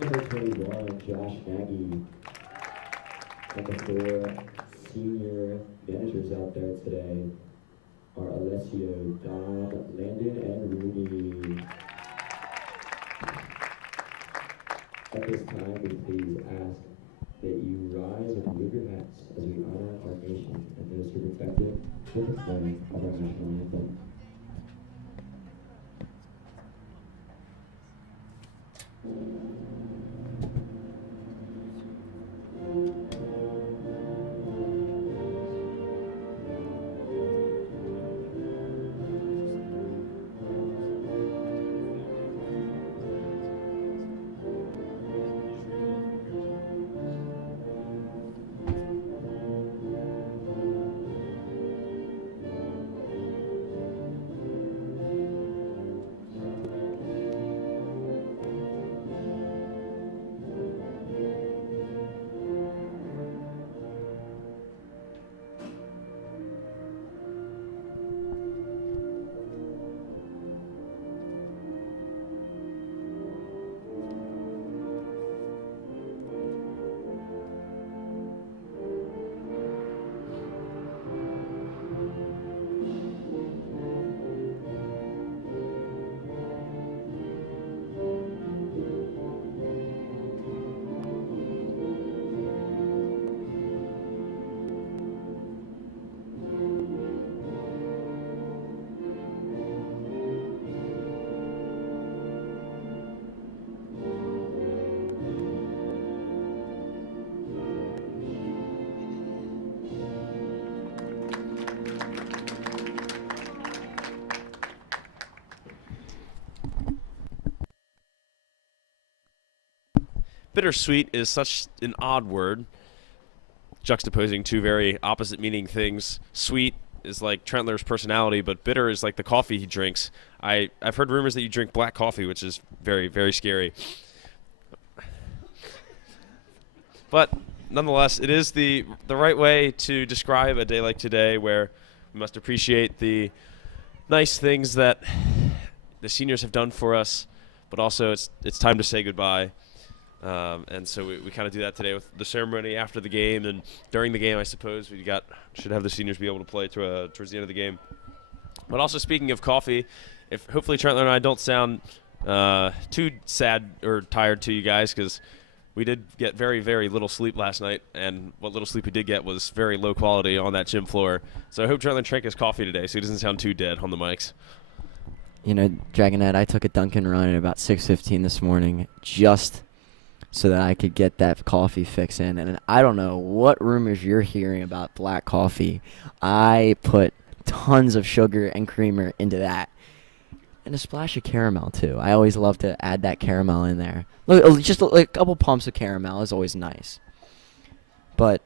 Number 21, Josh Nagy. And the four senior managers out there today are Alessio, Dom, Landon, and Rudy. At this time, we please ask that you rise and remove your hats as we honor our nation and those who protect it with the flag of our national anthem. Bittersweet is such an odd word, juxtaposing two very opposite meaning things. Sweet is like Trentler's personality, but bitter is like the coffee he drinks. I've heard rumors that you drink black coffee, which is very, very scary. But nonetheless, it is the right way to describe a day like today, where we must appreciate the nice things that the seniors have done for us, but also it's time to say goodbye. And so we kind of do that today with the ceremony after the game and during the game. I suppose we should have the seniors be able to play towards the end of the game. But also, speaking of coffee, if hopefully Trentler and I don't sound too sad or tired to you guys, because we did get very, very little sleep last night, and what little sleep we did get was very low quality on that gym floor. So I hope Trentler drank his coffee today so he doesn't sound too dead on the mics. You know, Dragonette, I took a Dunkin' run at about 6:15 this morning just so that I could get that coffee fix in. And I don't know what rumors you're hearing about black coffee. I put tons of sugar and creamer into that. And a splash of caramel, too. I always love to add that caramel in there. Look, just like a couple pumps of caramel is always nice. But,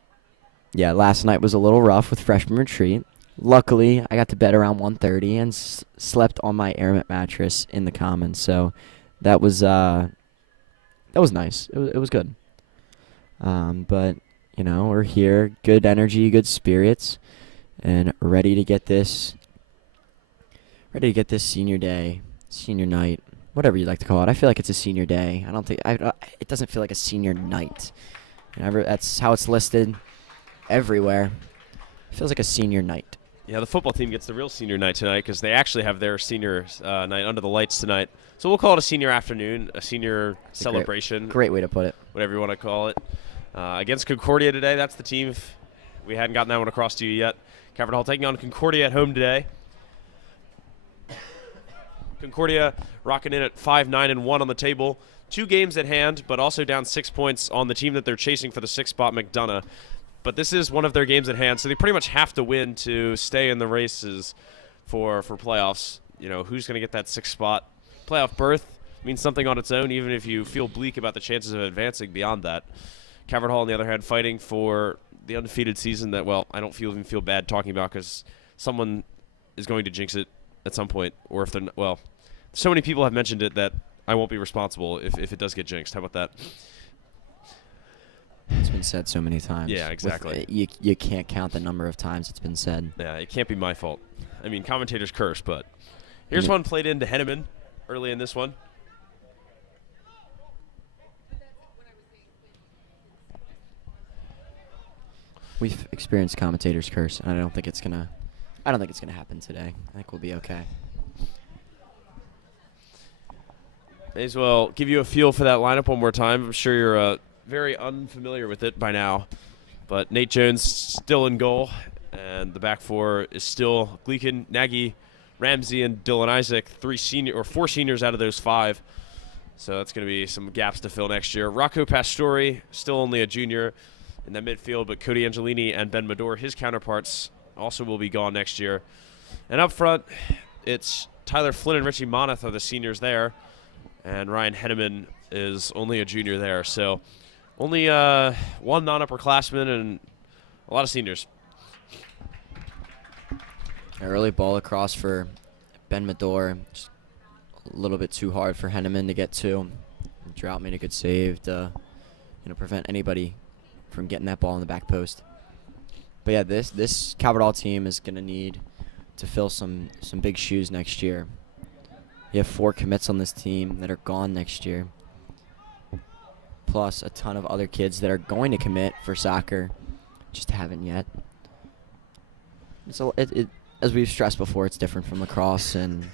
yeah, last night was a little rough with freshman retreat. Luckily, I got to bed around 1:30 and slept on my airmat mattress in the commons. So that was nice. It was good. But, you know, we're here. Good energy, good spirits, and ready to get this senior day, senior night, whatever you'd like to call it. I feel like it's a senior day. It doesn't feel like a senior night. That's how it's listed everywhere. It feels like a senior night. Yeah, the football team gets the real senior night tonight because they actually have their senior night under the lights tonight. So we'll call it a senior afternoon, a senior celebration. Great way to put it. Whatever you want to call it. Against Concordia today, that's the team. We hadn't gotten that one across to you yet. Calvert Hall taking on Concordia at home today. Concordia rocking in at 5-9-1 on the table. 2 games at hand, but also down 6 points on the team that they're chasing for the 6th spot, McDonough. But this is one of their games at hand, so they pretty much have to win to stay in the races for playoffs. You know, who's going to get that 6th spot? Playoff berth means something on its own, even if you feel bleak about the chances of advancing beyond that. Calvert Hall, on the other hand, fighting for the undefeated season that, well, I don't even feel bad talking about because someone is going to jinx it at some point. Or if they're not, well, so many people have mentioned it that I won't be responsible if it does get jinxed. How about that? It's been said so many times. Yeah, exactly. You can't count the number of times it's been said. Yeah, it can't be my fault. I mean, commentators curse, but here's one played into Henneman early in this one. we've experienced commentators curse, and I don't think it's gonna happen today. I think we'll be okay. May as well give you a feel for that lineup one more time. I'm sure you're very unfamiliar with it by now. But Nate Jones still in goal, and the back four is still Gleekin, Nagy, Ramsey, and Dylan Isaac. 4 seniors out of those 5. So that's going to be some gaps to fill next year. Rocco Pastore, still only a junior in that midfield, but Cody Angelini and Ben Medor, his counterparts, also will be gone next year. And up front, it's Tyler Flynn and Richie Moneth are the seniors there. And Ryan Henneman is only a junior there. So only one non-upperclassman and a lot of seniors. An early ball across for Ben Medor. Just a little bit too hard for Henneman to get to. Drought made a good save to prevent anybody from getting that ball in the back post. But yeah, this Calvert team is going to need to fill some big shoes next year. You have 4 commits on this team that are gone next year, plus a ton of other kids that are going to commit for soccer, just haven't yet. So as we've stressed before, it's different from lacrosse and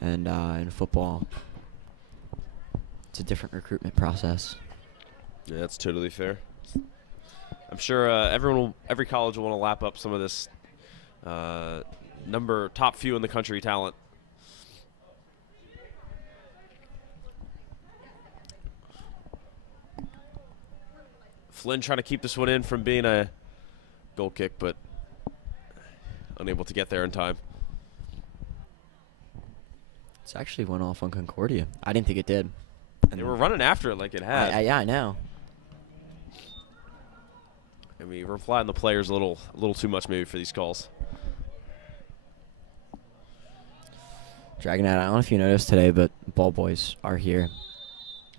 in football. It's a different recruitment process. Yeah, that's totally fair. I'm sure every college will want to lap up some of this top few in the country talent. Flynn trying to keep this one in from being a goal kick, but unable to get there in time. It actually went off on Concordia. I didn't think it did. They were running after it like it had. Yeah, I know. I mean, we're flying the players a little too much maybe for these calls. Dragonette, I don't know if you noticed today, but ball boys are here,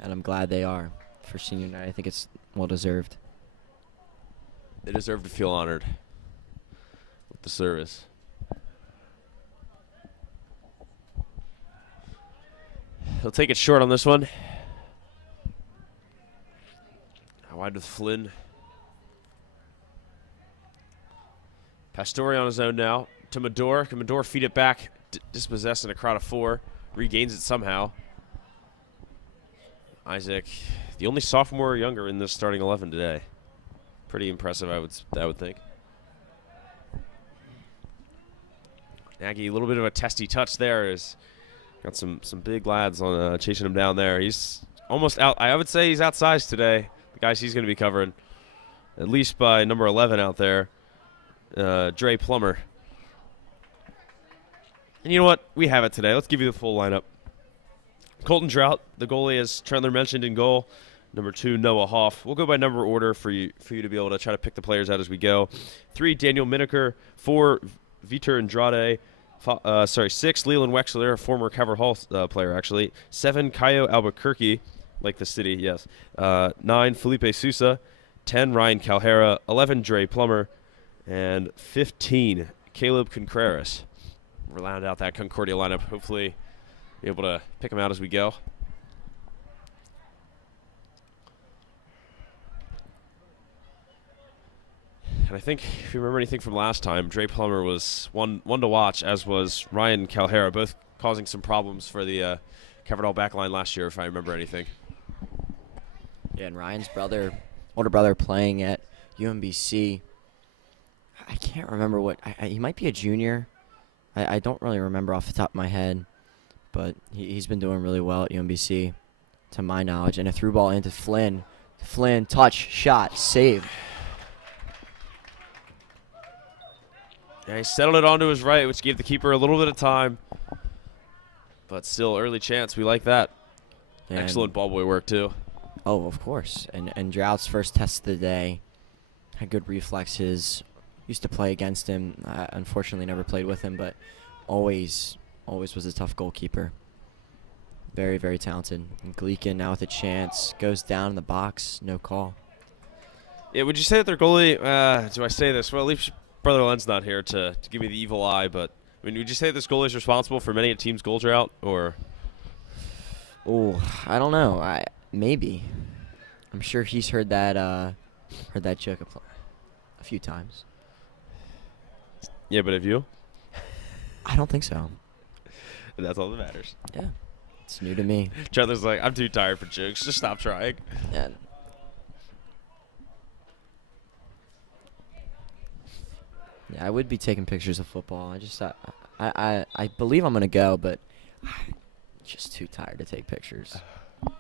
and I'm glad they are for senior night. I think it's well deserved. They deserve to feel honored with the service. He'll take it short on this one. Wide with Flynn. Pastore on his own now. To Medor. Can Medor feed it back? Dispossessed in a crowd of 4. Regains it somehow. Isaac, the only sophomore or younger in this starting 11 today. Pretty impressive, I would think. Nagy, a little bit of a testy touch there. Is got some big lads on chasing him down there. He's almost out. I would say he's outsized today. The guys he's going to be covering, at least by number 11 out there, Dre Plummer. And you know what? We have it today. Let's give you the full lineup. Colton Drought, the goalie, as Trentler mentioned, in goal. Number 2, Noah Hoff. We'll go by number order for you to be able to try to pick the players out as we go. 3, Daniel Miniker. 4, Vitor Andrade. 6, Leland Wexler, a former Calvert Hall player, actually. 7, Caio Albuquerque, like the city, yes. 9, Felipe Sousa. 10, Ryan Calhera. 11, Dre Plummer. And 15, Caleb Contreras. We'll round out that Concordia lineup. Hopefully be able to pick them out as we go. And I think if you remember anything from last time, Dre Plummer was one to watch, as was Ryan Calhera, both causing some problems for the Calvert Hall backline last year, if I remember anything. Yeah, and Ryan's older brother playing at UMBC. I can't remember what he might be a junior. I don't really remember off the top of my head, but he's been doing really well at UMBC, to my knowledge. And a through ball into Flynn. Flynn, touch, shot, save. Yeah, he settled it onto his right, which gave the keeper a little bit of time. But still, early chance. We like that. And excellent ball boy work, too. Oh, of course. And Drought's first test of the day had good reflexes. Used to play against him. Unfortunately, never played with him, but always was a tough goalkeeper. Very, very talented. And Gleekin now with a chance. Goes down in the box. No call. Yeah, would you say that their goalie, do I say this? Well, at least Brother Len's not here to give me the evil eye, but I mean, would you say this goalie is responsible for many a team's goal drought, or? Oh, I don't know. Maybe. I'm sure he's heard that joke. a few times. Yeah, but have you? I don't think so. And that's all that matters. Yeah, it's new to me. Chandler's like, I'm too tired for jokes. Just stop trying. And yeah, I would be taking pictures of football. I believe I'm gonna go, but I'm just too tired to take pictures.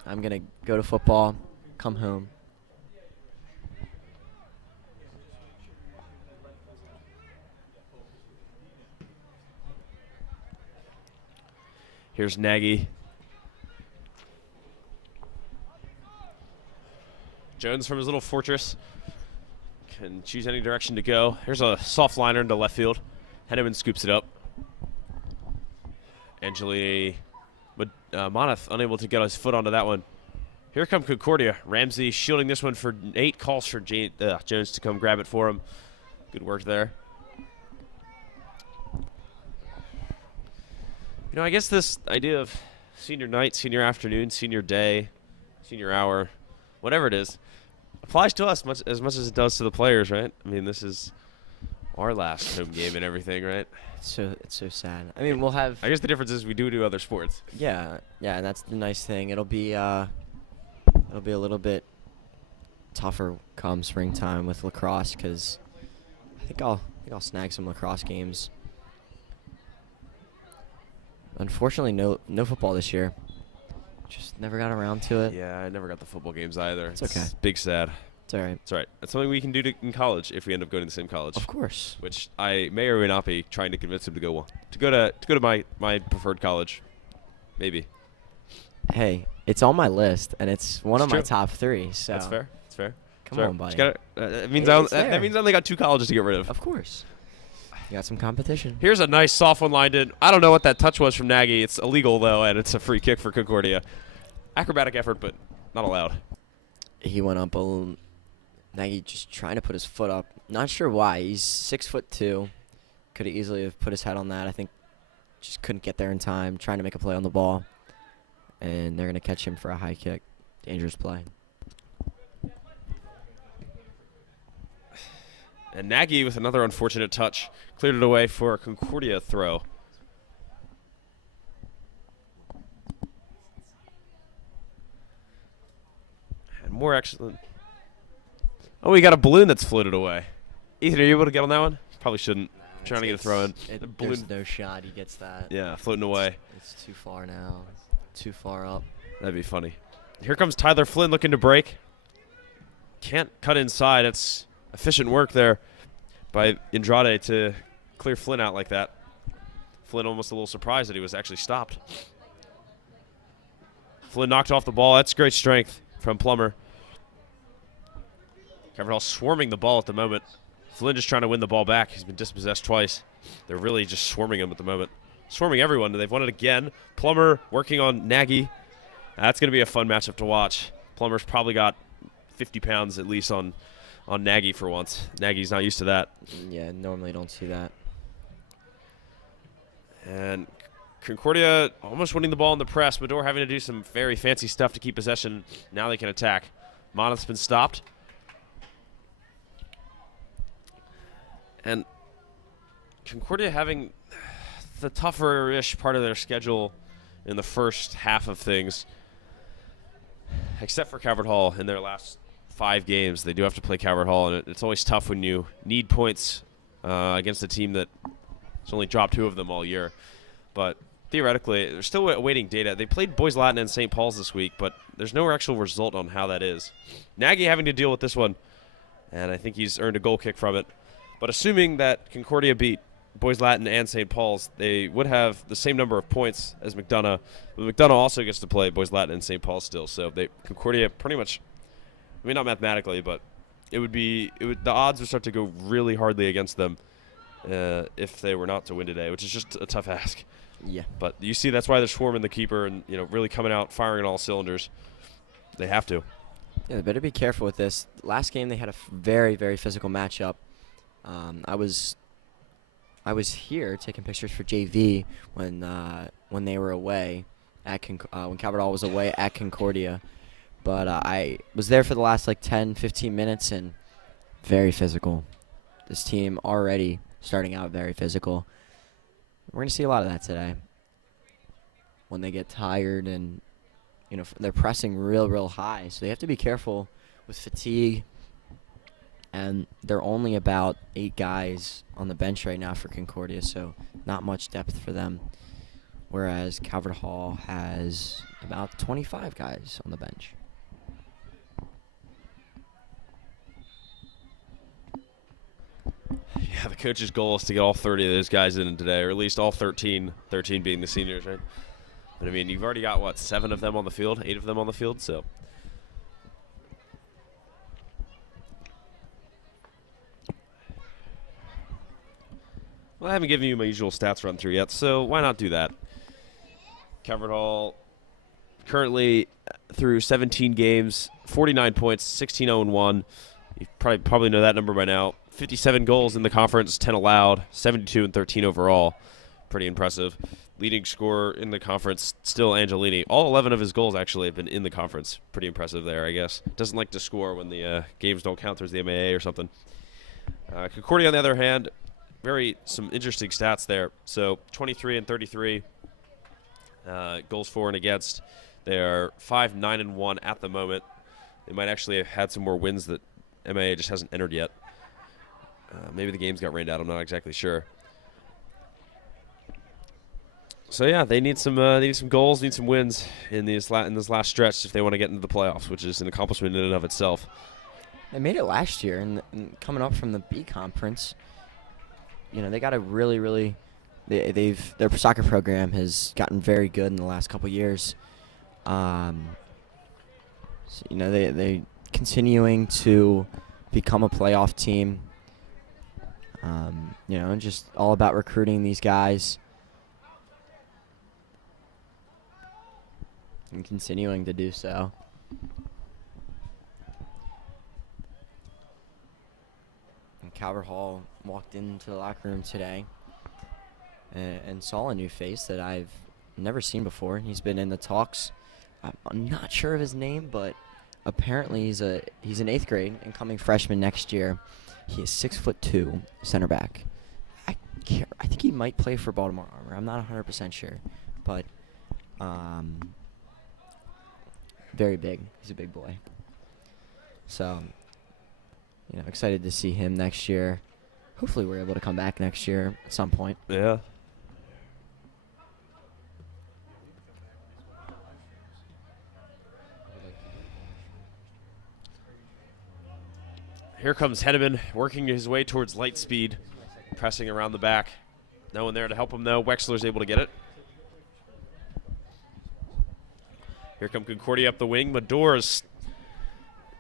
I'm gonna go to football, come home. Here's Nagy. Jones from his little fortress can choose any direction to go. Here's a soft liner into left field. Henneman scoops it up. Angeli Moneth unable to get his foot onto that one. Here come Concordia. Ramsey shielding this one for 8 calls for Jones to come grab it for him. Good work there. You know, I guess this idea of senior night, senior afternoon, senior day, senior hour, whatever it is, applies to us as much as it does to the players, right? I mean, this is our last home game and everything, right? It's so sad. I mean, we'll have. I guess the difference is we do other sports. Yeah, and that's the nice thing. It'll be a little bit tougher come springtime with lacrosse because I think I'll snag some lacrosse games. Unfortunately, no football this year. Just never got around to it. Yeah, I never got the football games either. It's okay. Big sad. It's all right. It's all right. That's something we can do in college if we end up going to the same college. Of course. Which I may or may not be trying to convince him to go to my preferred college. Maybe. Hey, it's on my list, and it's one of my top 3. So That's fair. That's fair. Come on, buddy. That means It's that means I only got 2 colleges to get rid of. Of course. You got some competition. Here's a nice soft one lined in. I don't know what that touch was from Nagy. It's illegal, though, and it's a free kick for Concordia. Acrobatic effort, but not allowed. He went up a little. Nagy just trying to put his foot up. Not sure why. He's 6'2". Could have easily have put his head on that. I think just couldn't get there in time. Trying to make a play on the ball. And they're going to catch him for a high kick. Dangerous play. And Nagy with another unfortunate touch. Cleared it away for a Concordia throw. And more excellent. Oh, we got a balloon that's floated away. Ethan, are you able to get on that one? Probably shouldn't. Trying to get a throw in. The balloon. There's no shot he gets that. Yeah, floating away. It's too far now. Too far up. That'd be funny. Here comes Tyler Flynn looking to break. Can't cut inside. It's efficient work there by Andrade to clear Flynn out like that. Flynn almost a little surprised that he was actually stopped. Flynn knocked off the ball. That's great strength from Plummer. Cavert swarming the ball at the moment. Flynn just trying to win the ball back. He's been dispossessed twice. They're really just swarming him at the moment. Swarming everyone. They've won it again. Plummer working on Nagy. That's going to be a fun matchup to watch. Plummer's probably got 50 pounds at least on Nagy for once. Nagy's not used to that. Yeah, normally don't see that. And Concordia almost winning the ball in the press. Medor having to do some very fancy stuff to keep possession. Now they can attack. Moneth's been stopped. And Concordia having the tougher-ish part of their schedule in the first half of things. Except for Calvert Hall in their last 5 games. They do have to play Calvert Hall, and it's always tough when you need points against a team that has only dropped 2 of them all year. But theoretically, they're still awaiting data. They played Boys Latin and St. Paul's this week, but there's no actual result on how that is. Nagy having to deal with this one, and I think he's earned a goal kick from it. But assuming that Concordia beat Boys Latin and St. Paul's, they would have the same number of points as McDonough. But McDonough also gets to play Boys Latin and St. Paul's still. So Concordia pretty much, I mean, not mathematically, but the odds would start to go really hardly against them if they were not to win today, which is just a tough ask. Yeah. But you see, that's why they're swarming the keeper and really coming out, firing on all cylinders. They have to. Yeah, they better be careful with this. Last game they had a very, very physical matchup. I was here taking pictures for JV when they were away at when Calvert Hall was away at Concordia, but I was there for the last 10-15 minutes and very physical, This team already starting out very physical. We're going to see a lot of that today. When they get tired and, they're pressing real high. So they have to be careful with fatigue. And they're only about 8 guys on the bench right now for Concordia, so not much depth for them. Whereas Calvert Hall has about 25 guys on the bench. Yeah, the coach's goal is to get all 30 of those guys in today, or at least all 13 being the seniors, right? But, I mean, you've already got, 7 of them on the field, 8 of them on the field, so. Well, I haven't given you my usual stats run through yet, so why not do that? Calvert Hall currently through 17 games, 49 points, 16-0-1. You probably know that number by now. 57 goals in the conference, 10 allowed, 72-13 overall. Pretty impressive. Leading scorer in the conference, still Angelini. All 11 of his goals actually have been in the conference. Pretty impressive there, I guess. Doesn't like to score when the games don't count towards the MAA or something. Concordia, on the other hand, some interesting stats there. So 23-33 goals for and against. They are 5-9-1 at the moment. They might actually have had some more wins that MAA just hasn't entered yet. Maybe the games got rained out. I'm not exactly sure. So yeah, they need some goals, need some wins in this last stretch if they want to get into the playoffs, which is an accomplishment in and of itself. They made it last year, and coming up from the B conference, they got a really their soccer program has gotten very good in the last couple years. They continuing to become a playoff team. Just all about recruiting these guys and continuing to do so. And Calvert Hall walked into the locker room today and saw a new face that I've never seen before. He's been in the talks. I'm not sure of his name, but apparently he's in 8th grade, incoming freshman next year. He is 6'2", center back. I think he might play for Baltimore Armor. I'm not 100% sure, but very big. He's a big boy. So, excited to see him next year. Hopefully we're able to come back next year at some point. Yeah. Here comes Henneman, working his way towards light speed, pressing around the back. No one there to help him, though. Wexler's able to get it. Here come Concordia up the wing. Medor's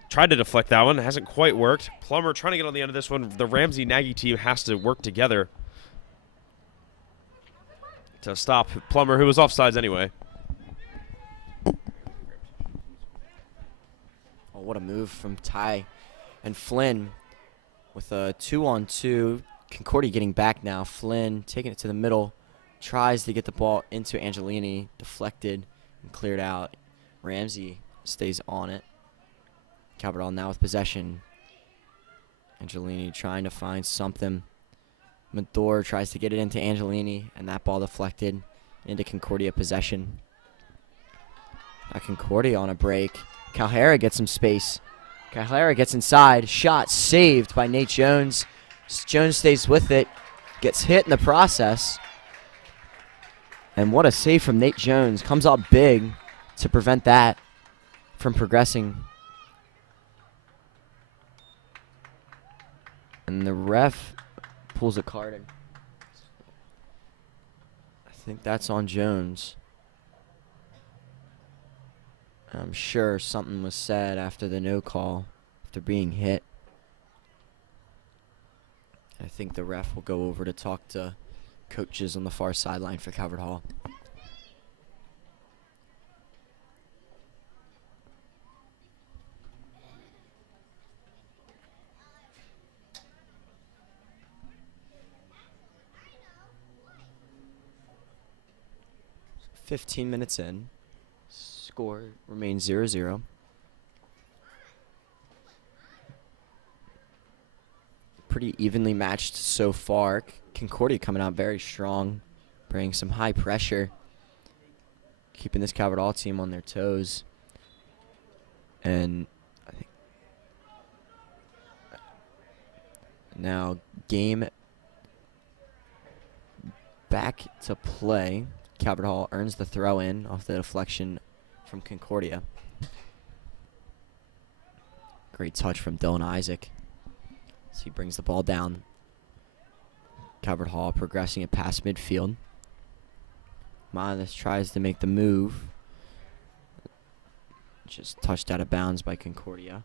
tried to deflect that one. It hasn't quite worked. Plummer trying to get on the end of this one. The Ramsey-Nagy team has to work together to stop Plummer, who was offsides anyway. Oh, what a move from Ty and Flynn with a 2-on-2. Concordia getting back now. Flynn taking it to the middle. Tries to get the ball into Angelini. Deflected and cleared out. Ramsey stays on it. Calvert Hall now with possession. Angelini trying to find something. Medor tries to get it into Angelini, and that ball deflected into Concordia possession. Concordia on a break. Calhera gets some space. Calhera gets inside. Shot saved by Nate Jones. Jones stays with it. Gets hit in the process. And what a save from Nate Jones. Comes up big to prevent that from progressing. And the ref pulls a card in. I think that's on Jones. I'm sure something was said after the no call, after being hit. I think the ref will go over to talk to coaches on the far sideline for Calvert Hall. So 15 minutes in. Score remains 0-0. pretty evenly matched so far. Concordia coming out very strong, bringing some high pressure, keeping this Calvert Hall team on their toes. And I think now game back to play. Calvert Hall earns the throw in off the deflection from Concordia. Great touch from Dylan Isaac as he brings the ball down. Calvert Hall progressing it past midfield. Miles tries to make the move. Just touched out of bounds by Concordia.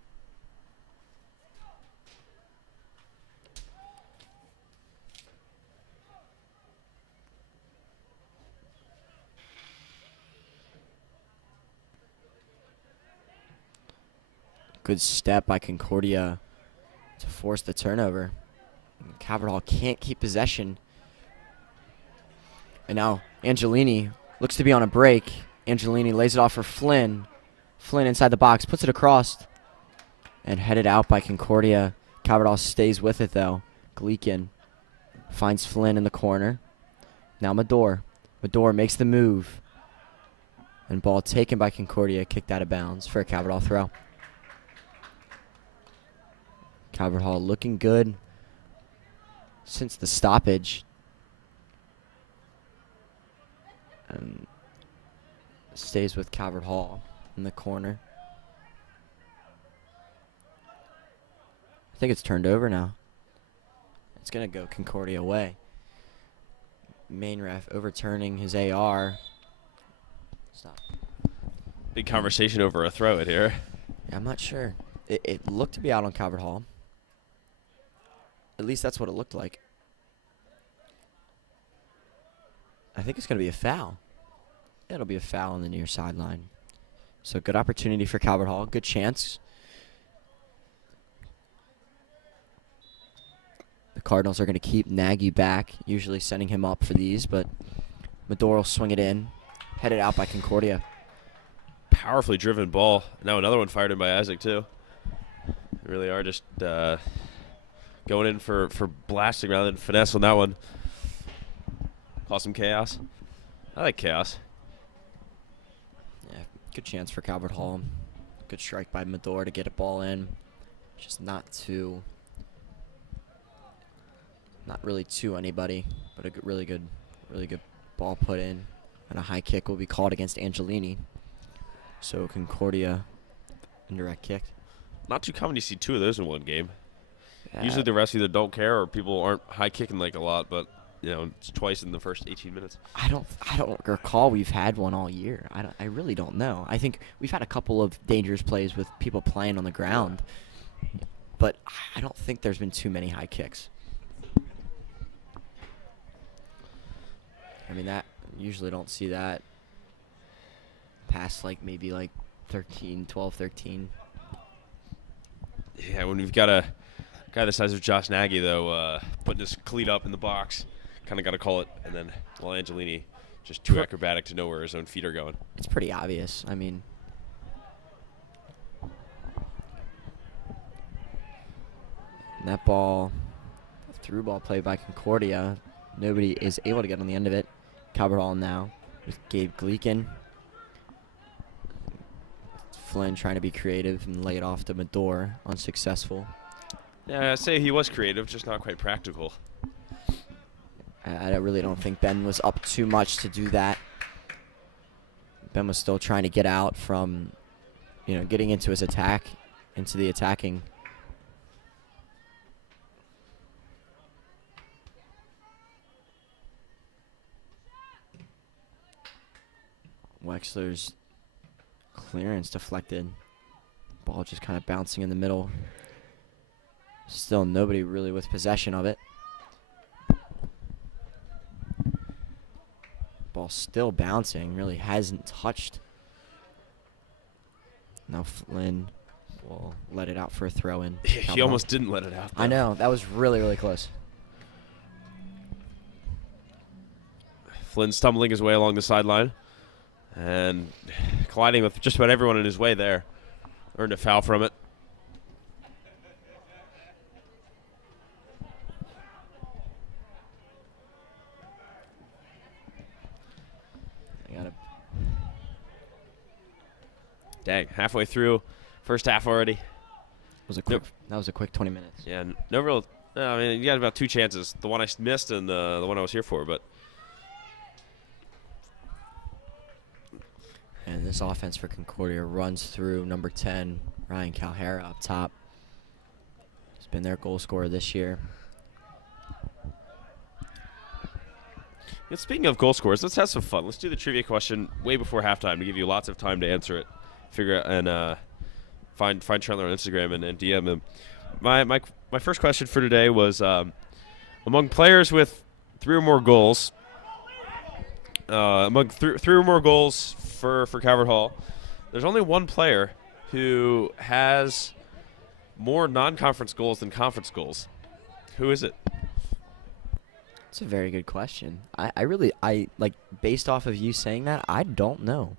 Good step by Concordia to force the turnover. Calvert Hall can't keep possession. And now Angelini looks to be on a break. Angelini lays it off for Flynn. Flynn inside the box, puts it across. And headed out by Concordia. Calvert Hall stays with it though. Gleekin finds Flynn in the corner. Now Medor. Medor makes the move. And ball taken by Concordia, kicked out of bounds for a Calvert Hall throw. Calvert Hall looking good since the stoppage. And stays with Calvert Hall in the corner. I think it's turned over now. It's going to go Concordia away. Main ref overturning his AR. Stop. Big conversation over a throw it here. Yeah, I'm not sure. It looked to be out on Calvert Hall. At least that's what it looked like. I think it's going to be a foul. It'll be a foul on the near sideline. So good opportunity for Calvert Hall. Good chance. The Cardinals are going to keep Nagy back, usually sending him up for these, but Medor will swing it in. Headed out by Concordia. Powerfully driven ball. Now another one fired in by Isaac too. They really are just going in for blasting rather than finesse on that one. Cause some chaos. I like chaos. Yeah, good chance for Calvert Hall. Good strike by Medor to get a ball in. Just not really to anybody, but a really good ball put in. And a high kick will be called against Angelini. So Concordia, indirect kick. Not too common to see two of those in one game. Usually the rest either don't care or people aren't high kicking like a lot, but you know, it's twice in the first 18 minutes. I don't recall we've had one all year. I really don't know. I think we've had a couple of dangerous plays with people playing on the ground, but I don't think there's been too many high kicks. I mean, that usually don't see that past maybe 12, 13. Yeah, when we've got a guy the size of Josh Nagy, though, putting his cleat up in the box, kind of got to call it. And then, Angelini, just too acrobatic to know where his own feet are going. It's pretty obvious. I mean, that ball, through ball play by Concordia. Nobody is able to get on the end of it. Calvert Hall now with Gabe Gleekin. Flynn trying to be creative and lay it off to Medor. Unsuccessful. Yeah, I'd say he was creative, just not quite practical. I really don't think Ben was up too much to do that. Ben was still trying to get out from, getting into his attack, into the attacking. Wexler's clearance deflected. Ball just kind of bouncing in the middle. Still nobody really with possession of it. Ball still bouncing, really hasn't touched. Now Flynn will let it out for a throw in. He almost didn't let it out, though. I know, that was really, really close. Flynn stumbling his way along the sideline and colliding with just about everyone in his way there. Earned a foul from it. Dang, halfway through, first half already. That was a quick 20 minutes. Yeah, no real. I mean, you got about 2 chances. The one I missed and the one I was here for, but. And this offense for Concordia runs through number 10, Ryan Calhera up top. He's been their goal scorer this year. Yeah, speaking of goal scorers, let's have some fun. Let's do the trivia question way before halftime to give you lots of time to answer it. Figure out and find Chandler on Instagram and DM him. My first question for today was among players with 3 or more goals. Among 3 or more goals for Calvert Hall, there's only one player who has more non-conference goals than conference goals. Who is it? It's a very good question. I like, based off of you saying that, I don't know.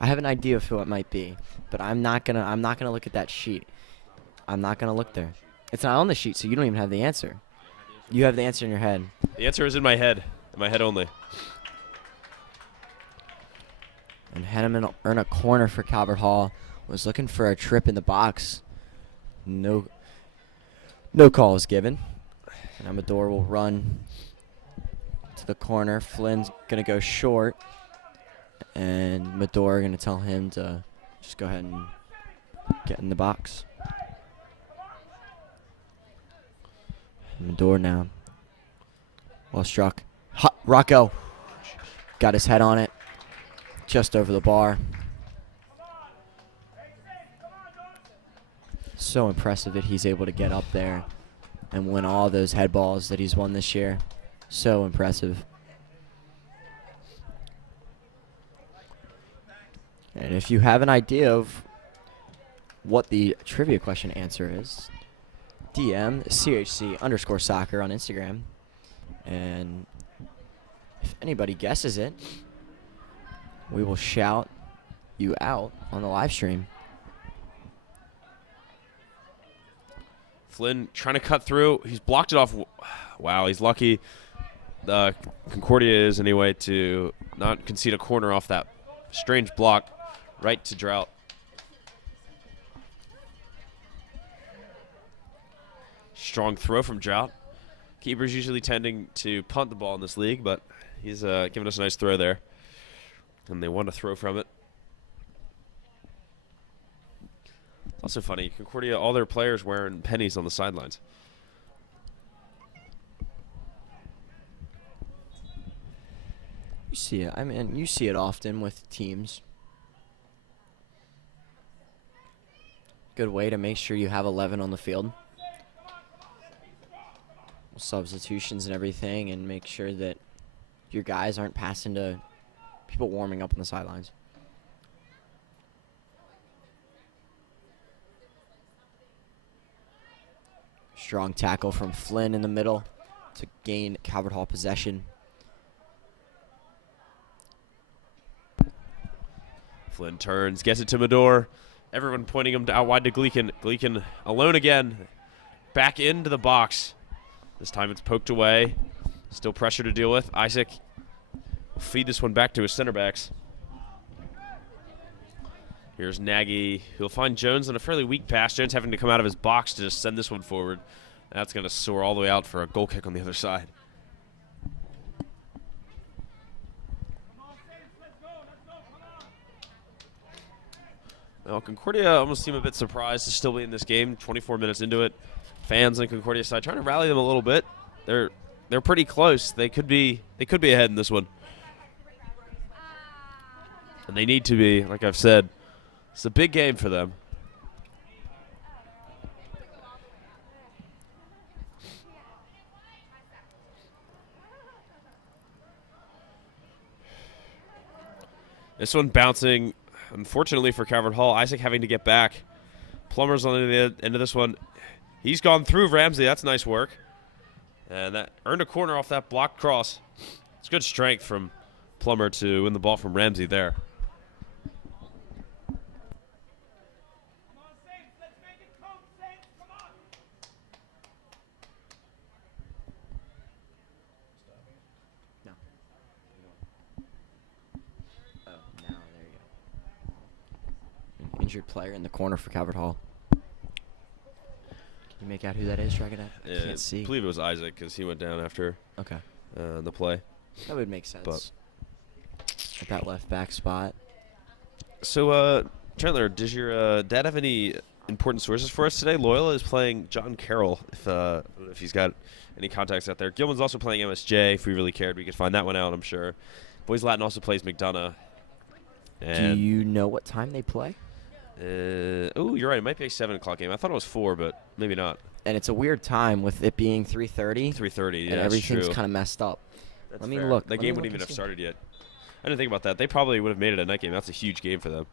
I have an idea of who it might be, but I'm not gonna look at that sheet. I'm not gonna look there. It's not on the sheet, so you don't even have the answer. You have the answer in your head. The answer is in my head only. And Henneman earn a corner for Calvert Hall. Was looking for a trip in the box. No call is given. And Amador will run to the corner. Flynn's going to go short. And Medor going to tell him to just go ahead and get in the box. Medor now. Well struck. Rocco got his head on it. Just over the bar. So impressive that he's able to get up there and win all those head balls that he's won this year. So impressive. And if you have an idea of what the trivia question answer is, DM CHC_soccer on Instagram. And if anybody guesses it, we will shout you out on the live stream. Flynn trying to cut through. He's blocked it off. Wow, he's lucky. Concordia is anyway to not concede a corner off that strange block right to Drought. Strong throw from Drought. Keepers usually tending to punt the ball in this league, but he's giving us a nice throw there. And they want to throw from it. Also funny, Concordia, all their players wearing pennies on the sidelines. You see it. I mean, you see it often with teams. Good way to make sure you have 11 on the field. Substitutions and everything, and make sure that your guys aren't passing to people warming up on the sidelines. Strong tackle from Flynn in the middle to gain Calvert Hall possession. Flynn turns, gets it to Medor. Everyone pointing him out wide to Gleekin. Gleekin alone again. Back into the box. This time it's poked away. Still pressure to deal with. Isaac will feed this one back to his center backs. Here's Nagy. He'll find Jones on a fairly weak pass. Jones having to come out of his box to just send this one forward. That's going to soar all the way out for a goal kick on the other side. Well, Concordia almost seem a bit surprised to still be in this game. 24 minutes into it. Fans on Concordia side trying to rally them a little bit. They're pretty close. They could be ahead in this one. And they need to be, like I've said. It's a big game for them. This one bouncing, unfortunately for Calvert Hall. Isaac having to get back. Plummer's on the end of this one. He's gone through Ramsey. That's nice work. And that earned a corner off that blocked cross. It's good strength from Plummer to win the ball from Ramsey there. injured player in the corner for Calvert Hall. Can you make out who that is, Dragonette? I can't see. I believe it was Isaac because he went down after the play. That would make sense. At that left back spot. So, Chandler, does your dad have any important sources for us today? Loyola is playing John Carroll, if he's got any contacts out there. Gilman's also playing MSJ. If we really cared, we could find that one out, I'm sure. Boys Latin also plays McDonough. Do you know what time they play? Oh, you're right. It might be a 7 o'clock game. I thought it was 4, but maybe not. And it's a weird time with it being 3:30. 3:30, yeah, and everything's kind of messed up. Let me look. The game wouldn't even have started yet. I didn't think about that. They probably would have made it a night game. That's a huge game for them.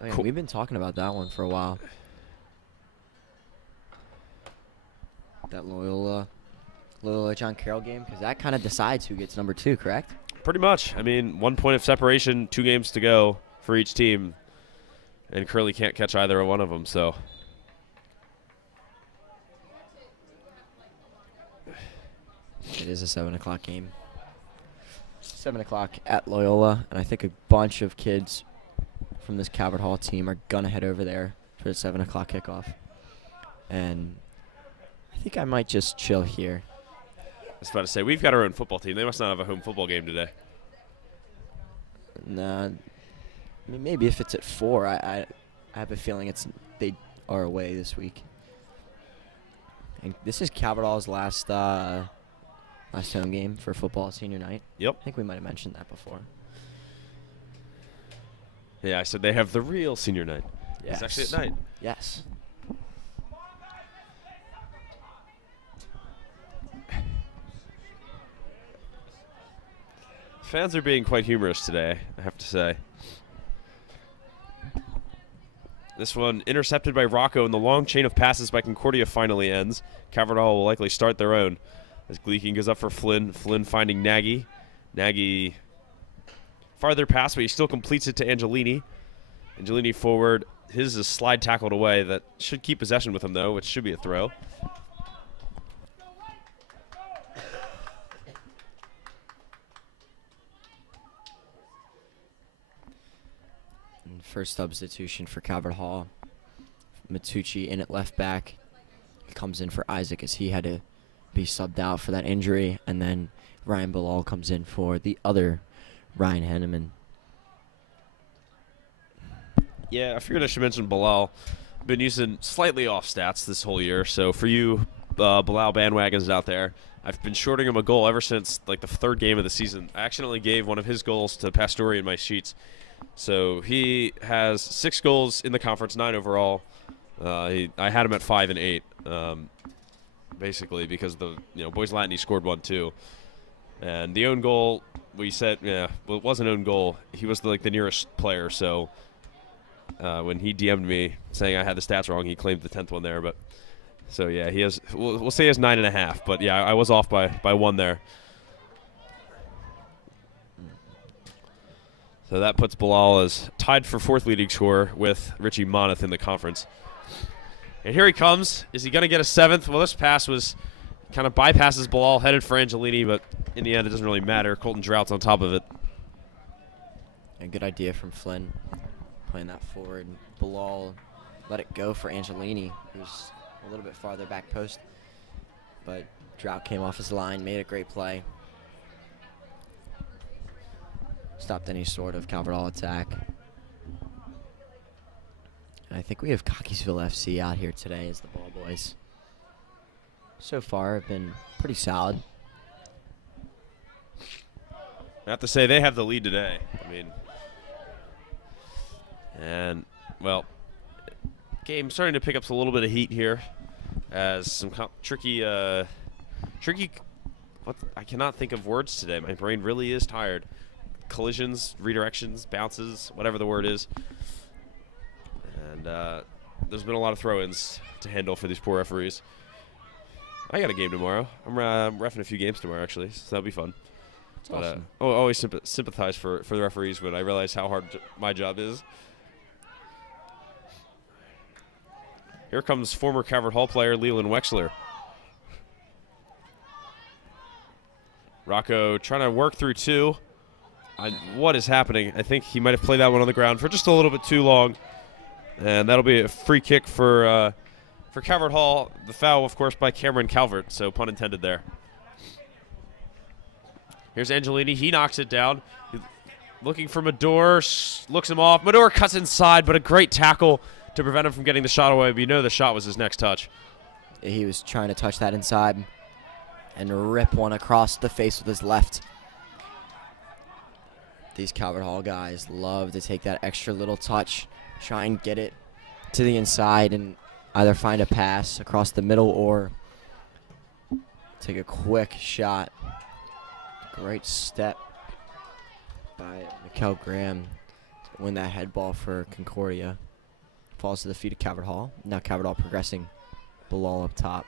Oh, yeah, We've been talking about that one for a while. That Loyola John Carroll game, because that kind of decides who gets number 2, correct? Pretty much. I mean, 1 point of separation, 2 games to go for each team, and Curly can't catch either one of them. So, it is a 7 o'clock game. 7 o'clock at Loyola, and I think a bunch of kids from this Calvert Hall team are gonna head over there for the 7 o'clock kickoff. And I think I might just chill here. I was about to say, we've got our own football team. They must not have a home football game today. Nah, I mean, maybe if it's at 4, I have a feeling they are away this week. And this is Calvert Hall's last home game for football senior night. Yep. I think we might have mentioned that before. Yeah, I said they have the real senior night. Yes. It's actually at night. Yes. Fans are being quite humorous today, I have to say. This one intercepted by Rocco, and the long chain of passes by Concordia finally ends. Calvert Hall will likely start their own. As Gleeking goes up for Flynn. Flynn finding Nagy. Nagy farther pass, but he still completes it to Angelini. Angelini forward. His is slide tackled away. That should keep possession with him, though, which should be a throw. And first substitution for Calvert Hall. Matucci in at left back. He comes in for Isaac as he had to be subbed out for that injury, and then Ryan Bilal comes in for the other Ryan Henneman. Yeah, I figured I should mention Bilal. Been using slightly off stats this whole year, so for you Bilal bandwagons out there, I've been shorting him a goal ever since like the 3rd game of the season. I accidentally gave one of his goals to Pastore in my sheets. So he has 6 goals in the conference, 9 overall. I had him at 5 and 8. Basically, because the Boys Latin, he scored 1 too, and the own goal we said, it was an own goal. He was the nearest player, so when he DM'd me saying I had the stats wrong, he claimed the 10th one there. But so yeah, he has. We'll say he has 9.5, but yeah, I was off by 1 there. So that puts Bilal as tied for 4th leading scorer with Richie Moneth in the conference. And here he comes. Is he going to get a 7th? Well, this pass was kind of bypasses Bilal, headed for Angelini, but in the end, it doesn't really matter. Colton Drout's on top of it. A good idea from Flynn, playing that forward. Bilal let it go for Angelini, who's a little bit farther back post. But Drout came off his line, made a great play. Stopped any sort of Calvert Hall attack. I think we have Cockeysville FC out here today as the ball boys. So far, have been pretty solid. I have to say, they have the lead today. I mean, and, well, game starting to pick up a little bit of heat here as some tricky, I cannot think of words today. My brain really is tired. Collisions, redirections, bounces, whatever the word is. And there's been a lot of throw-ins to handle for these poor referees. I got a game tomorrow. I'm reffing a few games tomorrow, actually, so that'll be fun. That's awesome. I always sympathize for the referees when I realize how hard my job is. Here comes former Calvert Hall player Leland Wexler. Rocco trying to work through 2. what is happening? I think he might have played that one on the ground for just a little bit too long. And that'll be a free kick for Calvert Hall. The foul, of course, by Cameron Calvert, so pun intended there. Here's Angelini. He knocks it down. Looking for Mador, looks him off. Mador cuts inside, but a great tackle to prevent him from getting the shot away. But you know the shot was his next touch. He was trying to touch that inside and rip one across the face with his left. These Calvert Hall guys love to take that extra little touch, try and get it to the inside and either find a pass across the middle or take a quick shot. Great step by Mikel Graham to win that head ball for Concordia. Falls to the feet of Calvert Hall. Now Calvert Hall progressing. Bilal up top.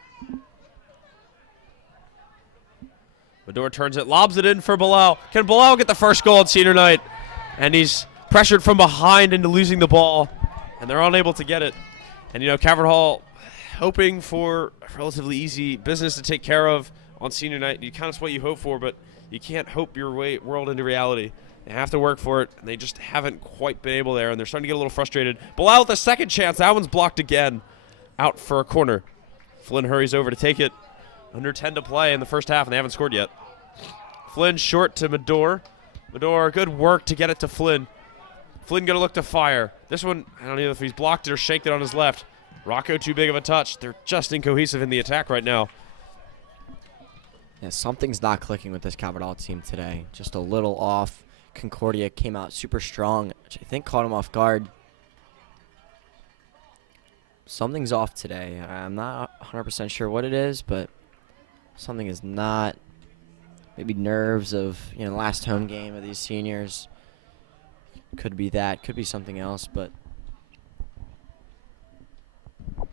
Mador turns it, lobs it in for Bilal. Can Bilal get the first goal on senior night? And he's pressured from behind into losing the ball, and they're unable to get it. And, you know, Calvert Hall hoping for relatively easy business to take care of on senior night. You kind of what you hope for, but you can't hope your world into reality. They have to work for it, and they just haven't quite been able there, and they're starting to get a little frustrated. Bilal with a second chance. That one's blocked again. Out for a corner. Flynn hurries over to take it. Under 10 to play in the first half, and they haven't scored yet. Flynn short to Mador. Mador, good work to get it to Flynn. Flynn going to look to fire. This one, I don't know if he's blocked it or shanked it on his left. Rocco too big of a touch. They're just incohesive in the attack right now. Yeah, something's not clicking with this Calvert Hall team today. Just a little off. Concordia came out super strong, which I think caught him off guard. Something's off today. I'm not 100% sure what it is, but something is not. Maybe nerves of, you know, last home game of these seniors. Could be that. Could be something else, but you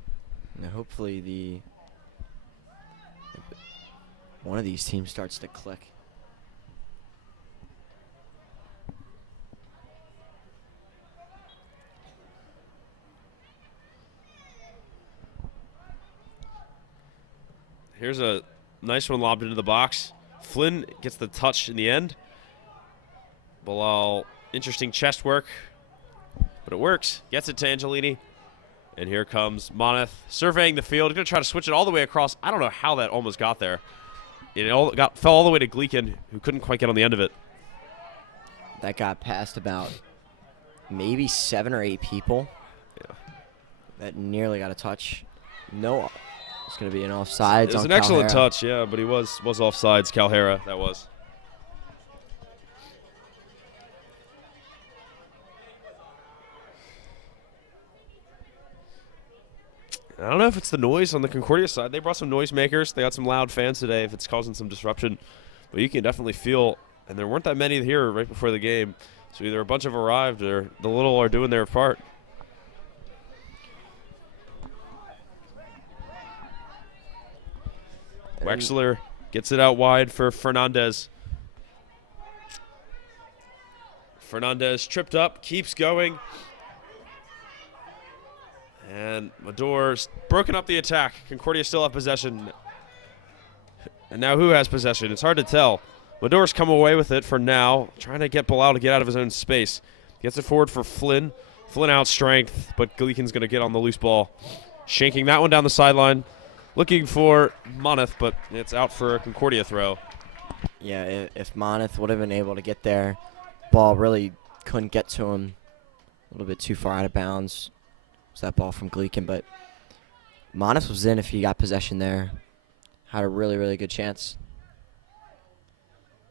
know, hopefully one of these teams starts to click. Here's a nice one lobbed into the box. Flynn gets the touch in the end. Bilal, interesting chest work, but it works. Gets it to Angelini. And here comes Moneth surveying the field. He's going to try to switch it all the way across. I don't know how that almost got there. It fell all the way to Gleekin, who couldn't quite get on the end of it. That got past about maybe 7 or 8 people. Yeah. That nearly got a touch. No, it's going to be an offsides. It was an excellent touch, yeah, but he was offsides. Calhera, that was. I don't know if it's the noise on the Concordia side. They brought some noisemakers. They got some loud fans today if it's causing some disruption. But you can definitely feel, and there weren't that many here right before the game. So either a bunch have arrived or the little are doing their part. Wexler gets it out wide for Fernandez. Fernandez tripped up, keeps going. And Mador's broken up the attack. Concordia still have possession. And now who has possession? It's hard to tell. Mador's come away with it for now, trying to get Bilal to get out of his own space. Gets it forward for Flynn. Flynn out strength, but Gleekin's going to get on the loose ball. Shanking that one down the sideline. Looking for Moneth, but it's out for a Concordia throw. Yeah, if Moneth would have been able to get there, ball really couldn't get to him. A little bit too far out of bounds. Was that ball from Gleekin, but Moneth was in if he got possession there. Had a really, really good chance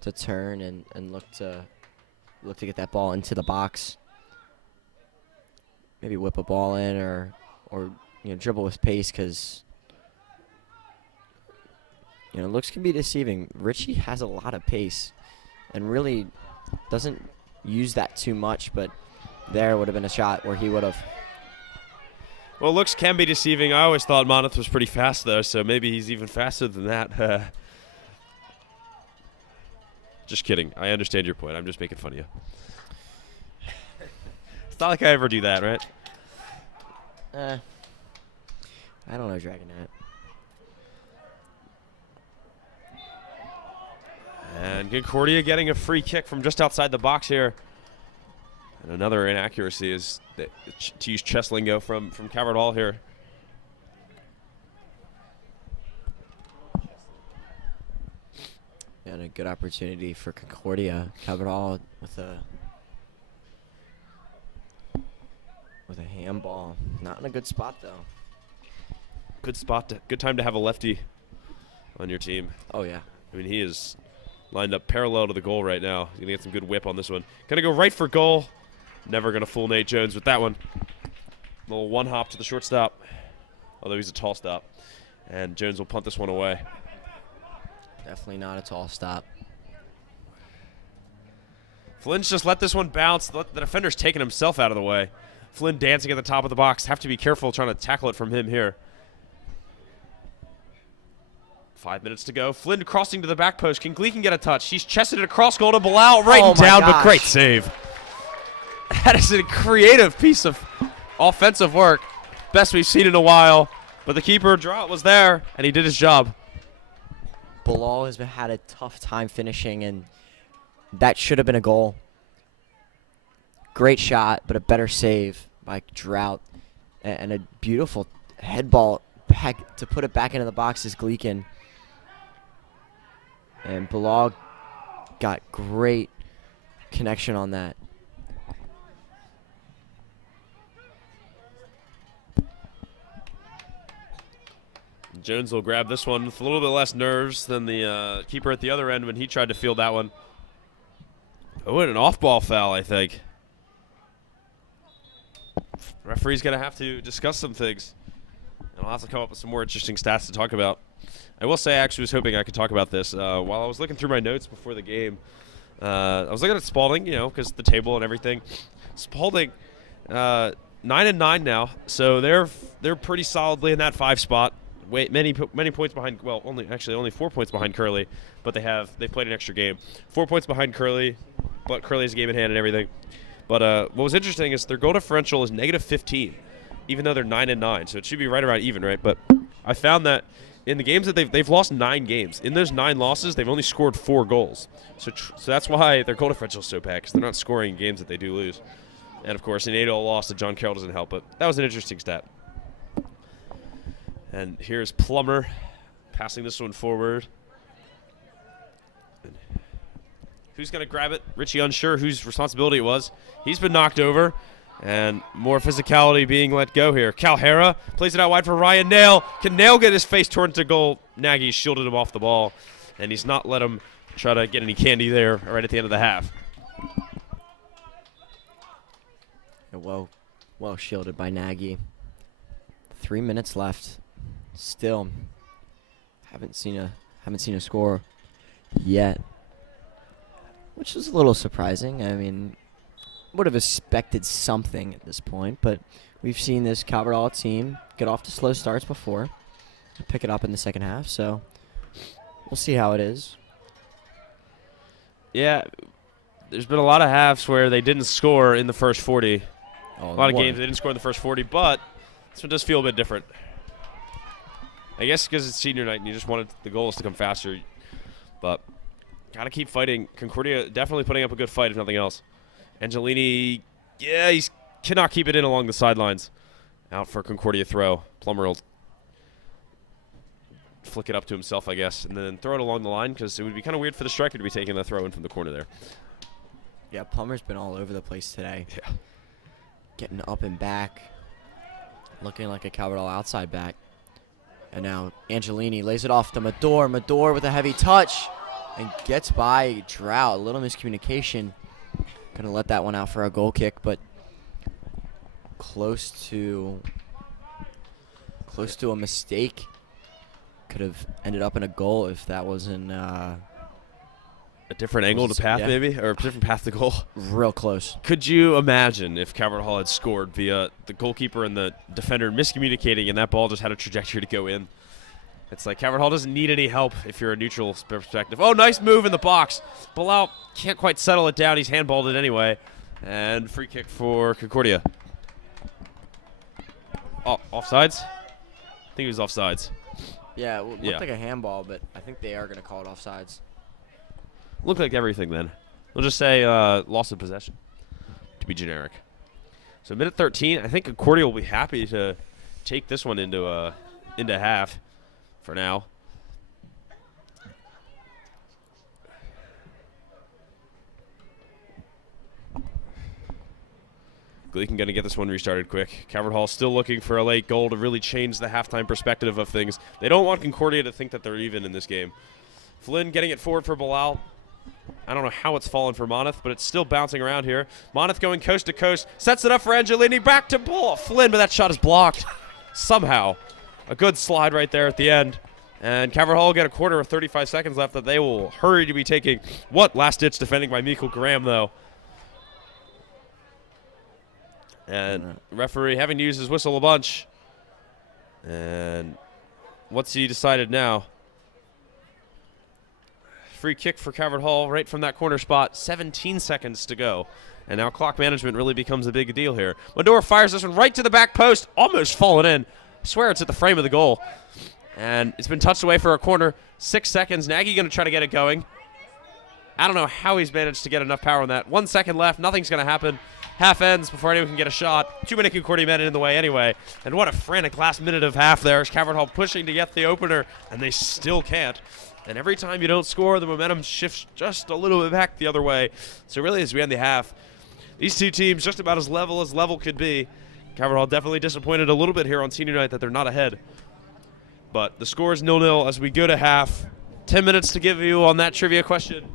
to turn and look to get that ball into the box. Maybe whip a ball in or you know, dribble with pace, because you know, looks can be deceiving. Richie has a lot of pace and really doesn't use that too much, but there would have been a shot where he would have. Well, looks can be deceiving. I always thought Moneth was pretty fast, though, so maybe he's even faster than that. Just kidding. I understand your point. I'm just making fun of you. It's not like I ever do that, right? I don't know, Dragonette. And Concordia getting a free kick from just outside the box here. And another inaccuracy is, to use chess lingo, from Calvert Hall here. And a good opportunity for Concordia. Calvert Hall with a handball. Not in a good spot though. Good spot, good time to have a lefty on your team. Oh yeah. I mean, he is lined up parallel to the goal right now. He's gonna get some good whip on this one. Gonna go right for goal. Never gonna fool Nate Jones with that one. Little one hop to the shortstop, although he's a tall stop. And Jones will punt this one away. Definitely not a tall stop. Flynn's just let this one bounce. The defender's taking himself out of the way. Flynn dancing at the top of the box. Have to be careful trying to tackle it from him here. 5 minutes to go. Flynn crossing to the back post. Can Gleason get a touch? He's chested it across goal to Bilal. Right and down, but great save. That is a creative piece of offensive work. Best we've seen in a while. But the keeper was there, and he did his job. Bilal has had a tough time finishing, and that should have been a goal. Great shot, but a better save by Drought. And a beautiful head ball back to put it back into the box is Gleekin. And Bilal got great connection on that. Jones will grab this one with a little bit less nerves than the keeper at the other end when he tried to field that one. Oh, and an off-ball foul, I think. Referee's going to have to discuss some things. And I'll have to come up with some more interesting stats to talk about. I will say I actually was hoping I could talk about this. While I was looking through my notes before the game, I was looking at Spalding, because the table and everything. Spalding, 9-9 now, so they're pretty solidly in that 5 spot. Many points behind. Well, only 4 points behind Curly, but they played an extra game. 4 points behind Curly, but Curly has a game in hand and everything. But what was interesting is their goal differential is -15, even though they're 9-9. So it should be right around even, right? But I found that in the games that they've lost 9 games. In those 9 losses, they've only scored 4 goals. So that's why their goal differential is so bad, because they're not scoring in games that they do lose. And of course, an 8-0 loss to John Carroll doesn't help. But that was an interesting stat. And here's Plummer passing this one forward. Who's going to grab it? Richie unsure whose responsibility it was. He's been knocked over, and more physicality being let go here. Calhera plays it out wide for Ryan Nail. Can Nail get his face turned to goal? Nagy shielded him off the ball, and he's not let him try to get any candy there right at the end of the half. Well shielded by Nagy. 3 minutes left. Still haven't seen a score yet, which is a little surprising. I mean, would have expected something at this point, but we've seen this Calvert Hall team get off to slow starts before, pick it up in the second half, so we'll see how it is. Yeah, there's been a lot of halves where they didn't score in the first 40. A lot of games they didn't score in the first 40, but this one does feel a bit different. I guess because it's senior night and you just wanted the goals to come faster. But got to keep fighting. Concordia definitely putting up a good fight, if nothing else. Angelini, yeah, he cannot keep it in along the sidelines. Out for Concordia throw. Plummer will flick it up to himself, I guess, and then throw it along the line, because it would be kind of weird for the striker to be taking the throw in from the corner there. Yeah, Plummer's been all over the place today. Yeah. Getting up and back. Looking like a Calvert Hall outside back. And now Angelini lays it off to Mador. Mador with a heavy touch and gets by Drought. A little miscommunication. Going to let that one out for a goal kick, but close to a mistake. Could have ended up in a goal if that wasn't a different angle to path, maybe, or a different path to goal. Real close. Could you imagine if Calvert Hall had scored via the goalkeeper and the defender miscommunicating, and that ball just had a trajectory to go in? It's like Calvert Hall doesn't need any help if you're a neutral perspective. Oh, nice move in the box. Bilal can't quite settle it down. He's handballed it anyway. And free kick for Concordia. Oh, offsides? I think it was offsides. Yeah, it looked like a handball, but I think they are going to call it offsides. Looked like everything then. We'll just say loss of possession to be generic. So minute 13, I think Concordia will be happy to take this one into half for now. Gleason going to get this one restarted quick. Calvert Hall still looking for a late goal to really change the halftime perspective of things. They don't want Concordia to think that they're even in this game. Flynn getting it forward for Bilal. I don't know how it's fallen for Moneth, but it's still bouncing around here. Moneth going coast to coast. Sets it up for Angelini. Back to ball. Flynn, but that shot is blocked somehow. A good slide right there at the end. And Calvert Hall get a quarter with 35 seconds left that they will hurry to be taking. What last-ditch defending by Mikkel Graham, though. And referee having to use his whistle a bunch. And what's he decided now? Free kick for Calvert Hall right from that corner spot. 17 seconds to go. And now clock management really becomes a big deal here. Medora fires this one right to the back post. Almost fallen in. I swear it's at the frame of the goal. And it's been touched away for a corner. 6 seconds. Nagy going to try to get it going. I don't know how he's managed to get enough power on that. 1 second left. Nothing's going to happen. Half ends before anyone can get a shot. 2 minute Concordia men in the way anyway. And what a frantic last minute of half there. Calvert Hall pushing to get the opener, and they still can't. And every time you don't score, the momentum shifts just a little bit back the other way. So really, as we end the half, these two teams just about as level could be. Calvert Hall definitely disappointed a little bit here on senior night that they're not ahead. But the score is 0-0 as we go to half. 10 minutes to give you on that trivia question.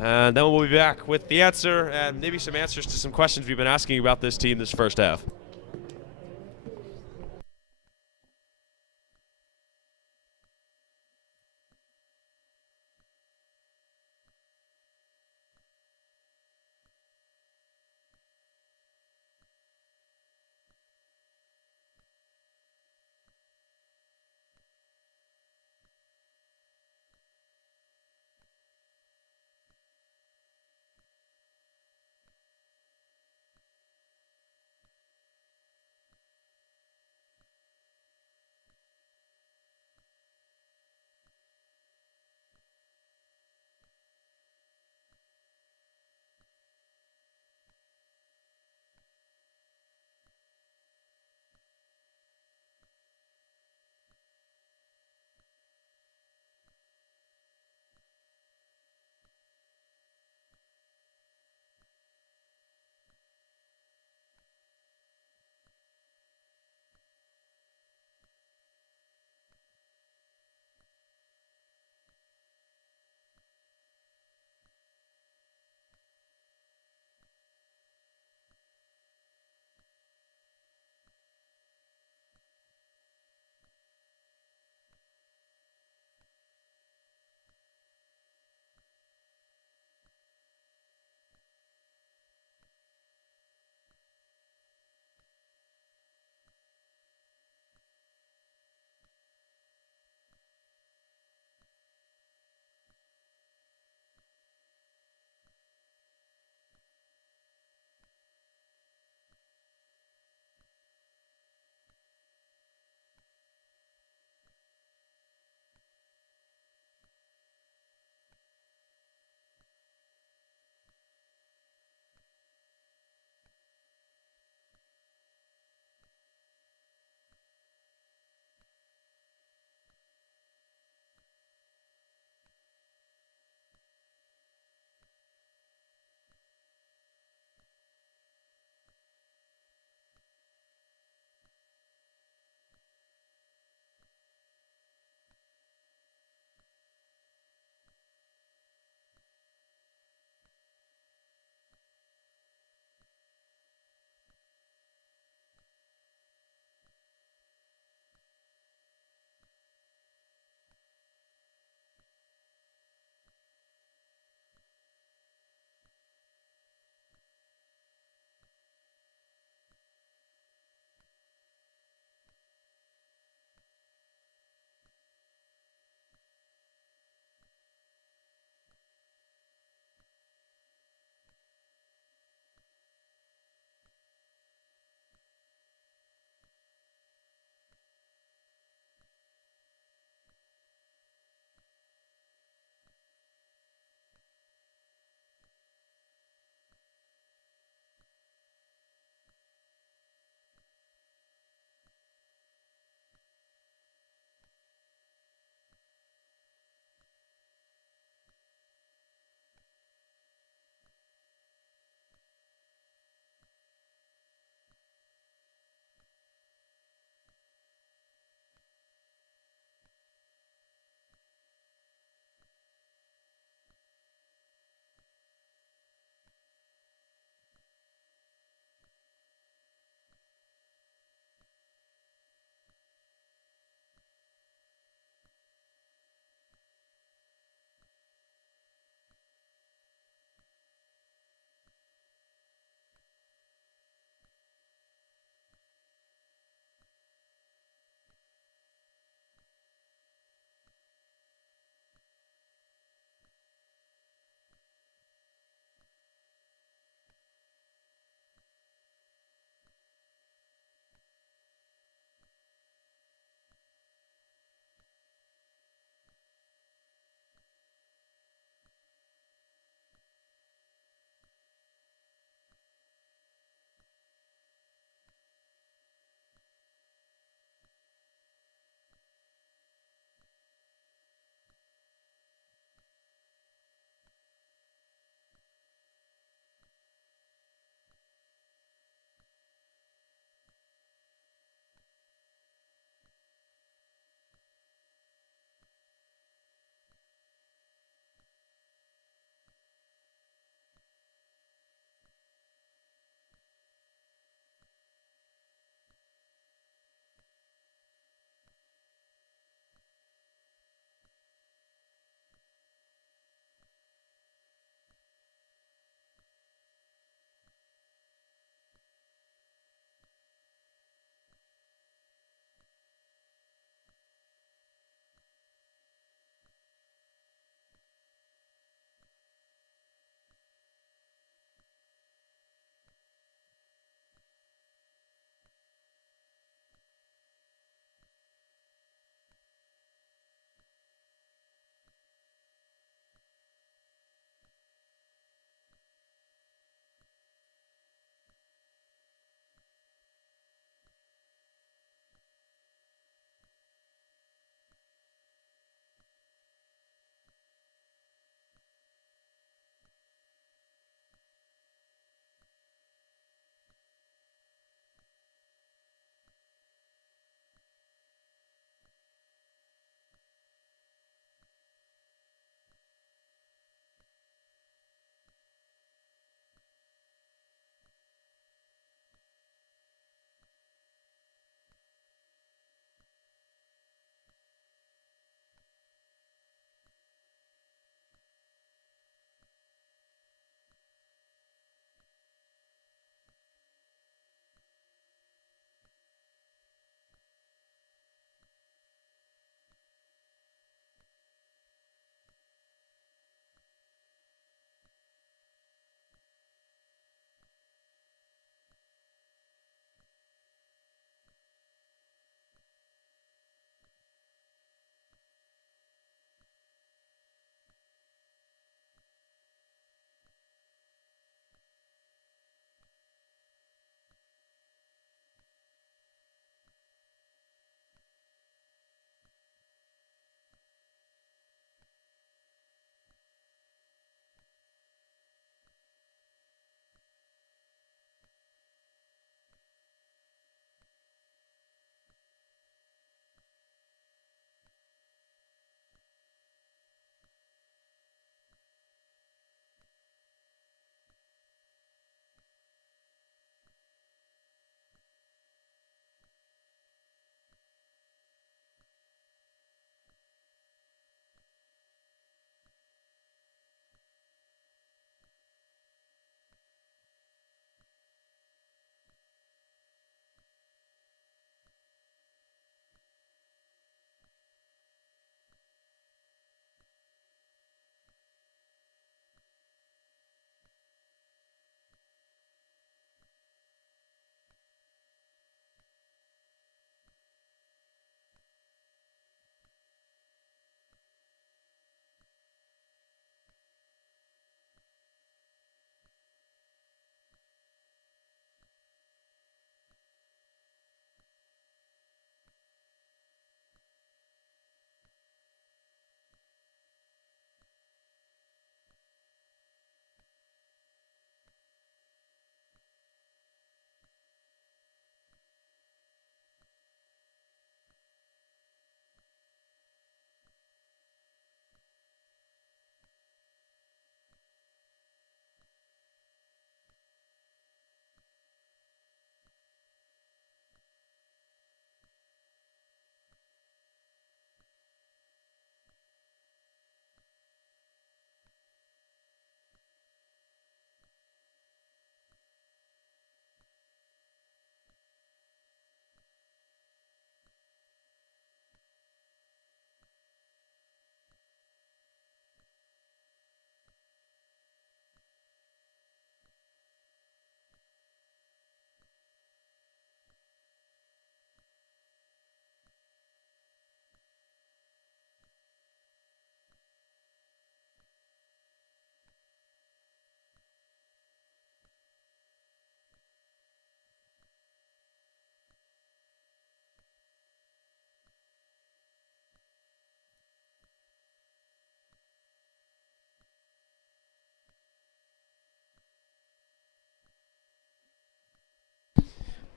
And then we'll be back with the answer and maybe some answers to some questions we've been asking about this team this first half.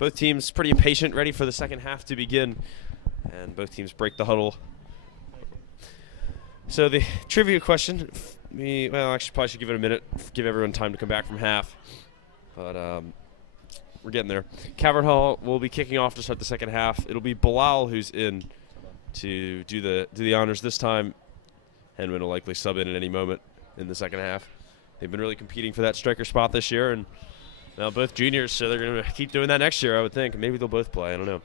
both teams pretty impatient, ready for the second half to begin. And both teams break the huddle. So the trivia question, well, actually probably should give it a minute, give everyone time to come back from half. But we're getting there. Cavern Hall will be kicking off to start the second half. It'll be Bilal who's in to do the honors this time. Henman will likely sub in at any moment in the second half. They've been really competing for that striker spot this year, and now both juniors, so they're going to keep doing that next year, I would think. Maybe they'll both play. I don't know.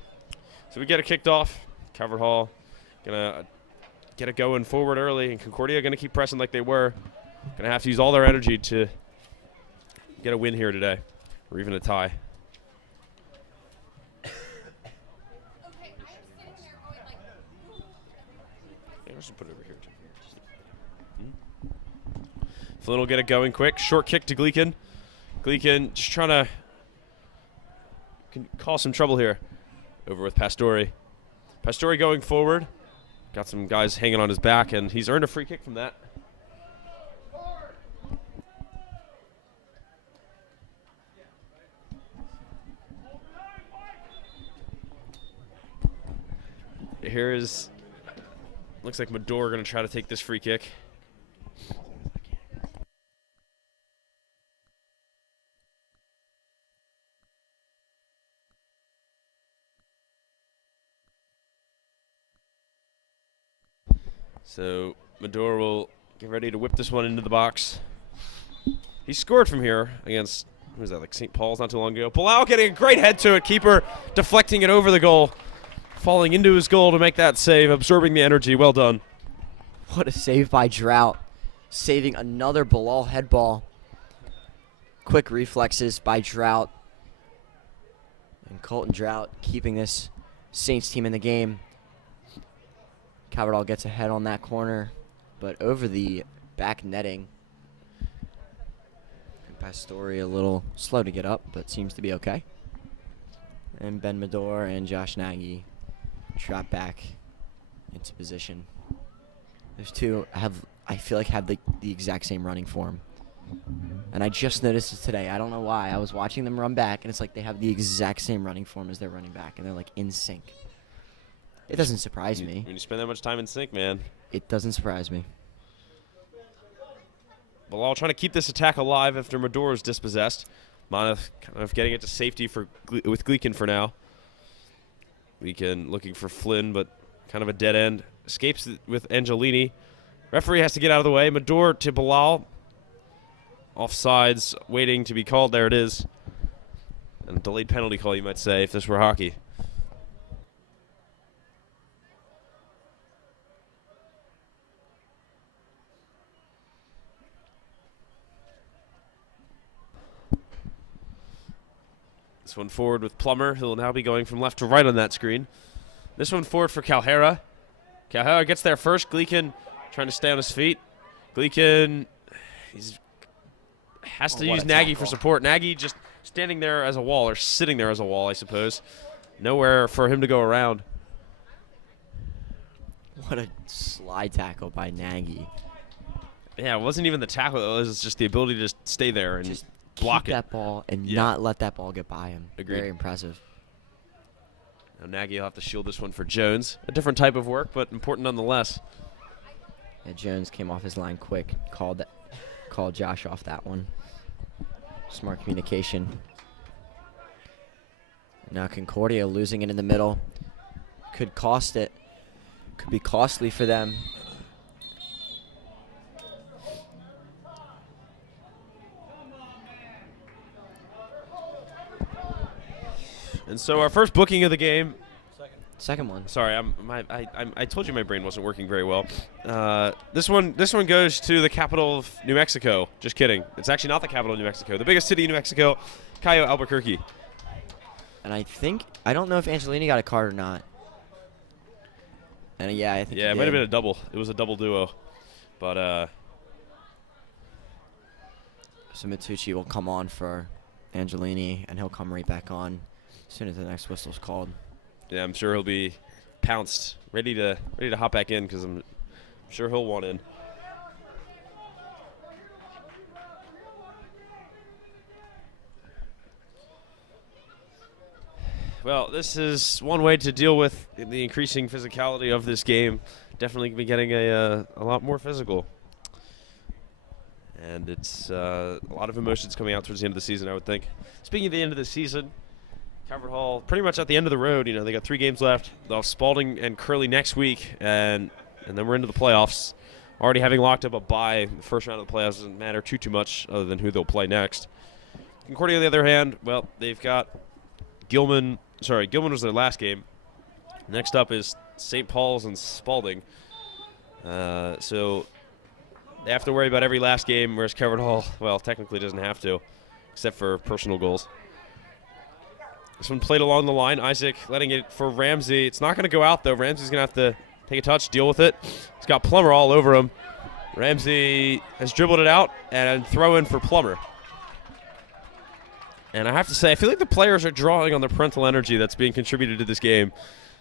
So we get it kicked off. Cavern Hall going to get it going forward early, and Concordia going to keep pressing like they were. Going to have to use all their energy to get a win here today, or even a tie. Let's put it over here. Flynn will get it going quick. Short kick to Gleekin. Gleekin just trying to cause some trouble here over with Pastore. Pastore going forward. Got some guys hanging on his back, and he's earned a free kick from that. Here is, looks like Medor going to try to take this free kick. So Medor will get ready to whip this one into the box. He scored from here against, who was that, like St. Paul's not too long ago. Palau getting a great head to it. Keeper deflecting it over the goal. Falling into his goal to make that save, absorbing the energy. Well done. What a save by Drought. Saving another Bilal head ball. Quick reflexes by Drought. And Colton Drought keeping this Saints team in the game. Caverdall gets ahead on that corner, but over the back netting. And Pastore a little slow to get up, but seems to be okay. And Ben Medor and Josh Nagy drop back into position. Those two I feel like have the exact same running form. And I just noticed it today. I don't know why. I was watching them run back, and it's like they have the exact same running form as they're running back, and they're like in sync. It doesn't surprise me. When you spend that much time in sync, man. It doesn't surprise me. Bilal trying to keep this attack alive after Medor is dispossessed. Moneth kind of getting it to safety with Gleekin for now. Gleekin looking for Flynn, but kind of a dead end. Escapes with Angelini. Referee has to get out of the way. Medor to Bilal. Offsides, waiting to be called. There it is. And a delayed penalty call, you might say, if this were hockey. This one forward with Plummer. He'll now be going from left to right on that screen. This one forward for Calhera. Calhera gets there first. Gleekin trying to stay on his feet. Gleekin has to use Nagy for support. Nagy just standing there as a wall, or sitting there as a wall, I suppose. Nowhere for him to go around. What a slide tackle by Nagy. Yeah, it wasn't even the tackle. It was just the ability to just stay there and Just block keep that ball and not let that ball get by him. Agreed. Very impressive. Now Nagy will have to shield this one for Jones. A different type of work, but important nonetheless. Yeah, Jones came off his line quick. Called Josh off that one. Smart communication. Now Concordia losing it in the middle. Could cost it. Could be costly for them. And so our first booking of the game. Second one. Sorry, I told you my brain wasn't working very well. This one goes to the capital of New Mexico. Just kidding. It's actually not the capital of New Mexico. The biggest city in New Mexico, Cayo Albuquerque. And I don't know if Angelini got a card or not. And I think it might have been a double. It was a double duo. But so Matucci will come on for Angelini, and he'll come right back on as soon as the next whistle's called. Yeah, I'm sure he'll be pounced, ready to hop back in, because I'm sure he'll want in. Well, this is one way to deal with the increasing physicality of this game. Definitely be getting a lot more physical. And it's a lot of emotions coming out towards the end of the season, I would think. Speaking of the end of the season, Calvert Hall pretty much at the end of the road. You know, they got 3 games left. They'll have Spalding and Curley next week, and then we're into the playoffs. Already having locked up a bye. The first round of the playoffs doesn't matter too much other than who they'll play next. Concordia, on the other hand, well, they've got Gilman. Sorry, Gilman was their last game. Next up is St. Paul's and Spalding. So they have to worry about every last game, whereas Calvert Hall, well, technically doesn't have to, except for personal goals. This one played along the line. Isaac letting it for Ramsey. It's not going to go out, though. Ramsey's going to have to take a touch, deal with it. He's got Plummer all over him. Ramsey has dribbled it out and throw in for Plummer. And I have to say, I feel like the players are drawing on the parental energy that's being contributed to this game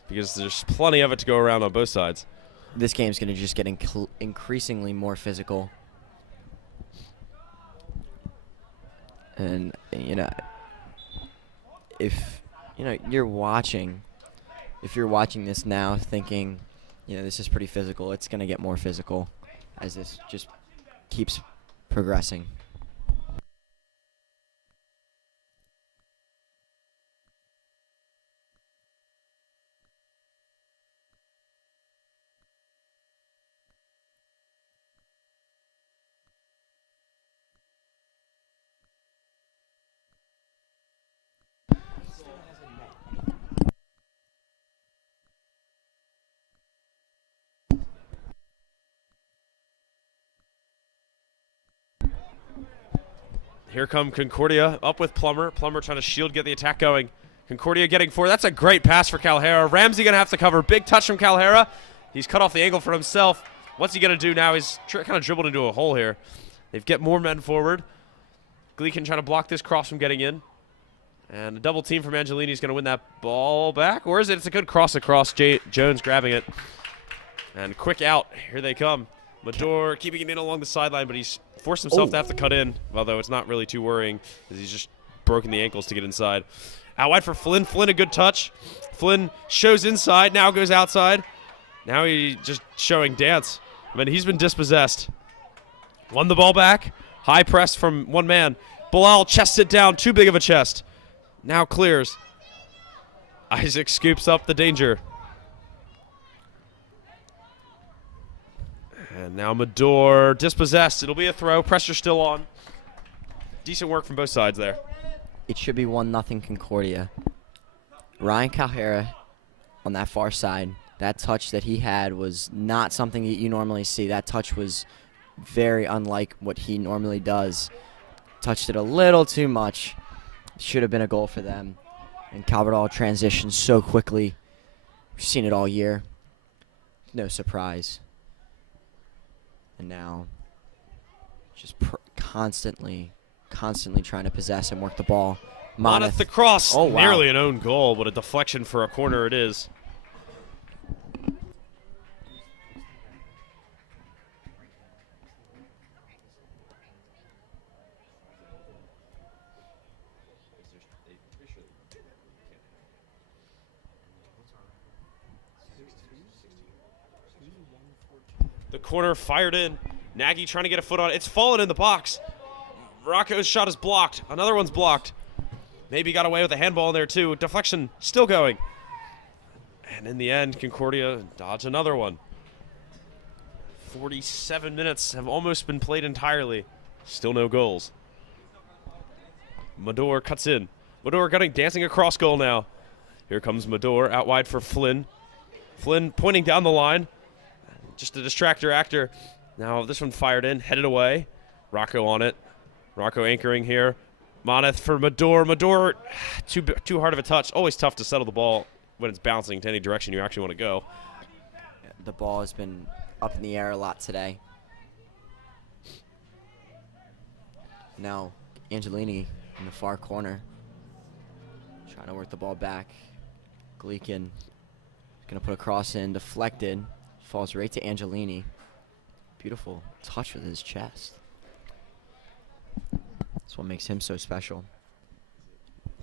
because there's plenty of it to go around on both sides. This game's going to just get increasingly more physical. And, you know, if you're watching this now thinking, you know, this is pretty physical, it's going to get more physical as this just keeps progressing. Here come Concordia up with Plummer. Plummer trying to shield, get the attack going. Concordia getting forward. That's a great pass for Calhera. Ramsey going to have to cover. Big touch from Calhera. He's cut off the angle for himself. What's he going to do now? He's kind of dribbled into a hole here. They get more men forward. Gleekin trying to block this cross from getting in. And a double team from Angelini is going to win that ball back. Or is it? It's a good cross across. Jones grabbing it. And quick out. Here they come. Mador keeping it in along the sideline, but he's forced himself to have to cut in, although it's not really too worrying because he's just broken the ankles to get inside. Out wide for Flynn. Flynn, a good touch. Flynn shows inside, now goes outside. Now he's just showing dance. I mean, he's been dispossessed. Won the ball back. High press from one man. Bilal chests it down, too big of a chest. Now clears. Isaac scoops up the danger. And now Mador dispossessed. It'll be a throw. Pressure still on. Decent work from both sides there. It should be 1-0 Concordia. Ryan Calhera on that far side, that touch that he had was not something that you normally see. That touch was very unlike what he normally does. Touched it a little too much. Should have been a goal for them. And Calvert Hall transitioned so quickly. We've seen it all year. No surprise. And now just constantly trying to possess and work the ball. Moneth the cross. Oh, wow. Nearly an own goal, but a deflection for a corner it is. The corner fired in. Nagy trying to get a foot on it. It's fallen in the box. Rocco's shot is blocked. Another one's blocked. Maybe got away with a handball in there too. Deflection still going. And in the end, Concordia dodged another one. 47 minutes have almost been played entirely. Still no goals. Mador cuts in. Mador dancing across goal now. Here comes Mador out wide for Flynn. Flynn pointing down the line. Just a distractor actor. Now this one fired in, headed away. Rocco on it. Rocco anchoring here. Moneth for Mador. Mador, too hard of a touch. Always tough to settle the ball when it's bouncing to any direction you actually want to go. The ball has been up in the air a lot today. Now Angelini in the far corner. Trying to work the ball back. Gleekin going to put a cross in, deflected. Falls right to Angelini. Beautiful touch with his chest. That's what makes him so special.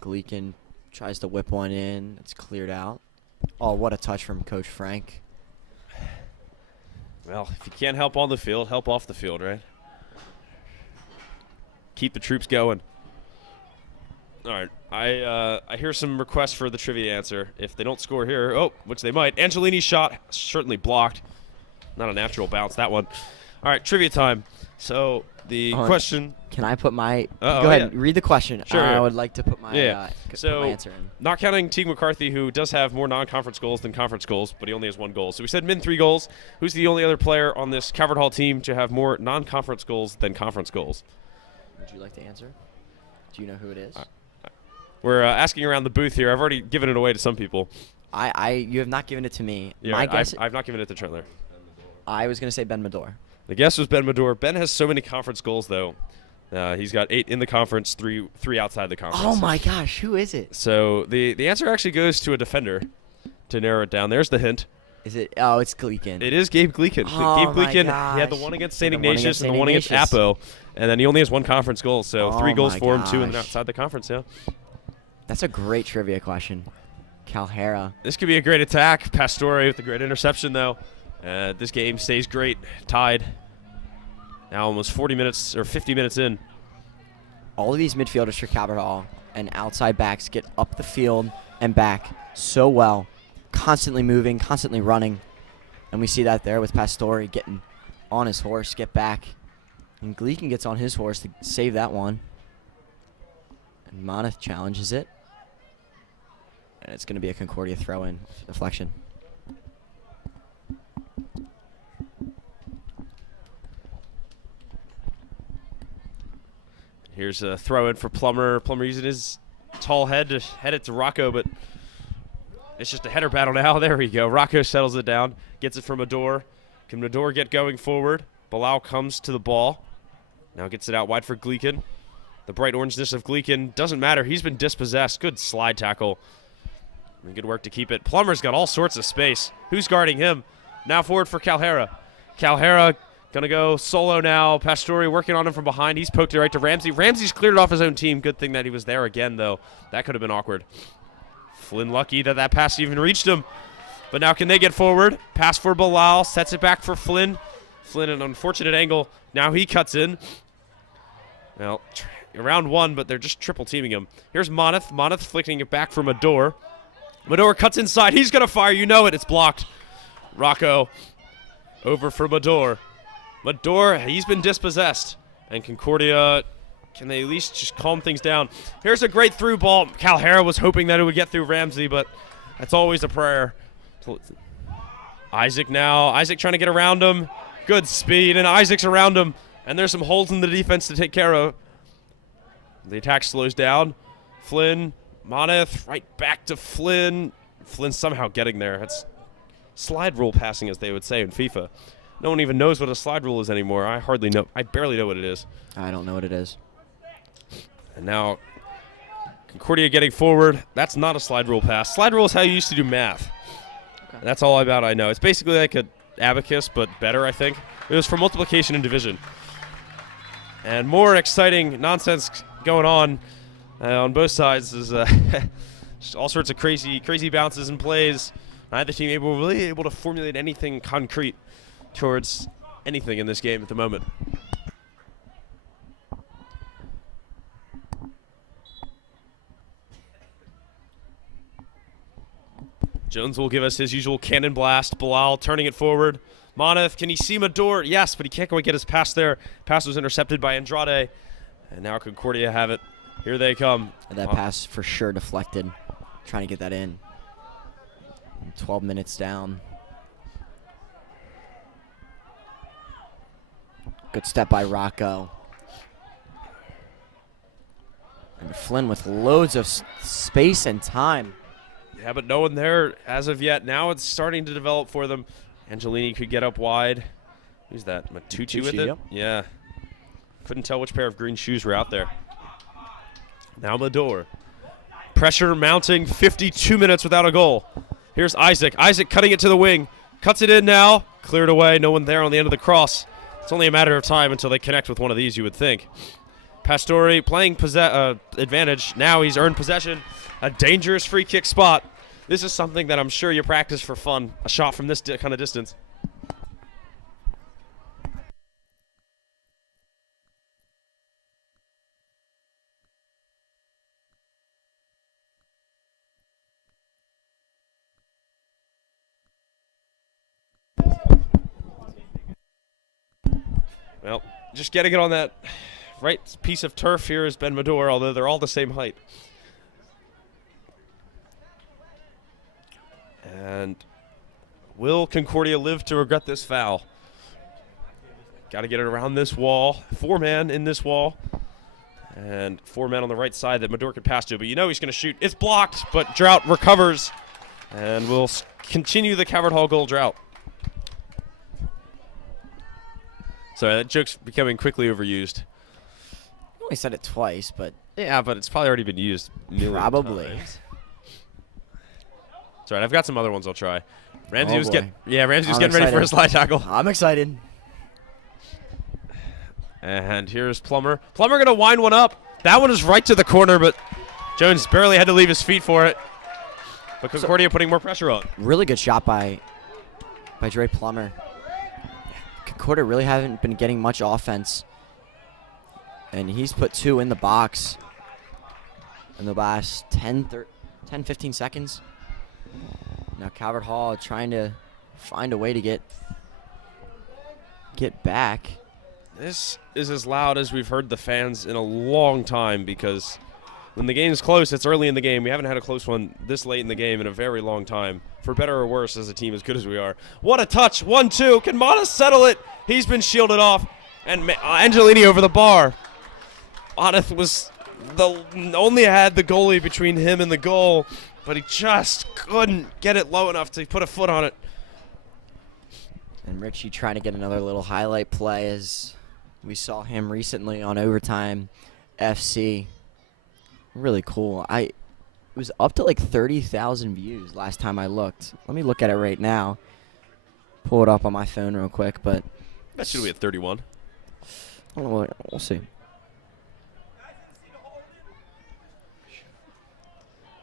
Gleekin Tries to whip one in. It's cleared out. Oh, what a touch from Coach Frank. Well, if you can't help on the field, help off the field, right? Keep the troops going. All right, I hear some requests for the trivia answer. If they don't score here, which they might. Angelini's shot certainly blocked. Not a natural bounce, that one. All right, trivia time. So the question. Can I put my? Go ahead, read the question. Sure. I would like to put my, so, put my answer in. Not counting Teague McCarthy, who does have more non-conference goals than conference goals, but he only has 1 goal. So we said min 3 goals. Who's the only other player on this Calvert Hall team to have more non-conference goals than conference goals? Would you like to answer? Do you know who it is? We're asking around the booth here. I've already given it away to some people. You have not given it to me. Yeah, my guess. I've not given it to Trentler. I was going to say Ben Medor. The guess was Ben Medor. Ben has so many conference goals, though. He's got 8 in the conference, three outside the conference. Oh, my gosh. Who is it? So the answer actually goes to a defender to narrow it down. There's the hint. Is it? Oh, it's Gleekin. It is Gabe Gleekin. Oh, Gabe Gleekin, my he had the gosh. one against St. Ignatius and the one against Ignatius. Apo. And then he only has 1 conference goal. So 3 Oh, goals my for him, 2 and then gosh. outside the conference, yeah. That's a great trivia question. Calhera. This could be a great attack. Pastore with a great interception, though. This game stays great. Tied. Now almost 40 minutes or 50 minutes in. All of these midfielders for Calvert Hall and outside backs get up the field and back so well. Constantly moving, constantly running. And we see that there with Pastore getting on his horse, get back. And Gleekin gets on his horse to save that one. And Moneth challenges it. And it's going to be a Concordia throw-in deflection. Here's a throw-in for Plummer. Plummer using his tall head to head it to Rocco, but it's just a header battle now. There we go. Rocco settles it down, gets it from Medor. Can Medor get going forward? Bilal comes to the ball. Now gets it out wide for Gleekin. The bright orangeness of Gleekin doesn't matter. He's been dispossessed. Good slide tackle. And good work to keep it. Plummer's got all sorts of space. Who's guarding him? Now forward for Calhera. Calhera going to go solo now. Pastore working on him from behind. He's poked it right to Ramsey. Ramsey's cleared it off his own team. Good thing that he was there again, though. That could have been awkward. Flynn lucky that pass even reached him. But now can they get forward? Pass for Bilal. Sets it back for Flynn. Flynn, an unfortunate angle. Now he cuts in. Well, around 1, but they're just triple teaming him. Here's Moneth. Moneth flicking it back for Medor. Medor cuts inside. He's going to fire. You know it. It's blocked. Rocco over for Medor. Medor, he's been dispossessed. And Concordia, can they at least just calm things down? Here's a great through ball. Calhera was hoping that it would get through Ramsey, but that's always a prayer. Isaac now. Isaac trying to get around him. Good speed, and Isaac's around him. And there's some holes in the defense to take care of. The attack slows down. Flynn, Moneth, right back to Flynn. Flynn somehow getting there. That's slide rule passing, as they would say in FIFA. No one even knows what a slide rule is anymore. I hardly know. I barely know what it is. I don't know what it is. And now Concordia getting forward. That's not a slide rule pass. Slide rule is how you used to do math. Okay. That's all about I know. It's basically like an abacus, but better, I think. It was for multiplication and division. And more exciting nonsense going on both sides. Is just all sorts of crazy bounces and plays. Neither team really able to formulate anything concrete towards anything in this game at the moment. Jones will give us his usual cannon blast. Bilal turning it forward. Moneth, can he see Medor? Yes, but he can't quite get his pass there. Pass was intercepted by Andrade. And now Concordia have it. Here they come. And that pass for sure deflected. Trying to get that in. 12 minutes down. Good step by Rocco. And Flynn with loads of space and time. Yeah, but no one there as of yet. Now it's starting to develop for them. Angelini could get up wide. Who's that? Matucci with it? Yep. Yeah. Couldn't tell which pair of green shoes were out there. Now Medor. Pressure mounting, 52 minutes without a goal. Here's Isaac. Isaac cutting it to the wing. Cuts it in now. Cleared away. No one there on the end of the cross. It's only a matter of time until they connect with one of these, you would think. Pastore playing advantage. Now he's earned possession. a dangerous free kick spot. This is something that I'm sure you practice for fun, a shot from this kind of distance. Well, just getting it on that right piece of turf here is Ben Mador, although they're all the same height. And will Concordia live to regret this foul? Got to get it around this wall. 4-man in this wall. And 4 men on the right side that Mador could pass to. But you know he's going to shoot. It's blocked, but Drought recovers. And will continue the Coward Hall goal drought. Sorry, that joke's becoming quickly overused. I only said it twice, but Yeah, but it's probably already been used. probably. It's all right, I've got some other ones I'll try. Ramsey Oh, was boy. Ramsey was I'm getting ready for excited. a slide tackle. I'm excited. And here's Plummer. Plummer going to wind one up. That one is right to the corner, but Jones barely had to leave his feet for it. But Concordia putting more pressure on. Really good shot by Dre Plummer. Concordia really haven't been getting much offense. And he's put 2 in the box in the last 10, 15 seconds. Now Calvert Hall trying to find a way to get back. This is as loud as we've heard the fans in a long time, because when the game's close, it's early in the game. We haven't had a close one this late in the game in a very long time. For better or worse, as a team as good as we are. What a touch. 1-2. Can Montes settle it? He's been shielded off. And Angelini over the bar. Montes was only had the goalie between him and the goal, but he just couldn't get it low enough to put a foot on it. And Richie trying to get another little highlight play, as we saw him recently on Overtime FC. Really cool. It was up to like 30,000 views last time I looked. Let me look at it right now. Pull it up on my phone real quick, but That should be at 31. we'll see.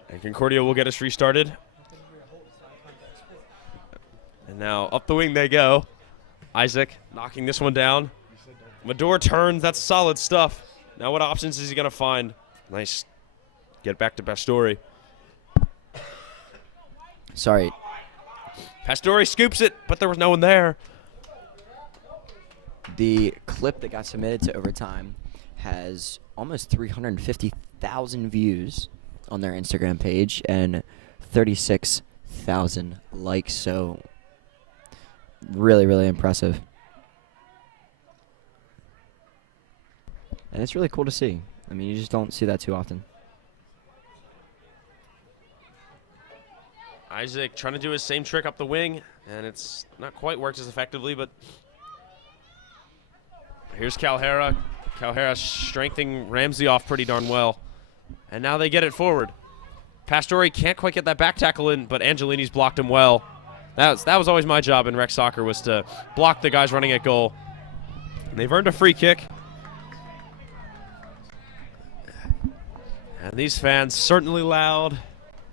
And Concordia will get us restarted. And now up the wing they go. Isaac knocking this one down. Mador turns. That's solid stuff. Now what options is he going to find? Nice. Get back to Pastore. Sorry. Pastore scoops it, but there was no one there. The clip that got submitted to Overtime has almost 350,000 views on their Instagram page and 36,000 likes. So really, really impressive. And it's really cool to see. I mean, you just don't see that too often. Isaac trying to do his same trick up the wing, and it's not quite worked as effectively, but here's Calhera. Calhera strengthening Ramsey off pretty darn well. And now they get it forward. Pastore can't quite get that back tackle in, but Angelini's blocked him well. That was always my job in rec soccer, was to block the guys running at goal. And they've earned a free kick. And these fans certainly loud.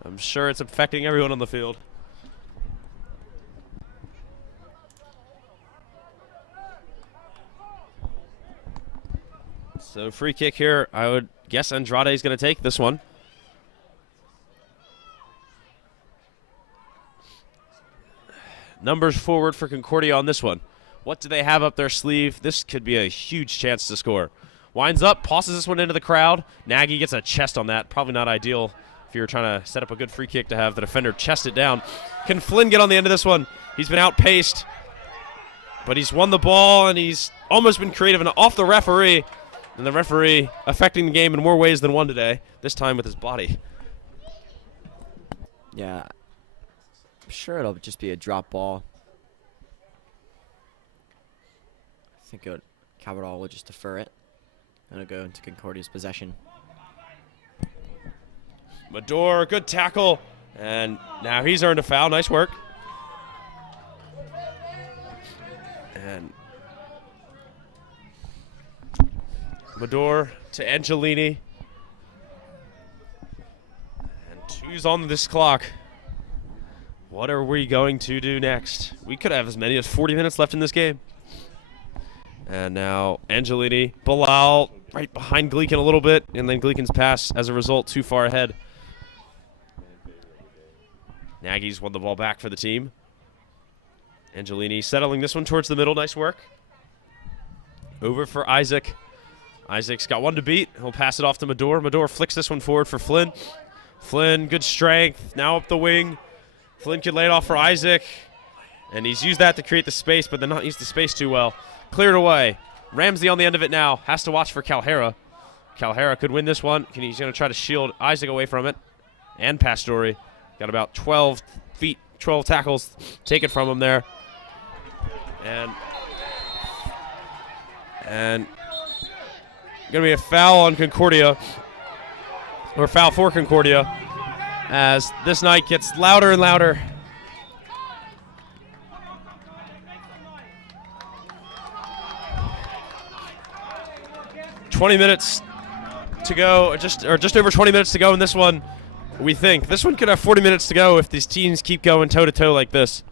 I'm sure it's affecting everyone on the field. So free kick here. I would guess Andrade is going to take this one. Numbers forward for Concordia on this one. What do they have up their sleeve? This could be a huge chance to score. Winds up, tosses this one into the crowd. Nagy gets a chest on that. Probably not ideal if you're trying to set up a good free kick to have the defender chest it down. Can Flynn get on the end of this one? He's been outpaced, but he's won the ball, and he's almost been creative and off the referee. And the referee affecting the game in more ways than one today, this time with his body. Yeah, I'm sure it'll just be a drop ball. I think Cabral will just defer it. And it'll go into Concordia's possession. Mador, good tackle. And now he's earned a foul. Nice work. And Mador to Angelini. And continues on this clock. What are we going to do next? We could have as many as 40 minutes left in this game. And now Angelini, Bilal right behind Gleekin a little bit, and then Gleekin's pass, as a result, too far ahead. Nagy's won the ball back for the team. Angelini settling this one towards the middle. Nice work. Over for Isaac. Isaac's got one to beat. He'll pass it off to Mador. Mador flicks this one forward for Flynn. Flynn, good strength. Now up the wing. Flynn can lay it off for Isaac. And he's used that to create the space, but then not used the space too well. Cleared away. Ramsey on the end of it now. Has to watch for Calhera. Calhera could win this one. He's going to try to shield Isaac away from it. And Pastore. Got about 12 feet, 12 tackles taken from him there. And going to be a foul on Concordia. Or foul for Concordia. As this night gets louder and louder. "20 minutes to go, or just over 20 minutes to go in this one, we think. This one could have 40 minutes to go if these teams keep going toe-to-toe like this.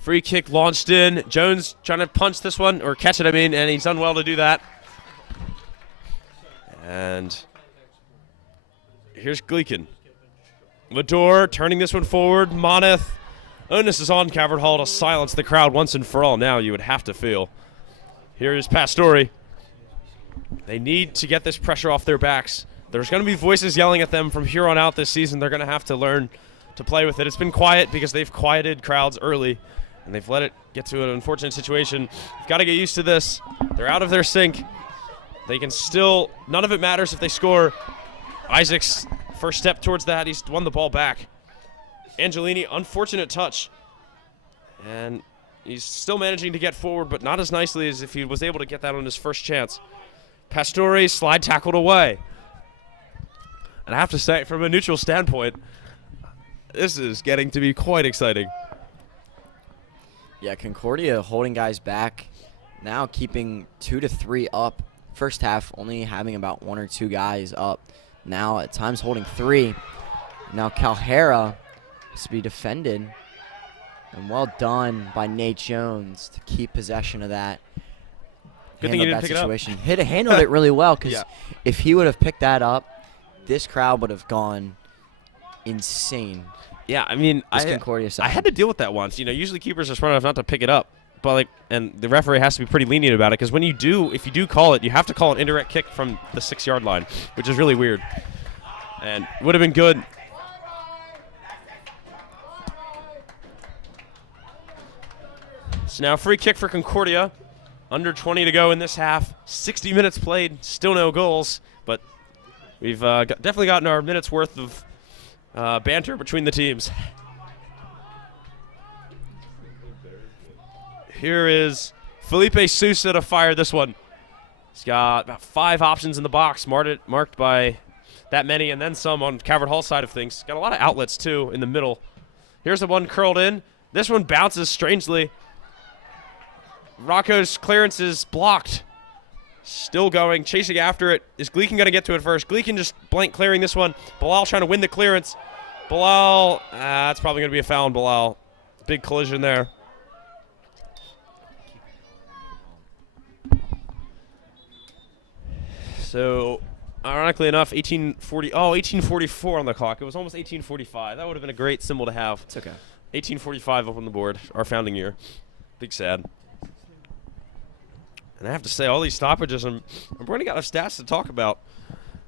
Free kick launched in. Jones trying to punch this one, or catch it, and he's done well to do that. And here's Gleekin. Mador turning this one forward. Moneth. Onus is on Calvert Hall to silence the crowd once and for all now, you would have to feel. Here's Pastore. They need to get this pressure off their backs. There's going to be voices yelling at them from here on out this season. They're going to have to learn to play with it. It's been quiet because they've quieted crowds early, and they've let it get to an unfortunate situation. You've got to get used to this. They're out of their sync. They can still, none of it matters if they score. Isaac's first step towards that. He's won the ball back. Angelini, unfortunate touch. And he's still managing to get forward, but not as nicely as if he was able to get that on his first chance. Pastore slide tackled away. And I have to say, from a neutral standpoint, this is getting to be quite exciting. Yeah, Concordia holding guys back, now keeping 2 to 3 up. First half only having about 1 or 2 guys up. Now at times holding 3. Now Calhera is to be defended. And well done by Nate Jones to keep possession of that. Good thing he didn't pick it up. Handled it really well, because yeah. If he would have picked that up, this crowd would have gone insane. Yeah, I had to deal with that once. Usually keepers are smart enough not to pick it up, but and the referee has to be pretty lenient about it, because if you do call it, you have to call an indirect kick from the 6-yard line, which is really weird, and would have been good. So now free kick for Concordia. Under 20 to go in this half. 60 minutes played, still no goals, but we've definitely gotten our minutes worth of banter between the teams. Here is Felipe Sousa to fire this one. He's got about 5 options in the box, marked by that many, and then some on Calvert Hall side of things. Got a lot of outlets, too, in the middle. Here's the one curled in. This one bounces strangely. Rocco's clearance is blocked. Still going, chasing after it. Is Gleekin going to get to it first? Gleekin just blank clearing this one. Bilal trying to win the clearance. Bilal, that's probably going to be a foul on Bilal. Big collision there. So, ironically enough, 1844 on the clock. It was almost 1845. That would have been a great symbol to have. It's okay. 1845 up on the board, our founding year. Big sad. And I have to say, all these stoppages, I'm running out of stats to talk about.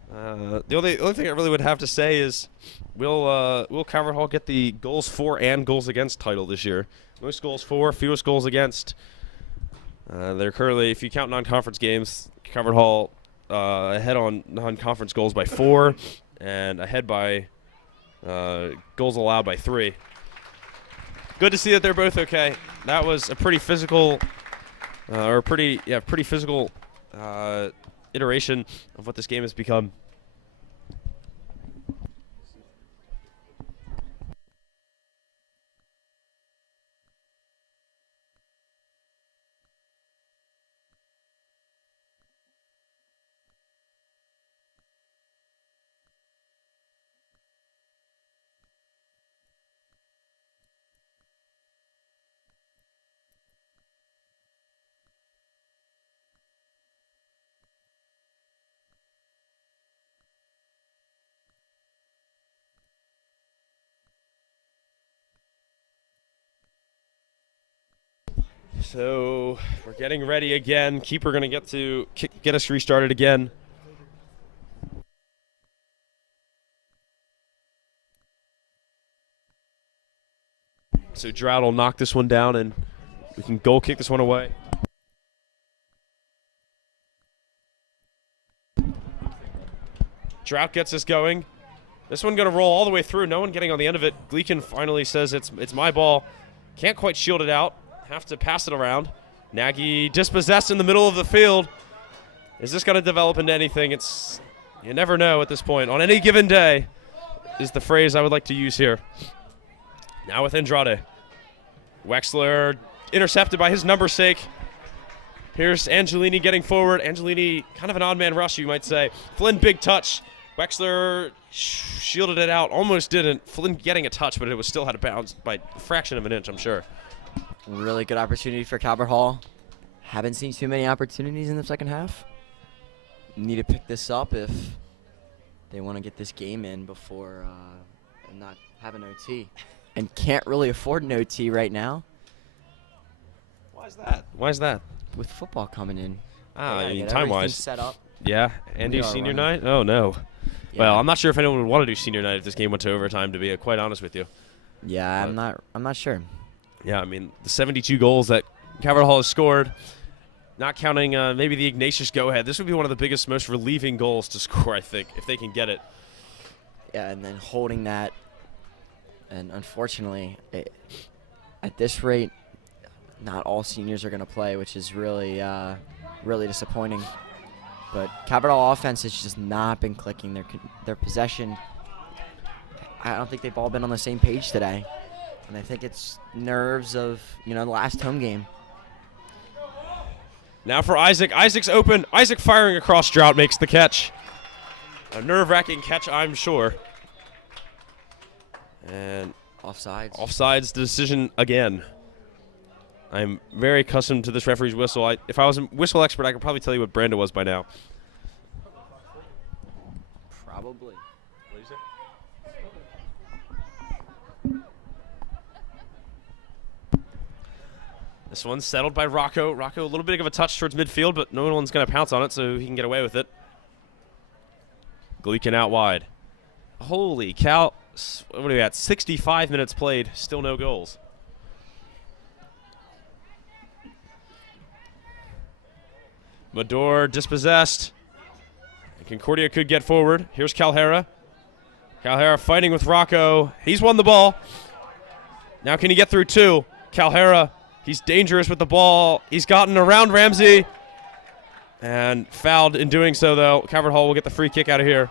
The only thing I really would have to say is, will Calvert Hall get the goals for and goals against title this year? Most goals for, fewest goals against. They're currently, if you count non-conference games, Calvert Hall ahead on non-conference goals by 4, and ahead by goals allowed by 3. Good to see that they're both okay. That was a pretty physical or pretty physical iteration of what this game has become. So we're getting ready again. Keeper going to get us restarted again. So Drought will knock this one down, and we can goal kick this one away. Drought gets us going. This one going to roll all the way through. No one getting on the end of it. Gleekin finally says it's my ball. Can't quite shield it out. Have to pass it around. Nagy dispossessed in the middle of the field. Is this going to develop into anything? You never know at this point. On any given day is the phrase I would like to use here. Now with Andrade. Wexler intercepted by his number's sake. Here's Angelini getting forward. Angelini, kind of an odd man rush, you might say. Flynn, big touch. Wexler shielded it out. Almost didn't. Flynn getting a touch, but it was still had a bounce by a fraction of an inch, I'm sure. Really good opportunity for Calvert Hall. Haven't seen too many opportunities in the second half. Need to pick this up if they want to get this game in before not have an OT. And can't really afford an OT right now. Why is that? With football coming in. I mean, time-wise. Set up. Yeah, and do senior night? Oh, no. Yeah. Well, I'm not sure if anyone would want to do senior night if this game went to overtime, to be quite honest with you. Yeah, I'm not sure. Yeah, I mean, the 72 goals that Calvert Hall has scored, not counting maybe the Ignatius go-ahead, this would be one of the biggest, most relieving goals to score, I think, if they can get it. Yeah, and then holding that, and unfortunately, at this rate, not all seniors are going to play, which is really, really disappointing. But Calvert Hall offense has just not been clicking. Their possession, I don't think they've all been on the same page today. And I think it's nerves of, the last home game. Now for Isaac. Isaac's open. Isaac firing across. Drought makes the catch. A nerve-wracking catch, I'm sure. And offsides decision again. I'm very accustomed to this referee's whistle. If I was a whistle expert, I could probably tell you what brand it was by now. Probably. What do you say? This one's settled by Rocco. Rocco, a little bit of a touch towards midfield, but no one's going to pounce on it, so he can get away with it. Gleekin out wide. Holy cow. What are we at? 65 minutes played, still no goals. Mador dispossessed. And Concordia could get forward. Here's Calhera. Calhera fighting with Rocco. He's won the ball. Now can he get through two? Calhera, he's dangerous with the ball. He's gotten around Ramsey. And fouled in doing so, though. Calvert Hall will get the free kick out of here.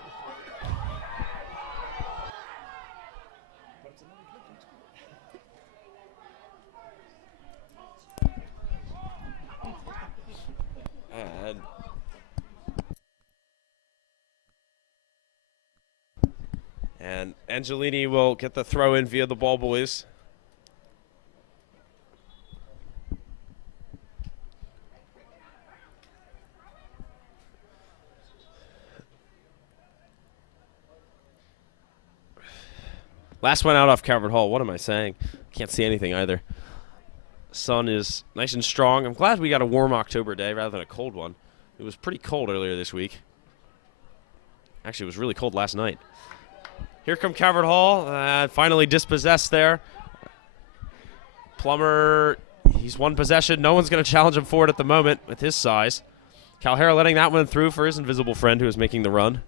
And Angelini will get the throw in via the ball boys. Last one out off Calvert Hall. What am I saying? Can't see anything either. Sun is nice and strong. I'm glad we got a warm October day rather than a cold one. It was pretty cold earlier this week. Actually, it was really cold last night. Here come Calvert Hall. Finally dispossessed there. Plummer, he's one possession. No one's going to challenge him for it at the moment with his size. Calhera letting that one through for his invisible friend who is making the run.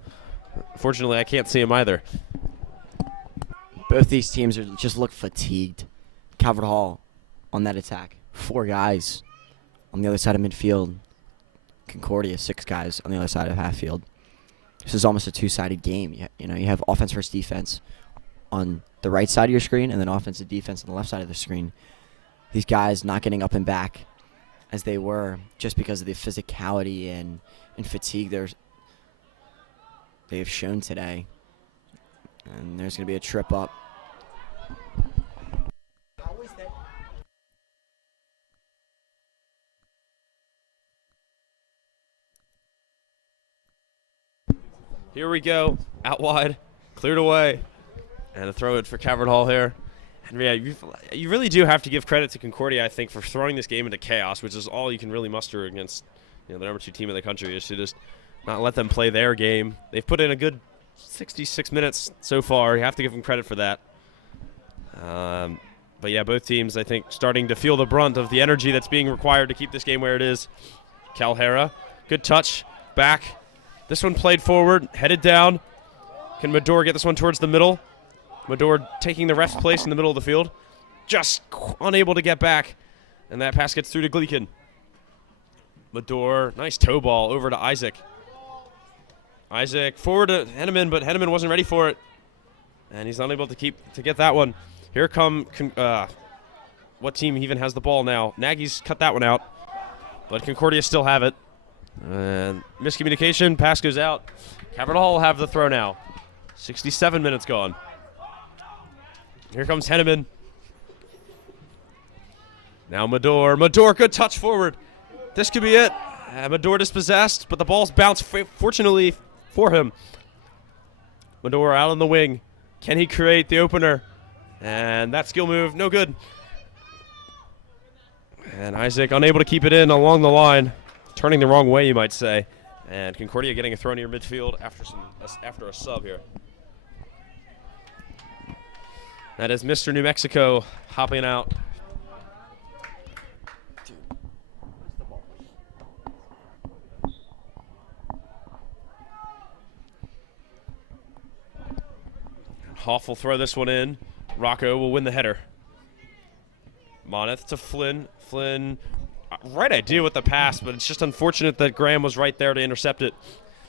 Fortunately, I can't see him either. Both these teams just look fatigued. Calvert Hall on that attack. 4 guys. On the other side of midfield, Concordia, 6 guys on the other side of half field. This is almost a two-sided game. You know, you have offense versus defense on the right side of your screen and then offensive defense on the left side of the screen. These guys not getting up and back as they were just because of the physicality and fatigue they have shown today. And there's going to be a trip up. Here we go. Out wide. Cleared away. And a throw it for Cavern Hall here. And yeah, you really do have to give credit to Concordia, I think, for throwing this game into chaos, which is all you can really muster against, you know, the number 2 team in the country, is to just not let them play their game. They've put in a good 66 minutes so far. You have to give them credit for that. But yeah, both teams, I think, starting to feel the brunt of the energy that's being required to keep this game where it is. Calhera, good touch, back. This one played forward, headed down. Can Mador get this one towards the middle? Mador taking the ref's place in the middle of the field. Just unable to get back. And that pass gets through to Gleekin. Mador, nice toe ball over to Isaac. Isaac forward to Henneman, but Henneman wasn't ready for it. And he's unable to get that one. Here what team even has the ball now? Nagy's cut that one out. But Concordia still have it. And miscommunication, pass goes out. Cavern Hall will have the throw now. 67 minutes gone. Here comes Henneman. Now Mador. Mador, good touch forward. This could be it. Mador dispossessed, but the ball's bounced fortunately for him. Mador out on the wing. Can he create the opener? And that skill move, no good. And Isaac unable to keep it in along the line. Turning the wrong way, you might say. And Concordia getting a throw near midfield after a sub here. That is Mr. New Mexico hopping out. Hoff will throw this one in. Rocco will win the header. Moneth to Flynn. Flynn, right idea with the pass, but it's just unfortunate that Graham was right there to intercept it.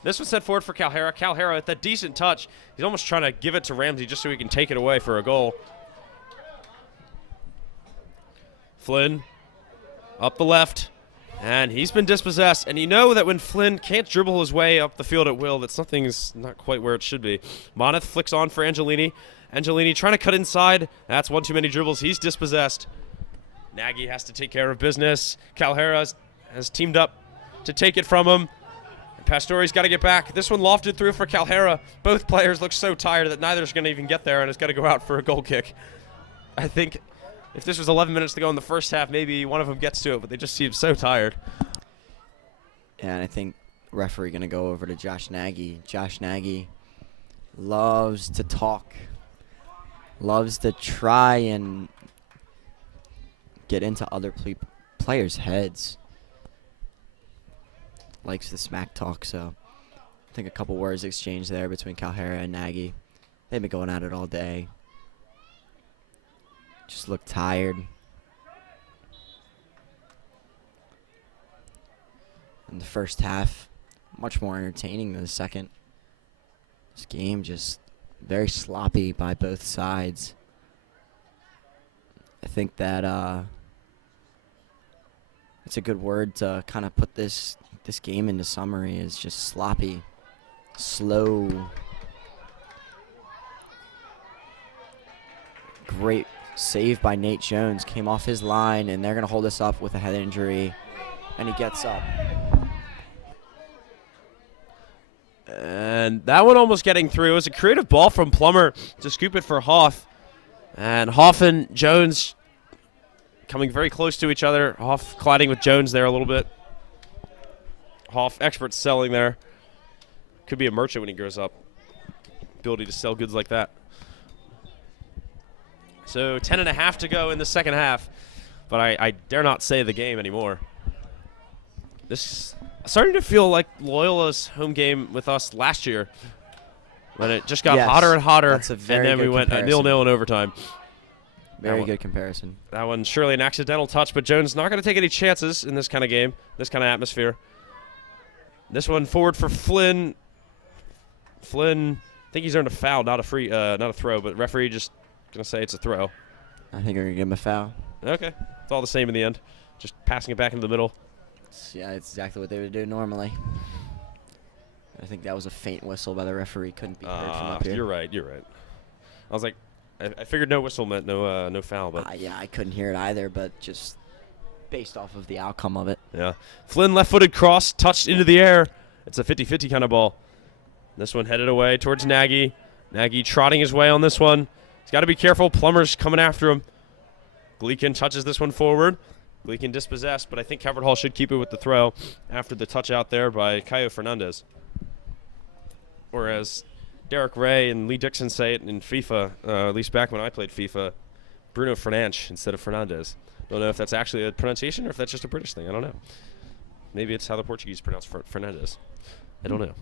This was set forward for Calhera. Calhera with that decent touch. He's almost trying to give it to Ramsey just so he can take it away for a goal. Flynn up the left, and he's been dispossessed. And you know that when Flynn can't dribble his way up the field at will, that something's not quite where it should be. Moneth flicks on for Angelini. Angelini trying to cut inside. That's one too many dribbles. He's dispossessed. Nagy has to take care of business. Calhera has teamed up to take it from him. And Pastore's got to get back. This one lofted through for Calhera. Both players look so tired that neither's going to even get there, and it's got to go out for a goal kick. I think if this was 11 minutes to go in the first half, maybe one of them gets to it, but they just seem so tired. Yeah, and I think referee going to go over to Josh Nagy. Josh Nagy loves to talk, loves to try and get into other players' heads. Likes the smack talk, so I think a couple words exchanged there between Calhera and Nagy. They've been going at it all day. Just look tired. In the first half, much more entertaining than the second. This game just very sloppy by both sides. I think that it's a good word to kind of put this game into summary, is just sloppy, slow. Great save by Nate Jones, came off his line, and they're going to hold us up with a head injury, and he gets up. And that one almost getting through. It was a creative ball from Plummer to scoop it for Hoff. And Hoff and Jones coming very close to each other. Hoff colliding with Jones there a little bit. Hoff, expert selling there. Could be a merchant when he grows up. Ability to sell goods like that. So 10.5 to go in the second half. But I dare not say the game anymore. This starting to feel like Loyola's home game with us last year, when it just got hotter and hotter, that's a very and then we went 0-0 in overtime. Very good comparison. That one's surely an accidental touch, but Jones not going to take any chances in this kind of game, this kind of atmosphere. This one forward for Flynn. Flynn, I think he's earned a foul, not a throw, but referee just going to say it's a throw. I think we're going to give him a foul. Okay. It's all the same in the end. Just passing it back into the middle. Yeah, it's exactly what they would do normally. I think that was a faint whistle by the referee. Couldn't be heard from up here. You're right. I was like, I figured no whistle meant no foul, but yeah, I couldn't hear it either, but just based off of the outcome of it. yeah. Flynn left-footed cross, touched into the air. It's a 50-50 kind of ball. This one headed away towards Nagy. Nagy trotting his way on this one. He's got to be careful. Plummer's coming after him. Gleekin touches this one forward. Gleekin dispossessed, but I think Calvert Hall should keep it with the throw after the touch out there by Caio Fernandez. Or as Derek Ray and Lee Dixon say it in FIFA, at least back when I played FIFA, Bruno Fernandes instead of Fernandez. Don't know if that's actually a pronunciation or if that's just a British thing. I don't know. Maybe it's how the Portuguese pronounce Fernandez. I don't know.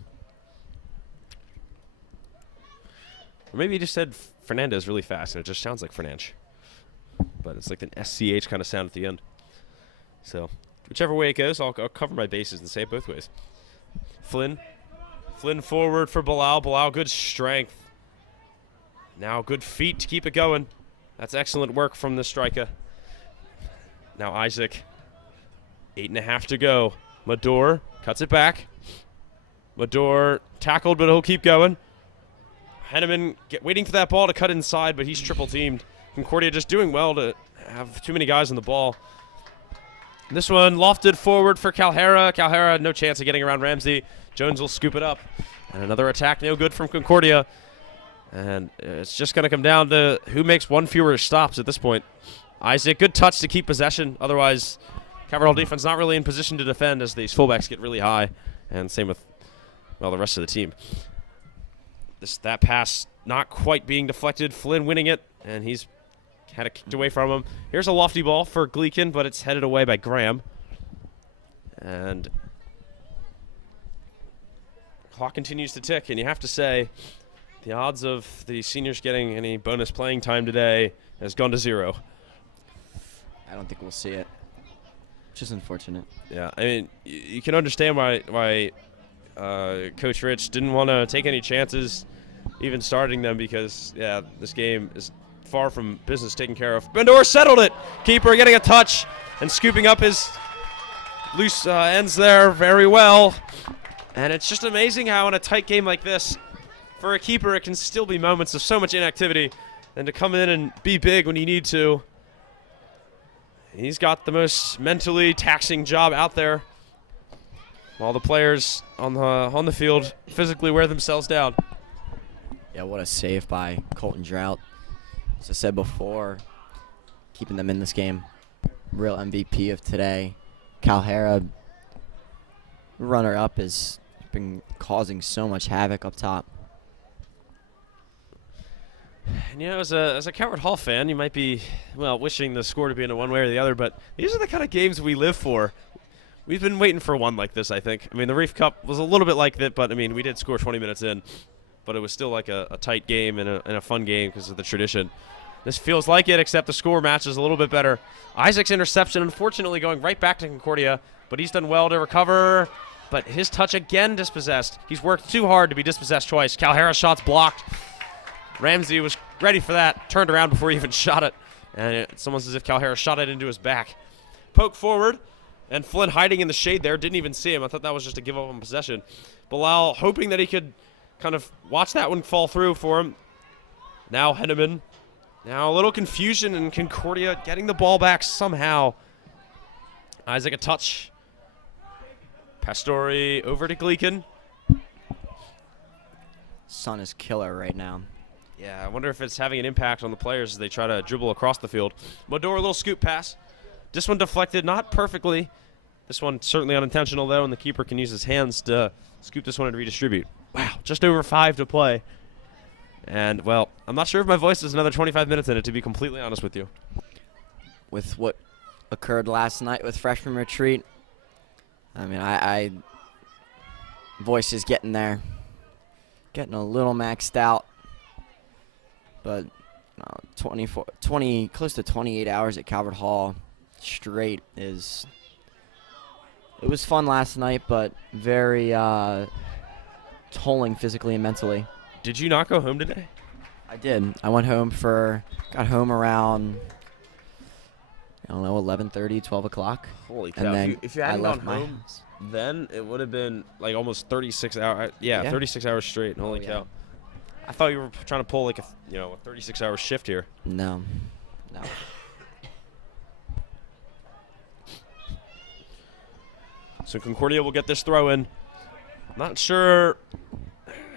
Or maybe he just said Fernandez really fast and it just sounds like Fernandes. But it's like an SCH kind of sound at the end. So whichever way it goes, I'll cover my bases and say it both ways. Flynn forward for Bilal. Bilal, good strength. Now good feet to keep it going. That's excellent work from the striker. Now Isaac. 8.5 to go. Mador cuts it back. Mador tackled, but he'll keep going. Henneman waiting for that ball to cut inside, but he's triple teamed. Concordia just doing well to have too many guys on the ball. This one lofted forward for Calhera. Calhera, no chance of getting around Ramsey. Jones will scoop it up. And another attack, no good from Concordia. And it's just going to come down to who makes one fewer stops at this point. Isaac, good touch to keep possession. Otherwise, Calvert Hall defense not really in position to defend as these fullbacks get really high. And same with, well, the rest of the team. That pass not quite being deflected. Flynn winning it, and he's had it kicked away from him. Here's a lofty ball for Gleekin, but it's headed away by Graham. And clock continues to tick, and you have to say the odds of the seniors getting any bonus playing time today has gone to 0. I don't think we'll see it. Which is unfortunate. Yeah, I mean, you can understand why Coach Rich didn't want to take any chances even starting them because, yeah, this game is far from business taken care of. Bendor settled it. Keeper getting a touch and scooping up his loose ends there very well. And it's just amazing how in a tight game like this, for a keeper, it can still be moments of so much inactivity. And to come in and be big when you need to, he's got the most mentally taxing job out there. While the players on the field physically wear themselves down. Yeah, what a save by Colton Drought. As I said before, keeping them in this game. Real MVP of today. Calhera, runner-up, has been causing so much havoc up top. And, you know, as a Calvert Hall fan, you might be, well, wishing the score to be in a one way or the other, but these are the kind of games we live for. We've been waiting for one like this, I think. I mean, the Reef Cup was a little bit like that, but, I mean, we did score 20 minutes in. But it was still like a tight game and a fun game because of the tradition. This feels like it, except the score matches a little bit better. Isaac's interception, unfortunately, going right back to Concordia, but he's done well to recover. But his touch again dispossessed. He's worked too hard to be dispossessed twice. Calhera's shot's blocked. Ramsey was ready for that, turned around before he even shot it. And it's almost as if Calhera shot it into his back. Poke forward. And Flynn hiding in the shade there, didn't even see him. I thought that was just a give up on possession. Bilal hoping that he could kind of watch that one fall through for him. Now Henneman. Now a little confusion, and Concordia getting the ball back somehow. Isaac a touch. Pastore over to Gleekin. Sun is killer right now. Yeah, I wonder if it's having an impact on the players as they try to dribble across the field. Modor, a little scoop pass. This one deflected, not perfectly. This one certainly unintentional, though, and the keeper can use his hands to scoop this one and redistribute. Wow, just over 5 to play. And, well, I'm not sure if my voice has another 25 minutes in it, to be completely honest with you. With what occurred last night with freshman retreat, I mean, voice is getting there. Getting a little maxed out. But close to 28 hours at Calvert Hall straight is. It was fun last night, but very tolling physically and mentally. Did you not go home today? I did. I got home around, I don't know, 11:30, 12 o'clock. Holy And cow. then If you I hadn't gone left my home, house. then it would have been like almost 36 hours. Yeah, 36 hours straight. Holy yeah. cow. I thought you were trying to pull like a 36-hour shift here. No. So Concordia will get this throw in. Not sure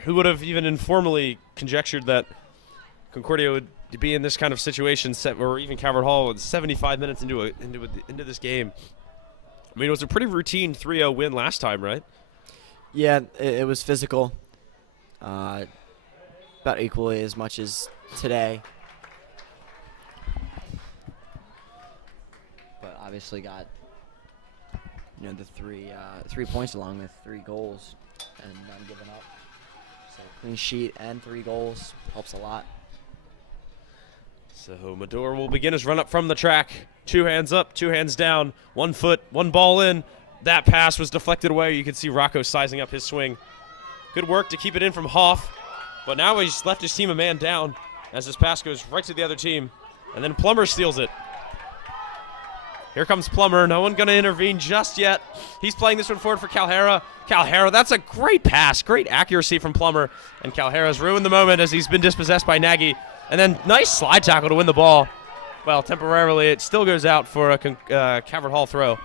who would have even informally conjectured that Concordia would be in this kind of situation, or even Calvert Hall with 75 minutes into this game. I mean, it was a pretty routine 3-0 win last time, right? Yeah, it was physical. About equally as much as today. But obviously got the 3 points along with 3 goals and none given up. So clean sheet and 3 goals helps a lot. So Medor will begin his run up from the track. 2 hands up, 2 hands down, 1 foot, 1 ball in. That pass was deflected away. You can see Rocco sizing up his swing. Good work to keep it in from Hoff. But now he's left his team a man down as his pass goes right to the other team. And then Plummer steals it. Here comes Plummer. No one going to intervene just yet. He's playing this one forward for Calhera. Calhera, that's a great pass. Great accuracy from Plummer. And Calhera's ruined the moment as he's been dispossessed by Nagy. And then nice slide tackle to win the ball. Well, temporarily, it still goes out for a Calvert Hall throw.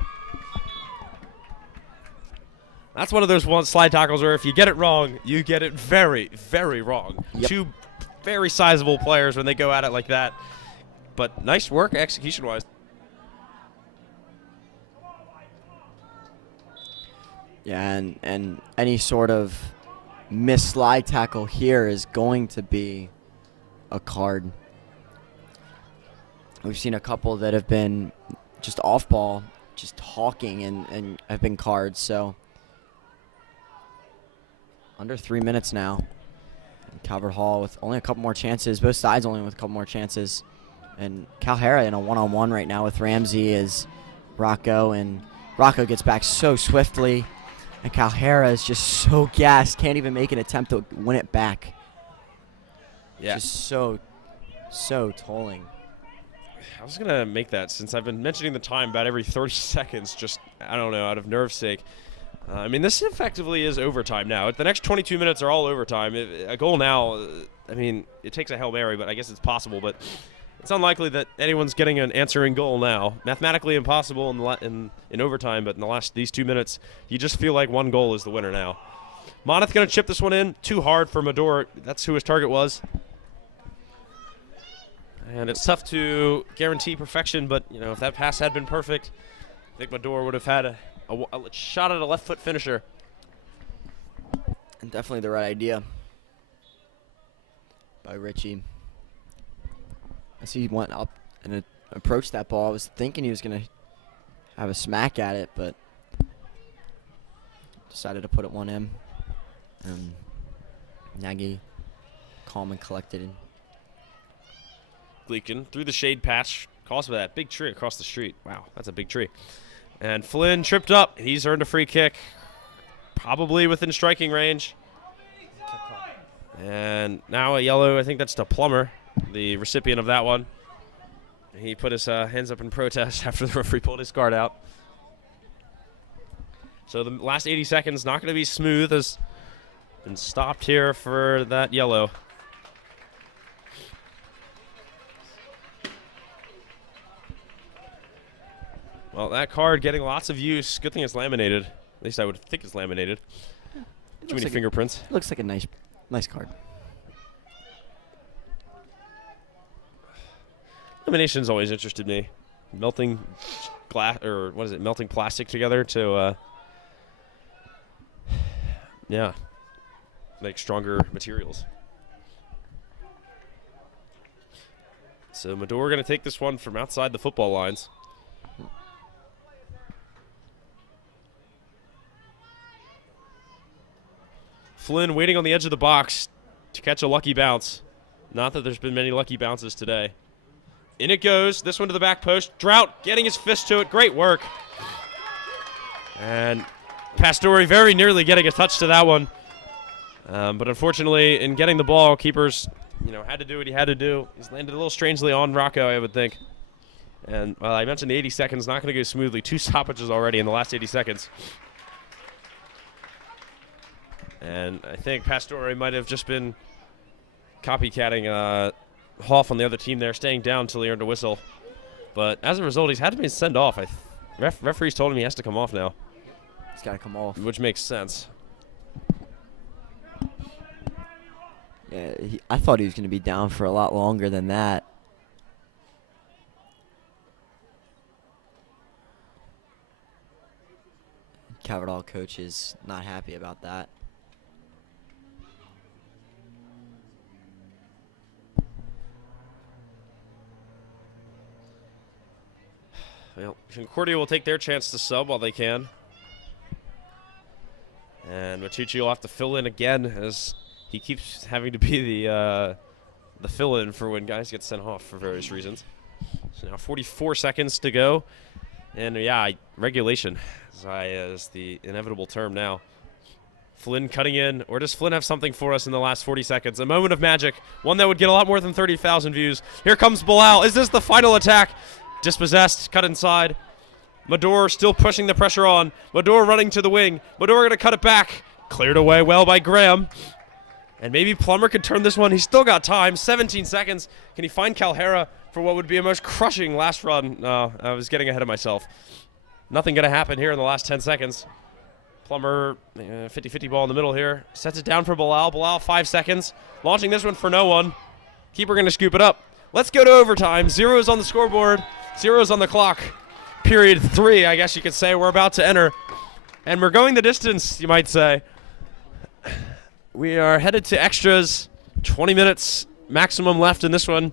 That's one of those slide tackles where if you get it wrong, you get it very, very wrong. Yep. 2 very sizable players when they go at it like that. But nice work execution-wise. Yeah, and any sort of missed slide tackle here is going to be a card. We've seen a couple that have been just off ball, just talking and have been cards. So under 3 minutes now. And Calvert Hall with only a couple more chances. Both sides only with a couple more chances. And Calhera in a one-on-one right now with Ramsey is Rocco. And Rocco gets back so swiftly. And Calhera is just so gassed. Can't even make an attempt to win it back. Yeah. Just so tolling. I was going to make that since I've been mentioning the time about every 30 seconds, just, I don't know, out of nerve's sake. I mean, this effectively is overtime now. The next 22 minutes are all overtime. A goal now, I mean, it takes a Hail Mary, but I guess it's possible. But it's unlikely that anyone's getting an answering goal now. Mathematically impossible in overtime, but in these 2 minutes, you just feel like 1 goal is the winner now. Moneth going to chip this one in. Too hard for Medor. That's who his target was. And it's tough to guarantee perfection, but, if that pass had been perfect, I think Medor would have had a shot at a left foot finisher. And definitely the right idea by Richie. As he went up and approached that ball, I was thinking he was going to have a smack at it, but decided to put it one in. And Nagy, calm and collected. Gleekin through the shade patch. Calls for that big tree across the street. Wow, that's a big tree. And Flynn tripped up. He's earned a free kick. Probably within striking range. And now a yellow. I think that's to Plummer, the recipient of that one. He put his hands up in protest after the referee pulled his card out. So the last 80 seconds not going to be smooth as been stopped here for that yellow. Well, that card getting lots of use. Good thing it's laminated. At least I would think it's laminated. Too many fingerprints. Looks like a nice card. Lamination's always interested me. Melting glass, or what is it? Melting plastic together to, make stronger materials. So Medor going to take this one from outside the football lines. Flynn waiting on the edge of the box to catch a lucky bounce. Not that there's been many lucky bounces today. In it goes. This one to the back post. Drought getting his fist to it. Great work. And Pastore very nearly getting a touch to that one. But unfortunately, in getting the ball, keepers, had to do what he had to do. He's landed a little strangely on Rocco, I would think. And I mentioned the 80 seconds not going to go smoothly. 2 stoppages already in the last 80 seconds. And I think Pastore might have just been copycatting Hoff on the other team there, staying down until he earned a whistle. But as a result, he's had to be sent off. Referees told him he has to come off now. He's got to come off. Which makes sense. Yeah, I thought he was going to be down for a lot longer than that. Caverdall coach is not happy about that. Well, Concordia will take their chance to sub while they can. And Matucci will have to fill in again, as he keeps having to be the fill-in for when guys get sent off for various reasons. So now 44 seconds to go. And, yeah, regulation is the inevitable term now. Flynn cutting in, or does Flynn have something for us in the last 40 seconds? A moment of magic, one that would get a lot more than 30,000 views. Here comes Bilal. Is this the final attack? Dispossessed, cut inside. Mador still pushing the pressure on. Mador running to the wing. Mador going to cut it back. Cleared away well by Graham. And maybe Plummer could turn this one. He's still got time. 17 seconds. Can he find Calhera for what would be a most crushing last run? No, I was getting ahead of myself. Nothing going to happen here in the last 10 seconds. Plummer, 50-50 ball in the middle here. Sets it down for Bilal. Bilal, 5 seconds. Launching this one for no one. Keeper going to scoop it up. Let's go to overtime. 0's on the scoreboard. 0's on the clock. Period 3, I guess you could say. We're about to enter. And we're going the distance, you might say. We are headed to extras. 20 minutes maximum left in this one.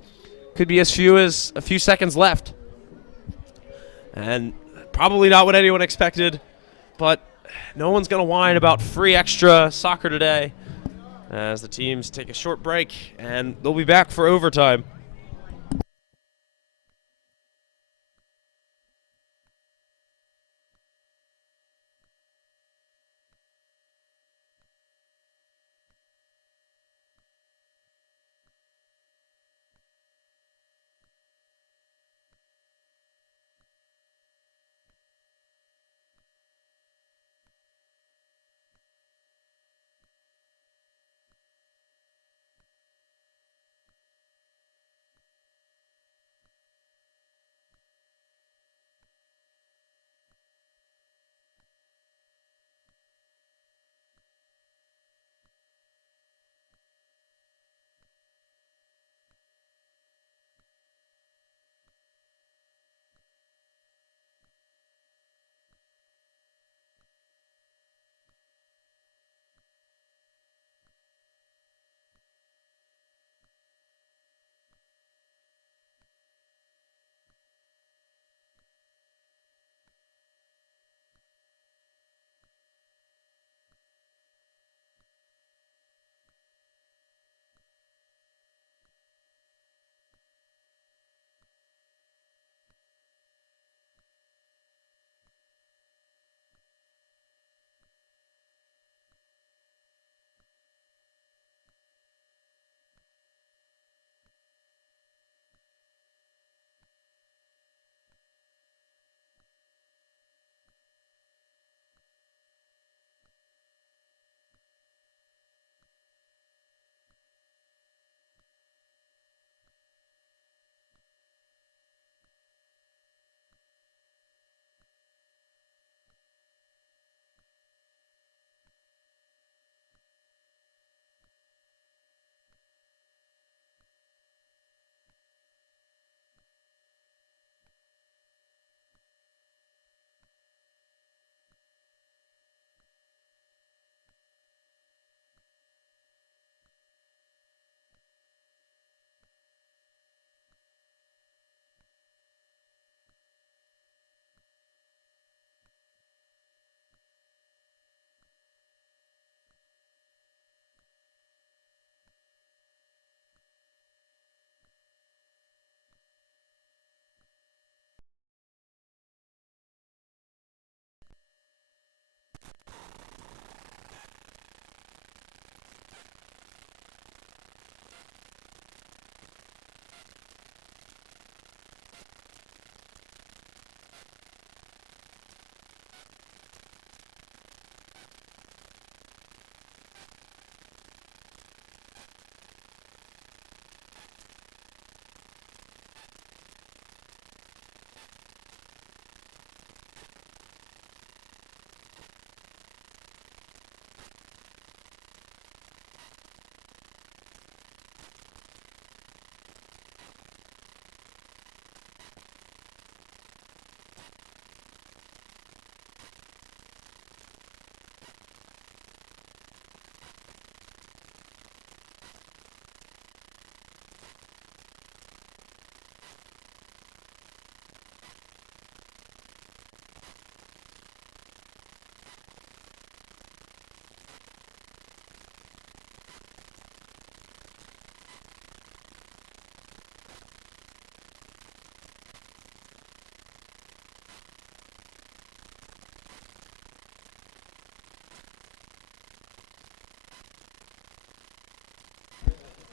Could be as few as a few seconds left. And probably not what anyone expected. But no one's going to whine about free extra soccer today, as the teams take a short break. And they'll be back for overtime.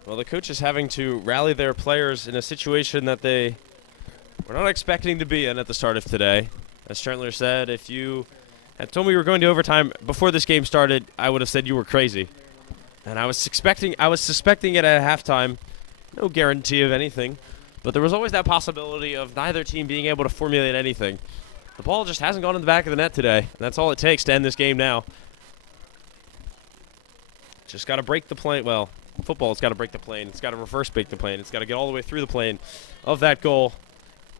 Well, the coach is having to rally their players in a situation that they were not expecting to be in at the start of today. As Chandler said, if you had told me we were going to overtime before this game started, I would have said you were crazy. And I was suspecting it at halftime. No guarantee of anything, but there was always that possibility of neither team being able to formulate anything. The ball just hasn't gone in the back of the net today, and that's all it takes to end this game now. Just got to break the plane. Well, football's got to break the plane. It's got to reverse break the plane. It's got to get all the way through the plane of that goal.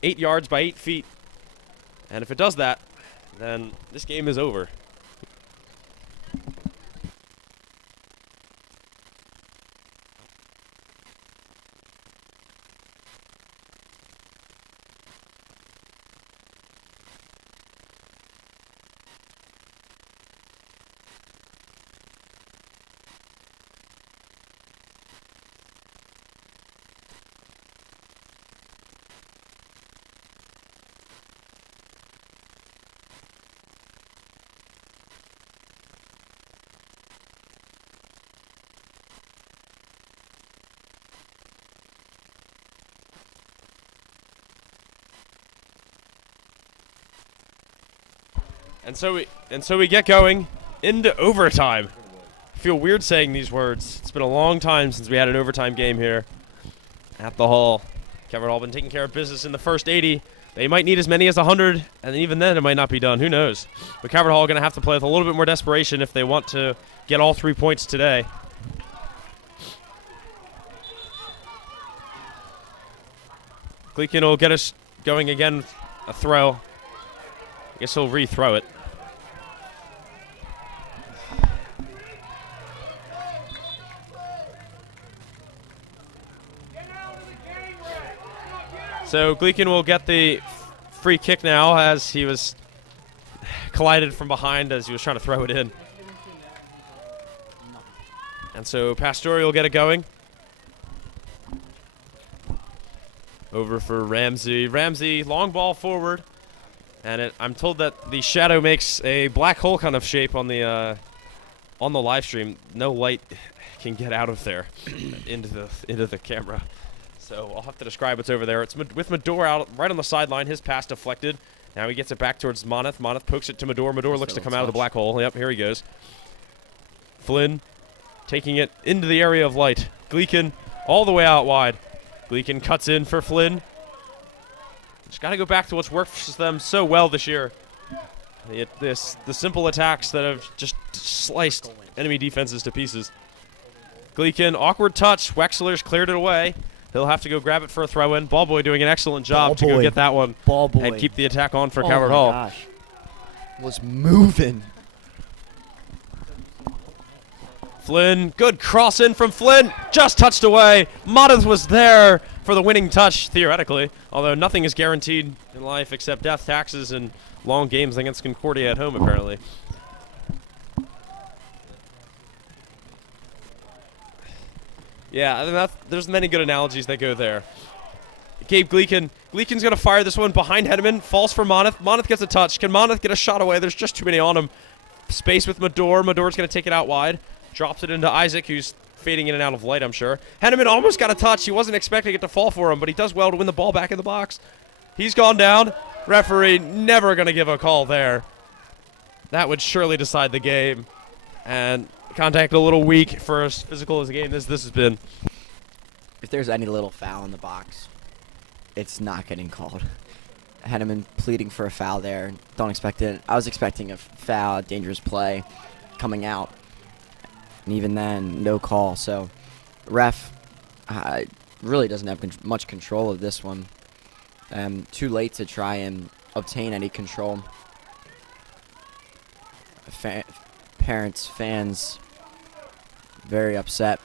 8 yards by 8 feet. And if it does that, then this game is over. And so we get going into overtime. I feel weird saying these words. It's been a long time since we had an overtime game here at the Hall. Calvert Hall been taking care of business in the first 80. They might need as many as 100, and even then it might not be done. Who knows? But Calvert Hall going to have to play with a little bit more desperation if they want to get all 3 points today. Gleekin will get us going again with a throw. I guess he'll re-throw it. So Gleekin will get the free kick now as he was collided from behind as he was trying to throw it in. And so Pastore will get it going. Over for Ramsey. Ramsey, long ball forward. And I'm told that the shadow makes a black hole kind of shape on the live stream. No light can get out of there into the camera. So I'll have to describe what's over there. It's with Mador out right on the sideline. His pass deflected. Now he gets it back towards Moneth. Moneth pokes it to Mador. Mador looks to come out of the black hole. Yep, here he goes. Flynn taking it into the area of light. Gleekin all the way out wide. Gleekin cuts in for Flynn. Just got to go back to what's worked for them so well this year. The simple attacks that have just sliced enemy defenses to pieces. Gleekin, awkward touch. Wexler's cleared it away. He'll have to go grab it for a throw-in. Ballboy doing an excellent job to go get that one and keep the attack on for Calvert Hall. Gosh. Was moving. Flynn, good cross in from Flynn. Just touched away. Moneth was there for the winning touch, theoretically. Although nothing is guaranteed in life except death, taxes, and long games against Concordia at home, apparently. Yeah, I mean, there's many good analogies that go there. Gabe Gleekin. Gleekin's going to fire this one behind Henneman. Falls for Moneth. Moneth gets a touch. Can Moneth get a shot away? There's just too many on him. Space with Mador. Mador's going to take it out wide. Drops it into Isaac, who's fading in and out of light, I'm sure. Henneman almost got a touch. He wasn't expecting it to fall for him, but he does well to win the ball back in the box. He's gone down. Referee never going to give a call there. That would surely decide the game. And contact a little weak for as physical as a game as this has been. If there's any little foul in the box, it's not getting called. Henneman pleading for a foul there. Don't expect it. I was expecting a foul, a dangerous play coming out. And even then, no call. So, ref really doesn't have much control of this one. Too late to try and obtain any control. Parents, fans, very upset.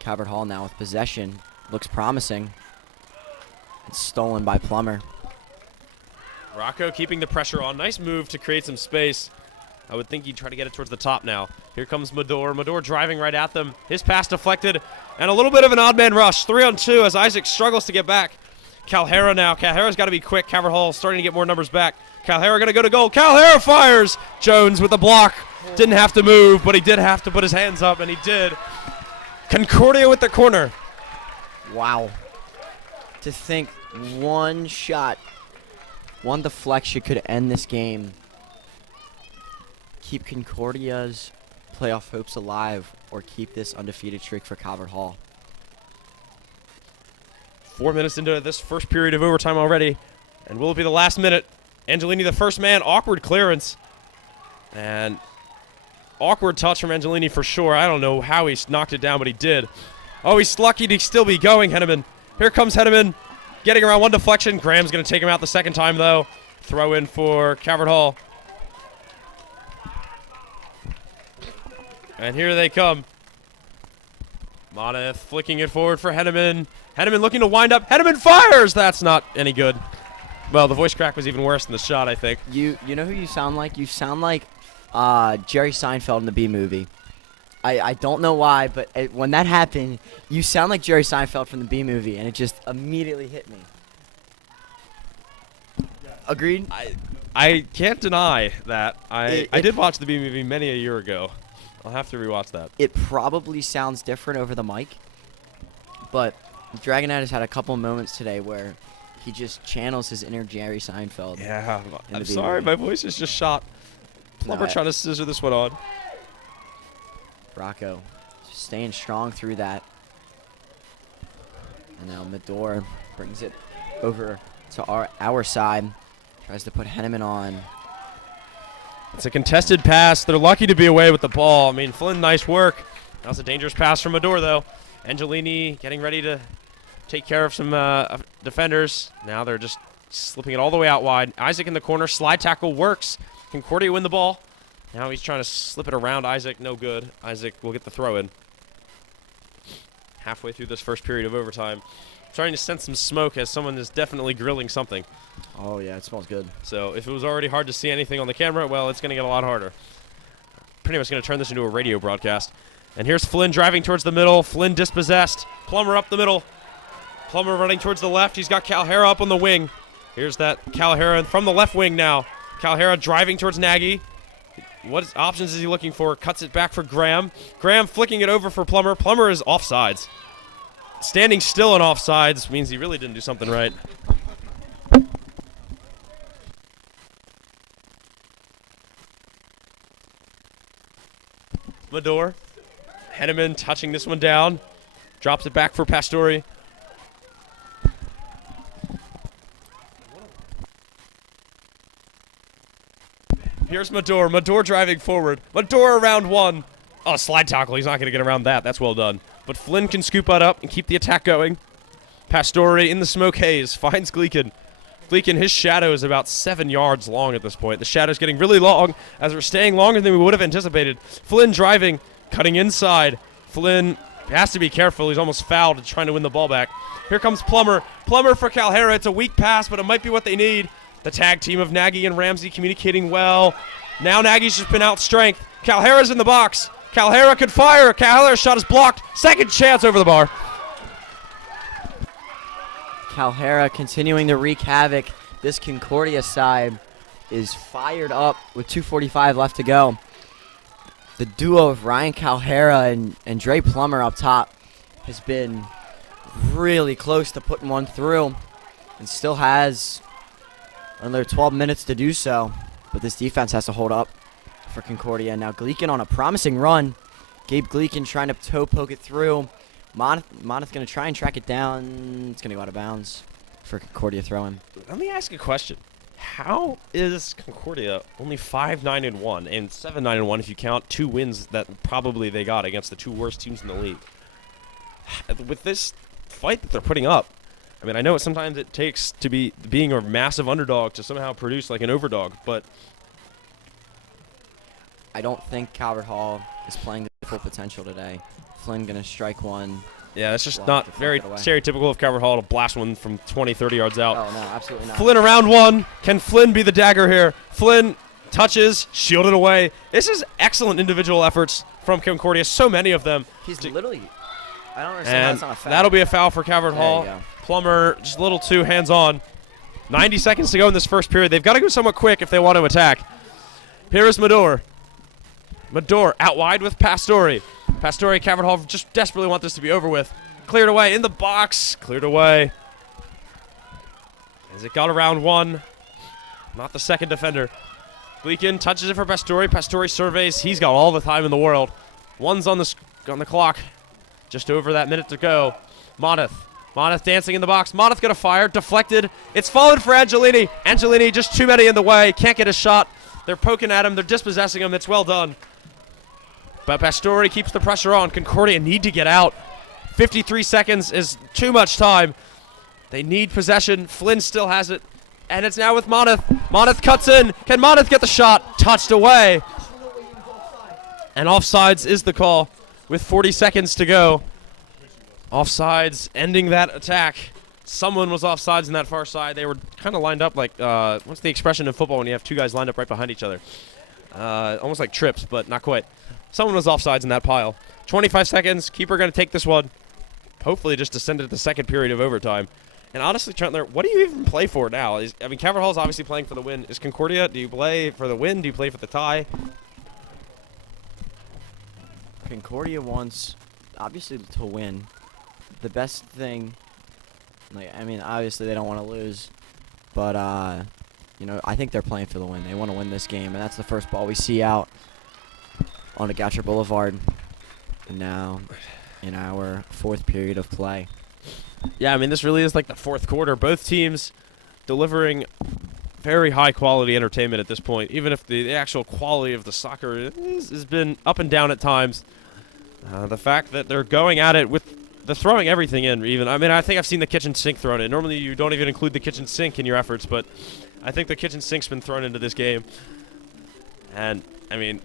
Calvert Hall now with possession. Looks promising. It's stolen by Plummer. Rocco keeping the pressure on. Nice move to create some space. I would think he'd try to get it towards the top now. Here comes Mador. Mador driving right at them. His pass deflected. And a little bit of an odd man rush. 3-on-2 as Isaac struggles to get back. Calhera now. Calhera's got to be quick. Calvert Hall starting to get more numbers back. Calhera going to go to goal. Calhera fires. Jones with the block. Didn't have to move, but he did have to put his hands up, and he did. Concordia with the corner. Wow. To think one shot, one deflection could end this game. Keep Concordia's playoff hopes alive or keep this undefeated streak for Calvert Hall. 4 minutes into this first period of overtime already. And will it be the last minute? Angelini, the first man, awkward clearance. And awkward touch from Angelini for sure. I don't know how he knocked it down, but he did. Oh, he's lucky to still be going, Henneman. Here comes Henneman, getting around one deflection. Graham's going to take him out the second time, though. Throw in for Calvert Hall. And here they come. Moneth flicking it forward for Henneman. Henneman looking to wind up. Henneman fires! That's not any good. Well, the voice crack was even worse than the shot, I think. You know who you sound like? You sound like Jerry Seinfeld in the B movie. I don't know why, but when that happened, you sound like Jerry Seinfeld from the B movie, and it just immediately hit me. Agreed? I can't deny that. I did watch the B movie many a year ago. I'll have to rewatch that. It probably sounds different over the mic, but Dragonette has had a couple moments today where he just channels his inner Jerry Seinfeld. Yeah, I'm sorry, my voice is just shot. Plumber trying to scissor this one on. Rocco staying strong through that. And now Medor brings it over to our side. Tries to put Henneman on. It's a contested pass. They're lucky to be away with the ball. I mean, Flynn, nice work. That was a dangerous pass from Medor, though. Angelini getting ready to take care of some defenders. Now they're just slipping it all the way out wide. Isaac in the corner. Slide tackle works. Concordia win the ball. Now he's trying to slip it around Isaac. No good. Isaac will get the throw in. Halfway through this first period of overtime. Starting to sense some smoke as someone is definitely grilling something. Oh, yeah, it smells good. So if it was already hard to see anything on the camera, well, it's going to get a lot harder. Pretty much going to turn this into a radio broadcast. And here's Flynn driving towards the middle. Flynn dispossessed. Plummer up the middle. Plummer running towards the left. He's got Calhera up on the wing. Here's that Calhera from the left wing now. Calhera driving towards Nagy. What options is he looking for? Cuts it back for Graham. Graham flicking it over for Plummer. Plummer is offsides. Standing still on offsides means he really didn't do something right. Medor. Henneman touching this one down. Drops it back for Pastore. Here's Medor. Medor driving forward. Medor around one. Oh, slide tackle. He's not going to get around that. That's well done. But Flynn can scoop that up and keep the attack going. Pastore in the smoke haze finds Gleekin. Gleekin, his shadow is about 7 yards long at this point. The shadow's getting really long as we're staying longer than we would have anticipated. Flynn driving, cutting inside. Flynn has to be careful. He's almost fouled trying to win the ball back. Here comes Plummer. Plummer for Calhera. It's a weak pass, but it might be what they need. The tag team of Nagy and Ramsey communicating well. Now Nagy's just been out strength. Calhera's in the box. Calhera could fire. Calhera's shot is blocked. Second chance over the bar. Calhera continuing to wreak havoc. This Concordia side is fired up with 2:45 left to go. The duo of Ryan Calhera and Dre Plummer up top has been really close to putting one through and still has another 12 minutes to do so. But this defense has to hold up for Concordia. Now Gleekin on a promising run. Gabe Gleekin trying to toe poke it through. Moneth going to try and track it down. It's going to go out of bounds for Concordia throwing. Let me ask a question. How is Concordia only 5-9-1 and 7-9-1 if you count 2 wins that probably they got against the 2 worst teams in the league? With this fight that they're putting up, I mean, I know sometimes it takes to be being a massive underdog to somehow produce like an overdog, but I don't think Calvert Hall is playing the full potential today. Flynn going to strike one. Yeah, that's just not very stereotypical of Calvert Hall to blast one from 20, 30 yards out. Oh, no, absolutely not. Flynn around one. Can Flynn be the dagger here? Flynn touches, shielded away. This is excellent individual efforts from Concordia, so many of them. He's literally, I don't understand how And that's not a foul. that'll be a foul for Calvert Hall. There you go. Plummer just a little too hands-on. 90 seconds to go in this first period. They've got to go somewhat quick if they want to attack. Here is Medor. Mador out wide with Pastore. Pastore, Cavern Hall just desperately want this to be over with. Cleared away in the box. Cleared away. As it got around one. Not the second defender. Gleekin touches it for Pastore. Pastore surveys. He's got all the time in the world. One's on the clock. Just over that minute to go. Moneth. Moneth dancing in the box. Moneth gonna fire. Deflected. It's fallen for Angelini. Angelini just too many in the way. Can't get a shot. They're poking at him. They're dispossessing him. It's well done. But Pastore keeps the pressure on. Concordia need to get out. 53 seconds is too much time. They need possession. Flynn still has it. And it's now with Moneth. Moneth cuts in. Can Moneth get the shot? Touched away. And offsides is the call with 40 seconds to go. Offsides ending that attack. Someone was offsides in that far side. They were kind of lined up like, what's the expression in football when you have two guys lined up right behind each other? Almost like trips, but not quite. Someone was offsides in that pile. 25 seconds. Keeper going to take this one. Hopefully just to send it to the second period of overtime. And honestly, Trentler, what do you even play for now? Cavern Hall's obviously playing for the win. Is Concordia, do you play for the win? Do you play for the tie? Concordia wants, obviously, to win. The best thing, obviously they don't want to lose. But, I think they're playing for the win. They want to win this game. And that's the first ball we see out on the Goucher Boulevard. And now, in our fourth period of play. Yeah, this really is like the fourth quarter. Both teams delivering very high-quality entertainment at this point, even if the actual quality of the soccer has been up and down at times. The fact that they're going at it with the throwing everything in, even. I think I've seen the kitchen sink thrown in. Normally you don't even include the kitchen sink in your efforts, but I think the kitchen sink's been thrown into this game. And,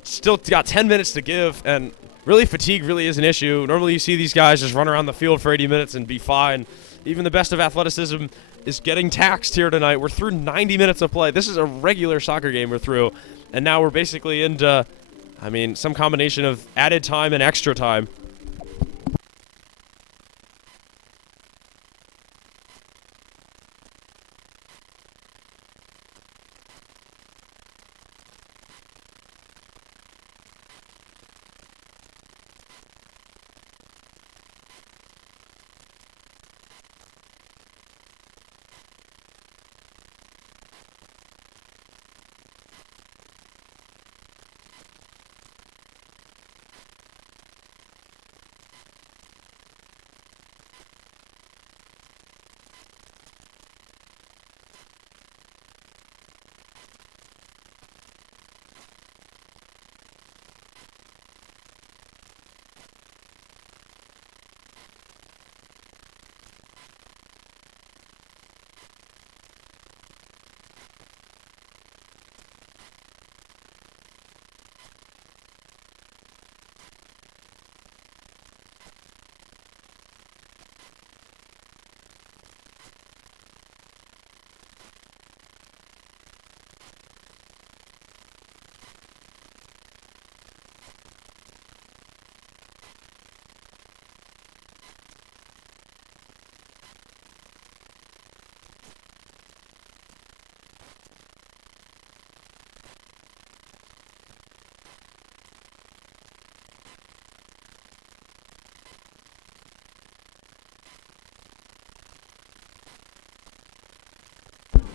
still got 10 minutes to give, and really fatigue really is an issue. Normally you see these guys just run around the field for 80 minutes and be fine. Even the best of athleticism is getting taxed here tonight. We're through 90 minutes of play. This is a regular soccer game we're through, and now we're basically into, some combination of added time and extra time.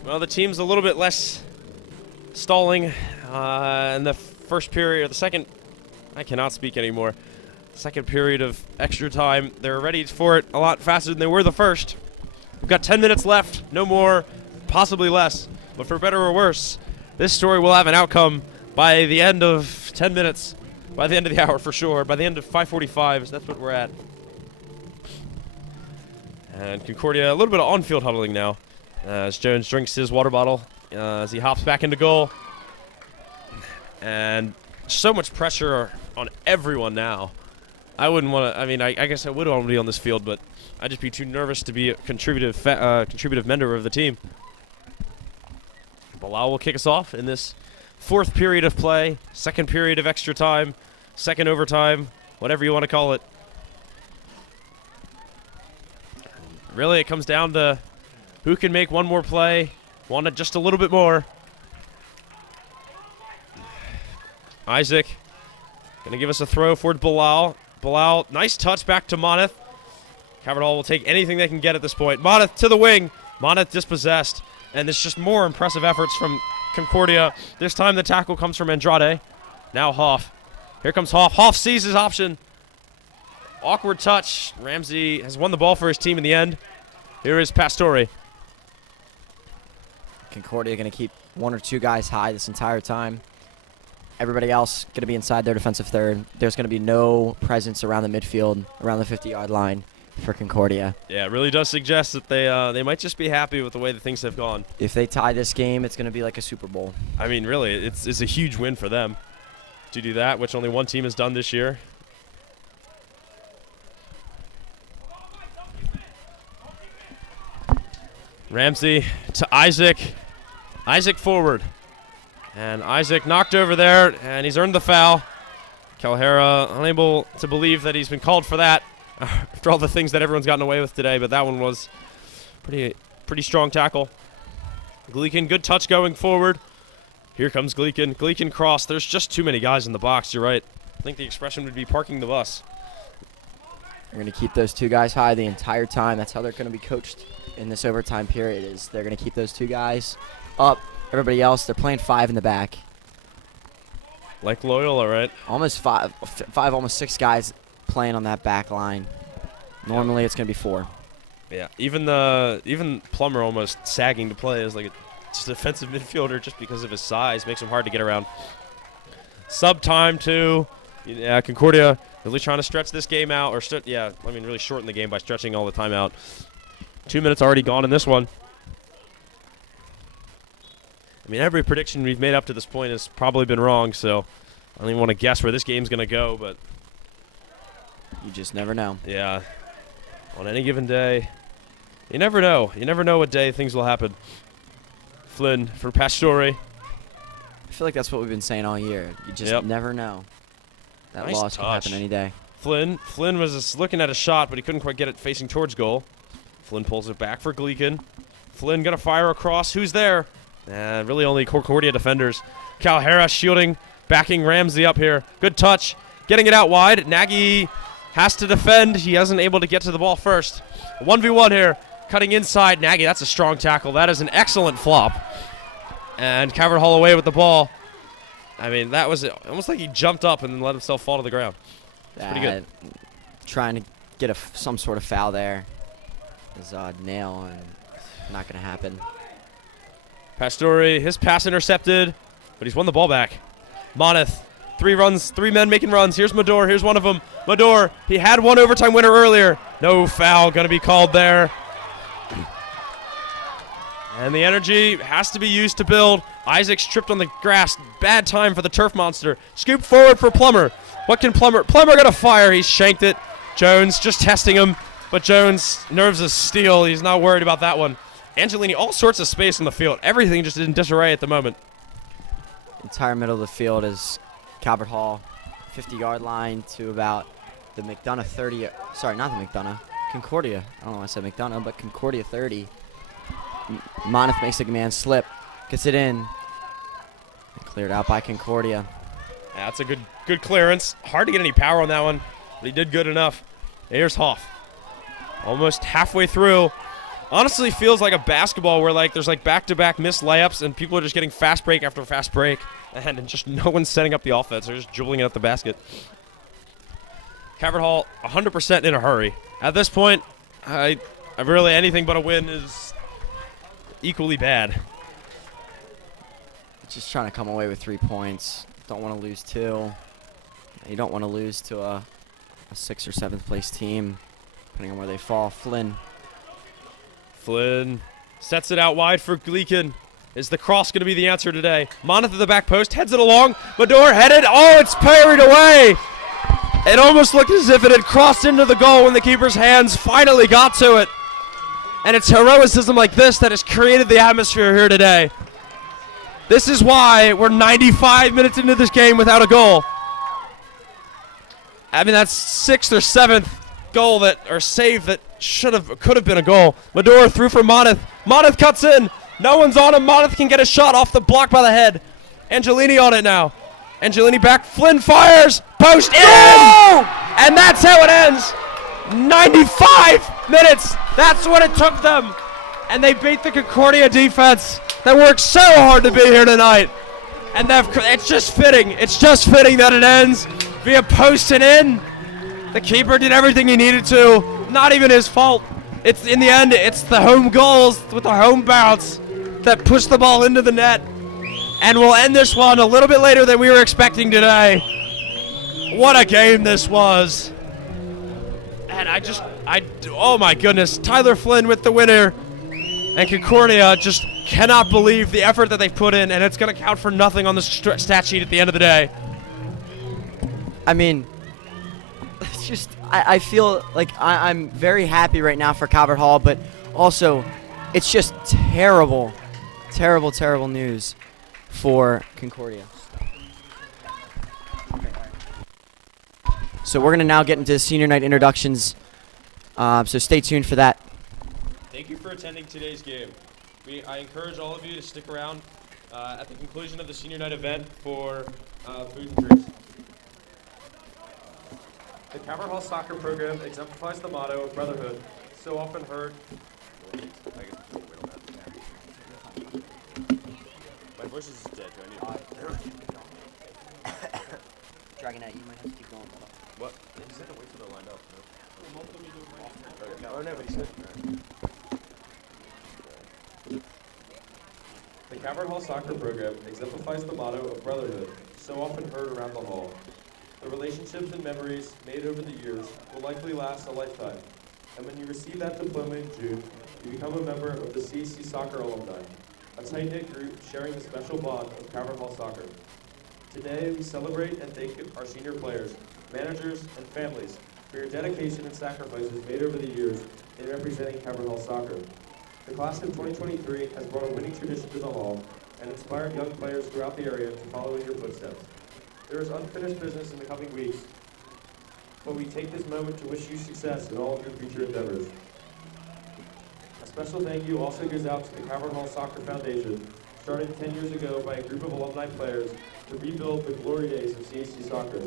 Well, the team's a little bit less stalling in the first period, or the second. I cannot speak anymore. Second period of extra time. They're ready for it a lot faster than they were the first. We've got 10 minutes left, no more, possibly less. But for better or worse, this story will have an outcome by the end of 10 minutes, by the end of the hour for sure, by the end of 5:45. That's what we're at. And Concordia, a little bit of on-field huddling now. As Jones drinks his water bottle, as he hops back into goal. And so much pressure on everyone now. I wouldn't want to, I guess I would want to be on this field, but I'd just be too nervous to be a contributive member of the team. Bilal will kick us off in this fourth period of play, second period of extra time, second overtime, whatever you want to call it. Really, it comes down to who can make one more play, want it just a little bit more. Isaac Going to give us a throw for Bilal. Bilal, nice touch back to Moneth. Calvert Hall will take anything they can get at this point. Moneth to the wing. Moneth dispossessed. And there's just more impressive efforts from Concordia. This time the tackle comes from Andrade. Now Hoff. Here comes Hoff. Hoff sees his option. Awkward touch. Ramsey has won the ball for his team in the end. Here is Pastore. Concordia going to keep 1 or 2 guys high this entire time. Everybody else going to be inside their defensive third. There's going to be no presence around the midfield, around the 50-yard line for Concordia. Yeah, it really does suggest that they might just be happy with the way that things have gone. If they tie this game, it's going to be like a Super Bowl. I mean, really, it's a huge win for them to do that, which only one team has done this year. Ramsey to Isaac. Isaac forward. And Isaac knocked over there, and he's earned the foul. Calhera unable to believe that he's been called for that after all the things that everyone's gotten away with today, but that one was pretty strong tackle. Gleekin, good touch going forward. Here comes Gleekin. Gleekin cross. There's just too many guys in the box. You're right. I think the expression would be parking the bus. They're going to keep those 2 guys high the entire time. That's how they're going to be coached in this overtime period, is they're going to keep those 2 guys up. Everybody else, they're playing 5 in the back. Like Loyola, right? Almost 5, almost 6 guys playing on that back line. Normally it's going to be 4. Yeah, even Plummer almost sagging to play as like a defensive midfielder just because of his size. Makes him hard to get around. Sub time too. Yeah, Concordia really trying to stretch this game out, or really shorten the game by stretching all the time out. 2 minutes already gone in this one. I mean, every prediction we've made up to this point has probably been wrong, so I don't even want to guess where this game's going to go, but you just never know. Yeah. On any given day, you never know. You never know what day things will happen. Flynn for Pastore. I feel like that's what we've been saying all year. You just never know. That Nice loss can touch. happen any day. Flynn was just looking at a shot, but he couldn't quite get it facing towards goal. Flynn pulls it back for Gleekin. Flynn going to fire across. Who's there? Really only Concordia defenders. Calhera shielding, backing Ramsey up here. Good touch. Getting it out wide. Nagy has to defend. He wasn't able to get to the ball first. 1v1 here. Cutting inside. Nagy, that's a strong tackle. That is an excellent flop. And Calvert Hall away with the ball. I mean, that was almost like he jumped up and then let himself fall to the ground. It's pretty good. Trying to get some sort of foul there is nail, and not going to happen. Pastore, his pass intercepted, but he's won the ball back. Moneth, 3 men making runs. Here's Mador, here's one of them. Mador, he had one overtime winner earlier. No foul going to be called there. And the energy has to be used to build. Isaac's tripped on the grass. Bad time for the turf monster. Scoop forward for Plummer. What can Plummer going to fire. He's shanked it. Jones just testing him, but Jones, nerves of steel. He's not worried about that one. Angelini, all sorts of space on the field. Everything just in disarray at the moment. Entire middle of the field is Calvert Hall, 50-yard line to about the McDonough 30. Sorry, not the McDonough. Concordia. I don't know why I said McDonough, but Concordia 30. Moneth makes the man slip, gets it in. Cleared out by Concordia. Yeah, that's a good clearance. Hard to get any power on that one, but he did good enough. Here's Hoff. Almost halfway through. Honestly feels like a basketball where there's back-to-back missed layups and people are just getting fast break after fast break and just no one's setting up the offense. They're just dribbling it at the basket. Calvert Hall 100% in a hurry. At this point, I really anything but a win is equally bad. Just trying to come away with 3 points. Don't want to lose 2. You don't want to lose to a 6th or 7th place team, depending on where they fall. Flynn sets it out wide for Gleekin. Is the cross going to be the answer today? Moneth at the back post, heads it along. Mador headed. Oh, it's parried away. It almost looked as if it had crossed into the goal when the keeper's hands finally got to it. And it's heroicism like this that has created the atmosphere here today. This is why we're 95 minutes into this game without a goal. I mean, that's 6th or 7th goal save that could have been a goal. Mador through for Moneth. Moneth cuts in. No one's on him. Moneth can get a shot off the block by the head. Angelini on it now. Angelini back. Flynn fires. Post in. And that's how it ends. 95 minutes. That's what it took them. And they beat the Concordia defense that worked so hard to be here tonight. And it's just fitting. It's just fitting that it ends via post and in. The keeper did everything he needed to. Not even his fault. It's in the end, it's the home goals with the home bounce that pushed the ball into the net. And we'll end this one a little bit later than we were expecting today. What a game this was. And oh my goodness, Tyler Flynn with the winner. And Concordia just cannot believe the effort that they've put in, and it's going to count for nothing on the stat sheet at the end of the day. I mean, it's just, I feel like I'm very happy right now for Calvert Hall, but also it's just terrible, terrible, terrible news for Concordia. So we're going to now get into senior night introductions, so stay tuned for that. Thank you for attending today's game. I encourage all of you to stick around at the conclusion of the senior night event for food and drinks. The Calvert Hall soccer program exemplifies the motto of brotherhood, so often heard. My voice is dead. Do I need Dragonette, you might have to keep going. what? He said to wait till they're lined up. Oh no, but he said. The Calvert Hall soccer program exemplifies the motto of brotherhood, so often heard around the hall. The relationships and memories made over the years will likely last a lifetime, and when you receive that diploma in June, you become a member of the CAC Soccer Alumni, a tight-knit group sharing the special bond of Calvert Hall soccer. Today, we celebrate and thank our senior players, managers, and families for your dedication and sacrifices made over the years in representing Calvert Hall soccer. The class of 2023 has brought a winning tradition to the hall and inspired young players throughout the area to follow in your footsteps. There is unfinished business in the coming weeks, but we take this moment to wish you success in all of your future endeavors. A special thank you also goes out to the Calvert Hall Soccer Foundation, started 10 years ago by a group of alumni players to rebuild the glory days of CAC soccer.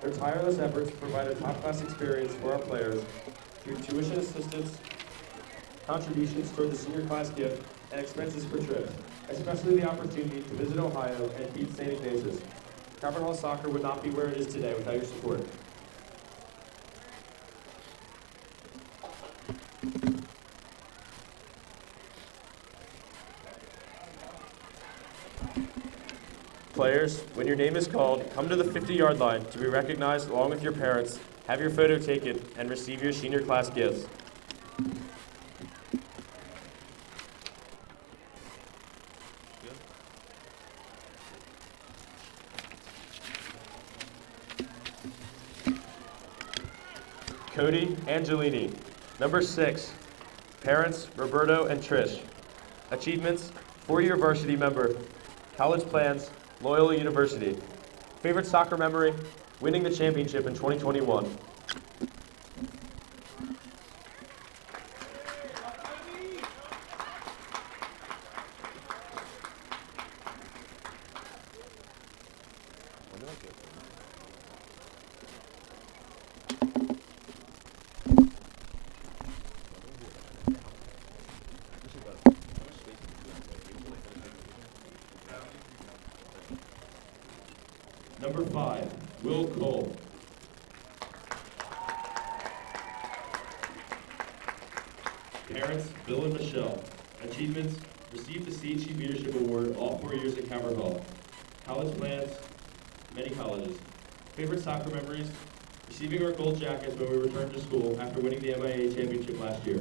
Their tireless efforts provide a top-class experience for our players through tuition assistance, contributions toward the senior class gift, and expenses for trips, especially the opportunity to visit Ohio and beat St. Ignatius. Calvert Hall soccer would not be where it is today without your support. Players, when your name is called, come to the 50-yard line to be recognized along with your parents, have your photo taken, and receive your senior class gifts. Cody Angelini. Number 6, parents Roberto and Trish. Achievements, 4-year varsity member. College plans, Loyola University. Favorite soccer memory, winning the championship in 2021. Number 5, Will Cole. Parents, Bill and Michelle. Achievements, received the CHE Leadership Award all 4 years at Calvert Hall. College plans, many colleges. Favorite soccer memories, receiving our gold jackets when we returned to school after winning the MIA championship last year.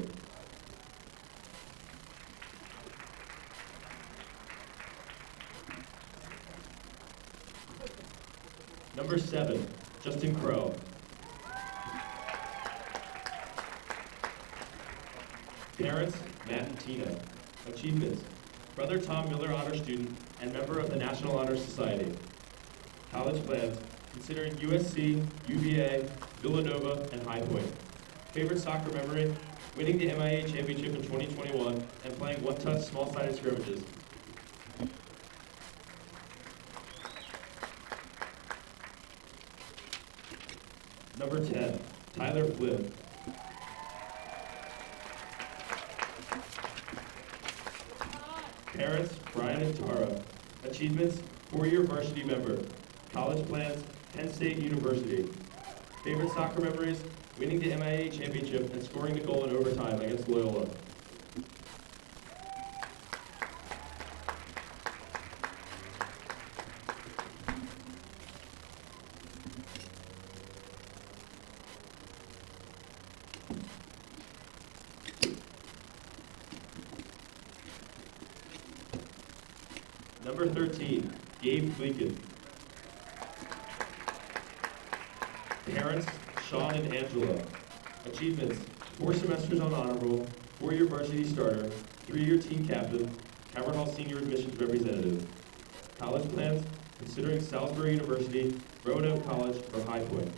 Number 7, Justin Crow. Parents, Matt and Tina. Achievements, brother Tom Miller Honor Student and member of the National Honor Society. College plans, considering USC, UVA, Villanova, and High Point. Favorite soccer memory, winning the MIA championship in 2021 and playing one-touch small-sided scrimmages. Number 10, Tyler Flynn. Parents, Brian and Tara. Achievements, 4-year varsity member. College plans, Penn State University. Favorite soccer memories, winning the MIA championship and scoring the goal in overtime against Loyola. Number 13, Gabe Fleeken. Parents, Sean and Angela. Achievements, 4 semesters on honor roll, 4-year varsity starter, 3-year team captain, Calvert Hall senior admissions representative. College plans, considering Salisbury University, Roanoke College, or High Point.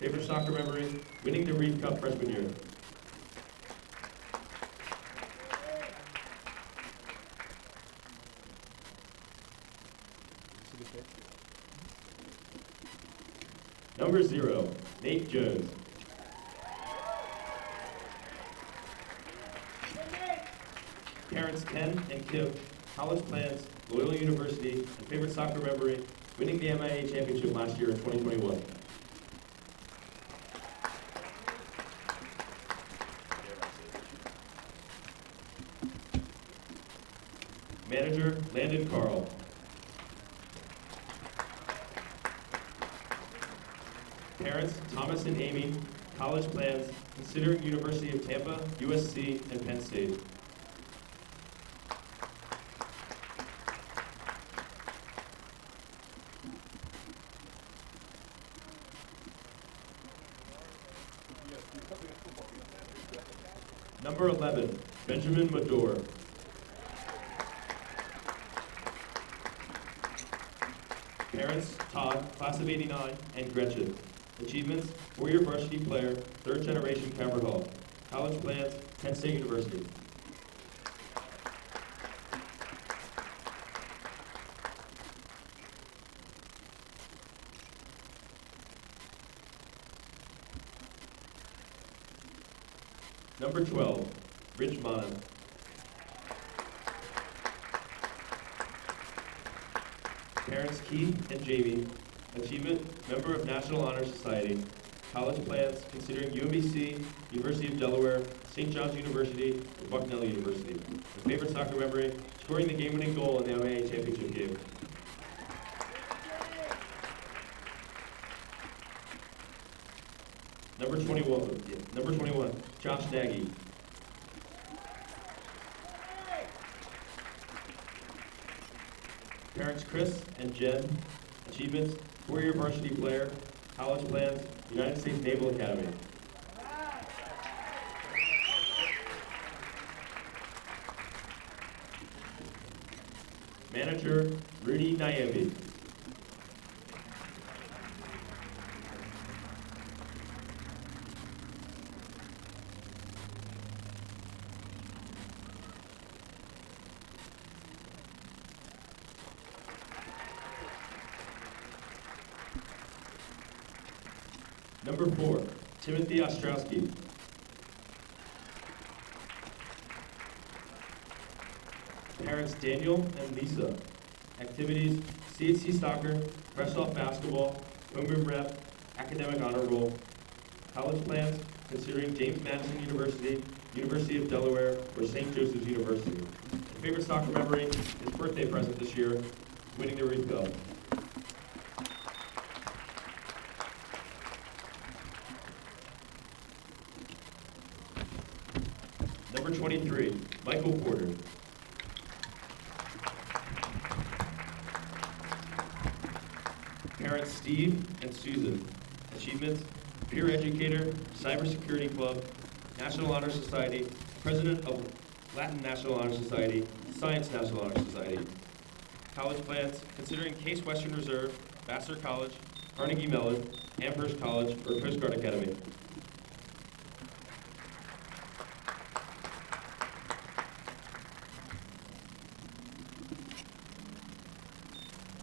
Favorite soccer memory, winning the Reed Cup freshman year. Number 0, Nate Jones. Parents Ken and Kim, college plans, Loyola University, and favorite soccer memory, winning the MIA championship last year in 2021. Manager Landon Carl. Parents, Thomas and Amy, college plans, considering University of Tampa, USC, and Penn State. Number 11, Benjamin Madore. Parents, Todd, class of '89, and Gretchen. Achievements, 4-year varsity player, 3rd generation Calvert Hall. College plans, Penn State University. Number 12, Rich Monaghan. Parents Keith and Jamie. Achievement, member of National Honor Society. College plans, considering UMBC, University of Delaware, St. John's University, and Bucknell University. And favorite soccer memory, scoring the game-winning goal in the MIA championship game. Number 21, Josh Nagy. Parents Chris and Jen. Achievements, 4-year varsity player, college plans, United States Naval Academy. Manager, Rudy Nayebi. Number 4, Timothy Ostrowski. Parents Daniel and Lisa. Activities, CHC soccer, fresh-off basketball, homeroom rep, academic honor roll. College plans, considering James Madison University, University of Delaware, or St. Joseph's University. Favorite soccer memory, his birthday present this year, winning the Reed Cup. Number 23, Michael Porter. Parents Steve and Susan. Achievements, peer educator, cybersecurity club, National Honor Society, president of Latin National Honor Society, Science National Honor Society. College plans, considering Case Western Reserve, Vassar College, Carnegie Mellon, Amherst College, or Coast Guard Academy.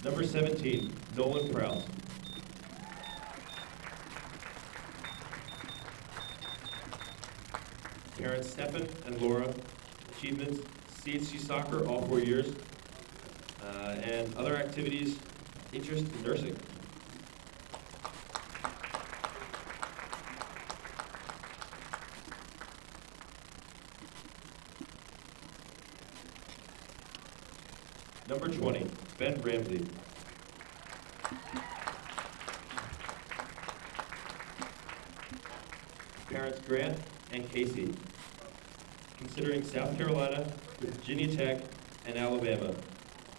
Number 17, Nolan Prowse. Parents Stefan and Laura. Achievements, CHC soccer all 4 years. And other activities, interest in nursing. Number 20, Ben Ramsey. Parents Grant and Casey. Considering South Carolina, Virginia Tech, and Alabama.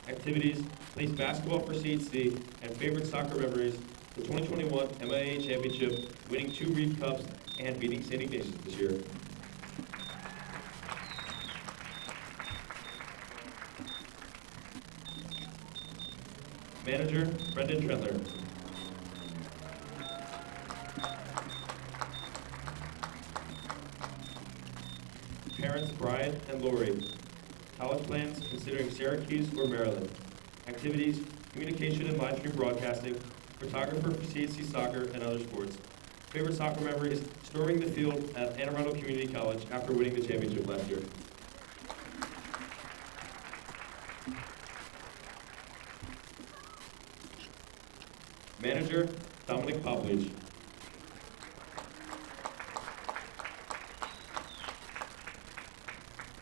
Activities, plays basketball for CHC, and favorite soccer memories, the 2021 MIA Championship, winning 2 Reef Cups, and beating St. Ignatius this year. Manager, Brendan Trentler. Parents, Brian and Lori. College plans, considering Syracuse or Maryland. Activities, communication and live stream broadcasting, photographer for CHC soccer and other sports. Favorite soccer memories, storming the field at Anne Arundel Community College after winning the championship last year. Manager, Dominic Poplich.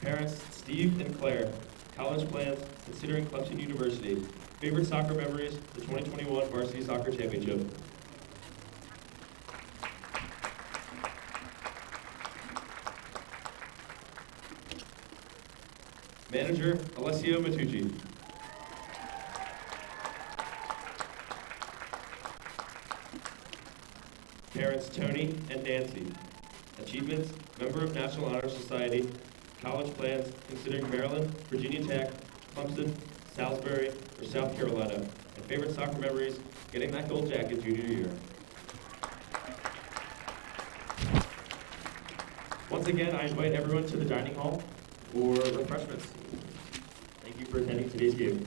Parents, Steve and Claire. College plans, considering Clemson University. Favorite soccer memories, the 2021 Varsity Soccer Championship. Manager, Alessio Matucci. Parents, Tony and Nancy. Achievements, member of National Honor Society. College plans, considering Maryland, Virginia Tech, Clemson, Salisbury, or South Carolina. And favorite soccer memories, getting that gold jacket junior year. Once again, I invite everyone to the dining hall for refreshments. Thank you for attending today's game.